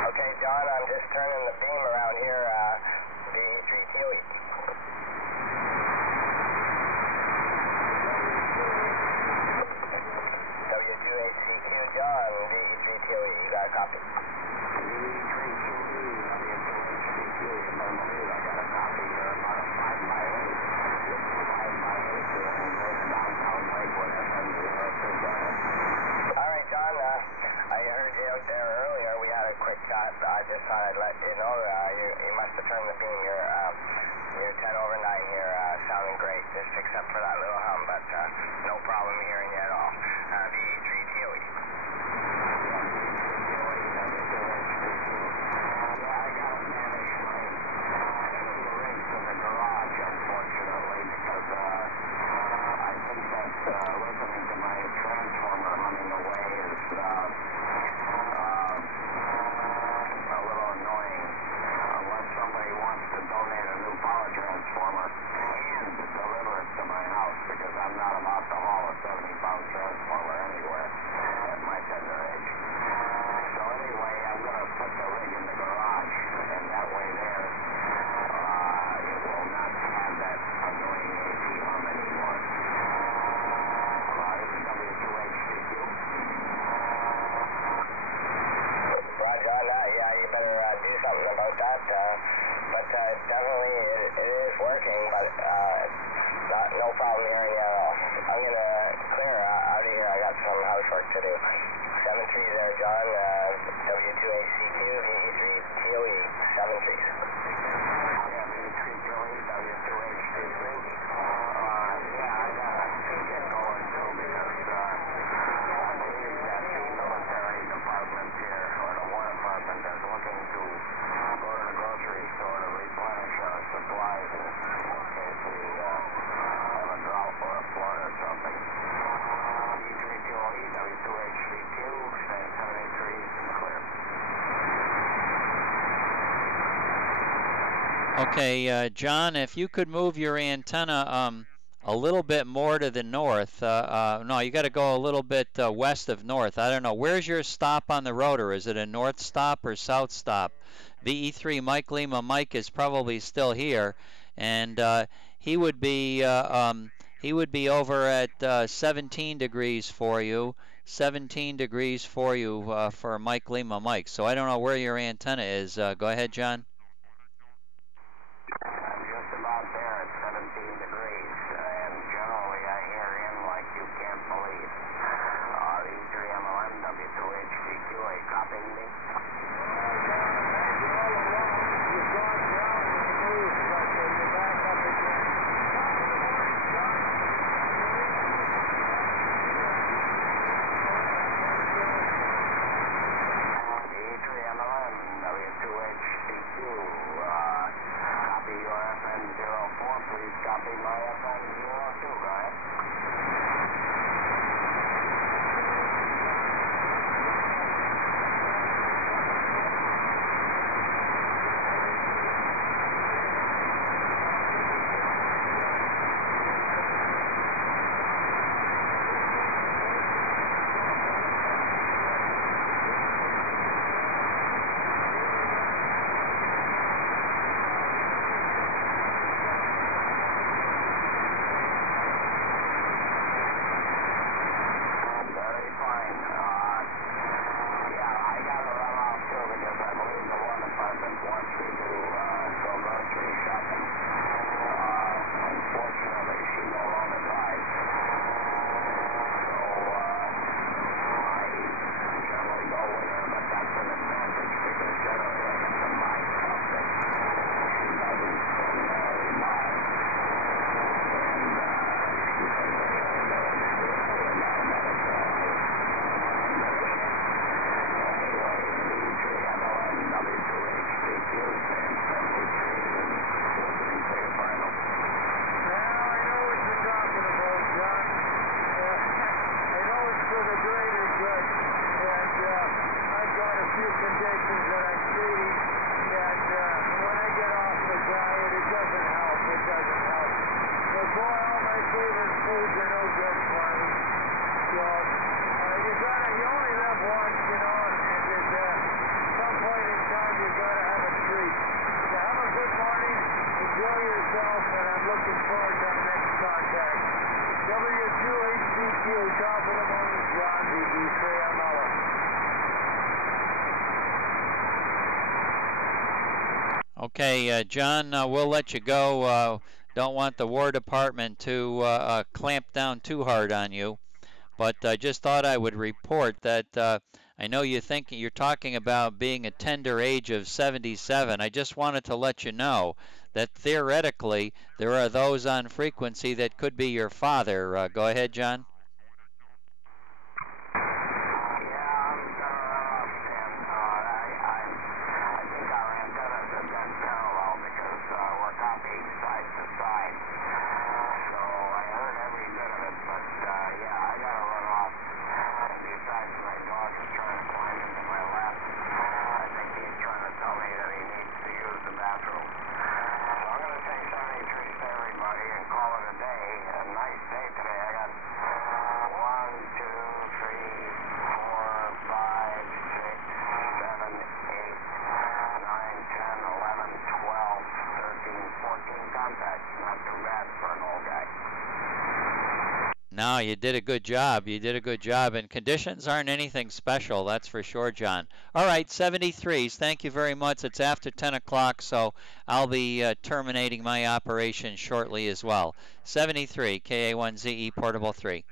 Okay, John, I'm just turning the beam around here, V3TOE. W2HCQ, John, V3TOE, you got a copy? V3TOE, W2HCQ, I got a copy. You're about a 5x8. 5x8 here, and go to downtown Lakewood, FM02. All right, John, I heard you out there earlier. We had a quick chat. I just thought I'd let you know you must have turned the beam. You're 10 over 9 here, sounding great, just except for that little hum, but no problem hearing you at all. V3TOE. Listening to my transformer humming away is a little annoying. Unless somebody wants to donate a new power transformer and deliver it to my house, because I'm not about to haul a 70-pound transformer anywhere at my tender age. So anyway, I'm going to put the rig in the garage, and that way there, it will not have that annoying AC hum anymore. This is W2HCQ. Roger on that. Yeah, you better do something about that. But definitely it is working, but no problem hearing you at all. I'm going to clear out of here. I got some housework to do. 7-3 there, John. W2HCQ, VE3TOE. 7-3. Yeah, V3TOE, W2HCQ. Yeah, I got to get going too, because I believe that the military department here, or the War Department, is looking to go to the grocery store to replenish our supplies in case we have a drought or a flood or something. V3TOE, W2HCQ, stand 783, clear. Okay, John, if you could move your antenna a little bit more to the north. No, you got to go a little bit west of north. I don't know. Where's your stop on the rotor? Is it a north stop or south stop? VE3 Mike Lima Mike is probably still here, and he would be over at 17 degrees for you. 17 degrees for you for Mike Lima Mike. So I don't know where your antenna is. Go ahead, John. I'm just about there at 17 degrees, and generally I hear in like you can't believe. E3MLM W2H greater good. And I've got a few conditions that I'm treating that when I get off the diet, it doesn't help. It doesn't help. But boy, all my favorite foods are no good for me. So you only live once, you know, and at some point in time you gotta have a treat. So have a good morning, enjoy yourself, and I'm looking forward to our next contact. W2HCQ, top of the morning, John, the E3MLA. Okay, John, we'll let you go. Don't want the War Department to clamp down too hard on you. But I just thought I would report that I know you're talking about being a tender age of 77. I just wanted to let you know that theoretically there are those on frequency that could be your father. Go ahead, John. No, you did a good job. You did a good job. And conditions aren't anything special, that's for sure, John. All right, 73s. Thank you very much. It's after 10 o'clock, so I'll be terminating my operation shortly as well. 73, KA1ZE Portable 3.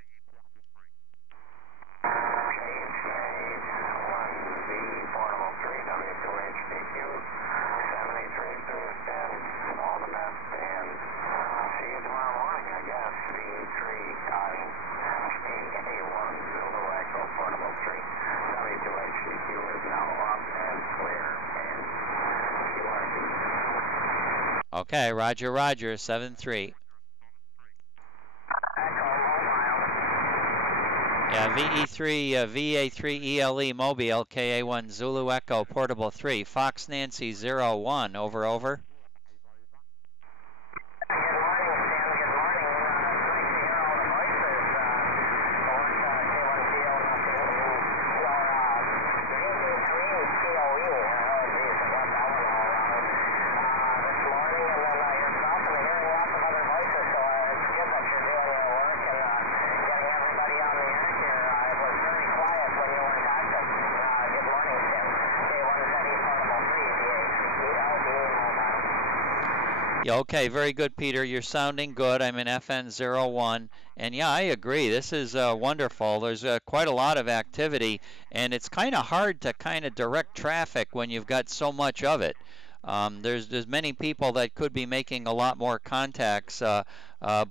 Okay, roger, roger, 7-3. Yeah, VA3 ELE Mobile, KA1 Zulu Echo Portable 3. Fox Nancy 01, over, over. Yeah, okay, very good, Peter. You're sounding good. I'm in FN01. And yeah, I agree. This is wonderful. There's quite a lot of activity, and it's kind of hard to kind of direct traffic when you've got so much of it. There's many people that could be making a lot more contacts, but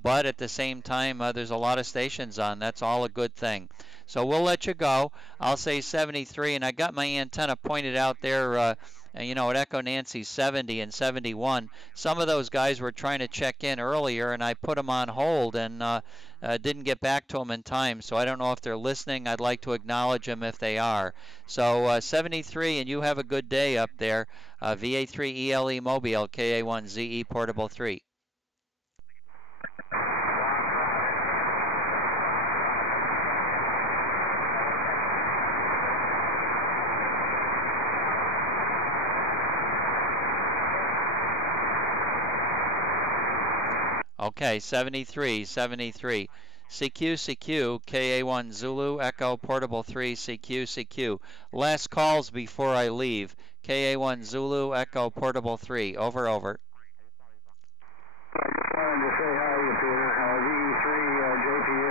at the same time, there's a lot of stations on. That's all a good thing. So we'll let you go. I'll say 73, and I got my antenna pointed out there, you know, at Echo Nancy 70 and 71. Some of those guys were trying to check in earlier, and I put them on hold and didn't get back to them in time. So I don't know if they're listening. I'd like to acknowledge them if they are. So 73, and you have a good day up there. VA3 ELE Mobile, KA1ZE Portable 3. Okay, 73, 73. CQ, KA1 Zulu, Echo Portable 3, CQ. Last calls before I leave. KA1 Zulu, Echo Portable 3, over, over. I just wanted to say hi to you, Peter. VE3 JPU.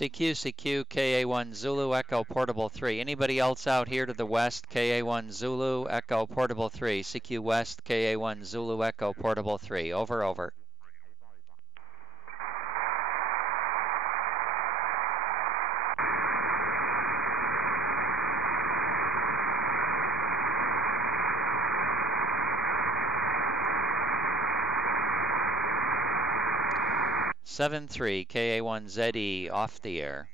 CQ, KA1 Zulu, Echo Portable 3. Anybody else out here to the west? KA1 Zulu, Echo Portable 3. CQ West, KA1 Zulu, Echo Portable 3. Over, over. 73 KA1ZE off the air.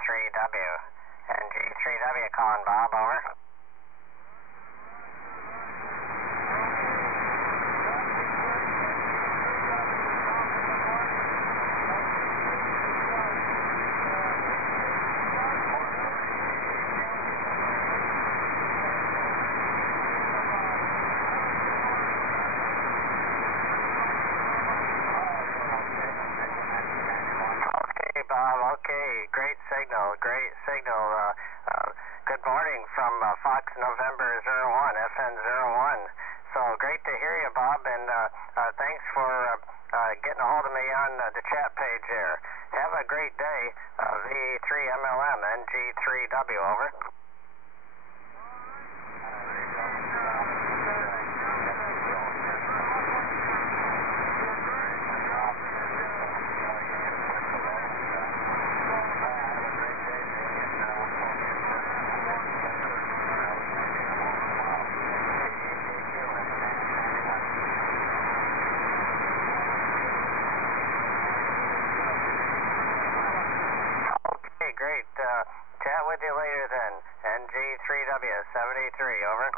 NG3W. NG3W calling Bob, over. Bob, okay, great signal, great signal. Good morning from Fox November 01, FN01. So great to hear you, Bob, and thanks for getting a hold of me on the chat page there. Have a great day, VE3MLM, NG3W, over. Great. Chat with you later then. NG3W 73, over.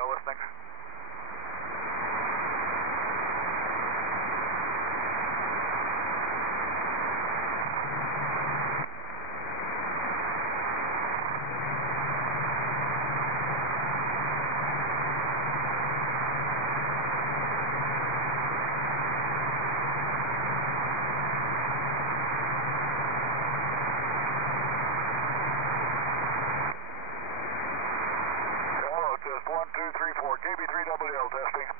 radio listening. Hello, test 1, 2, 3, 4, KB3WL testing.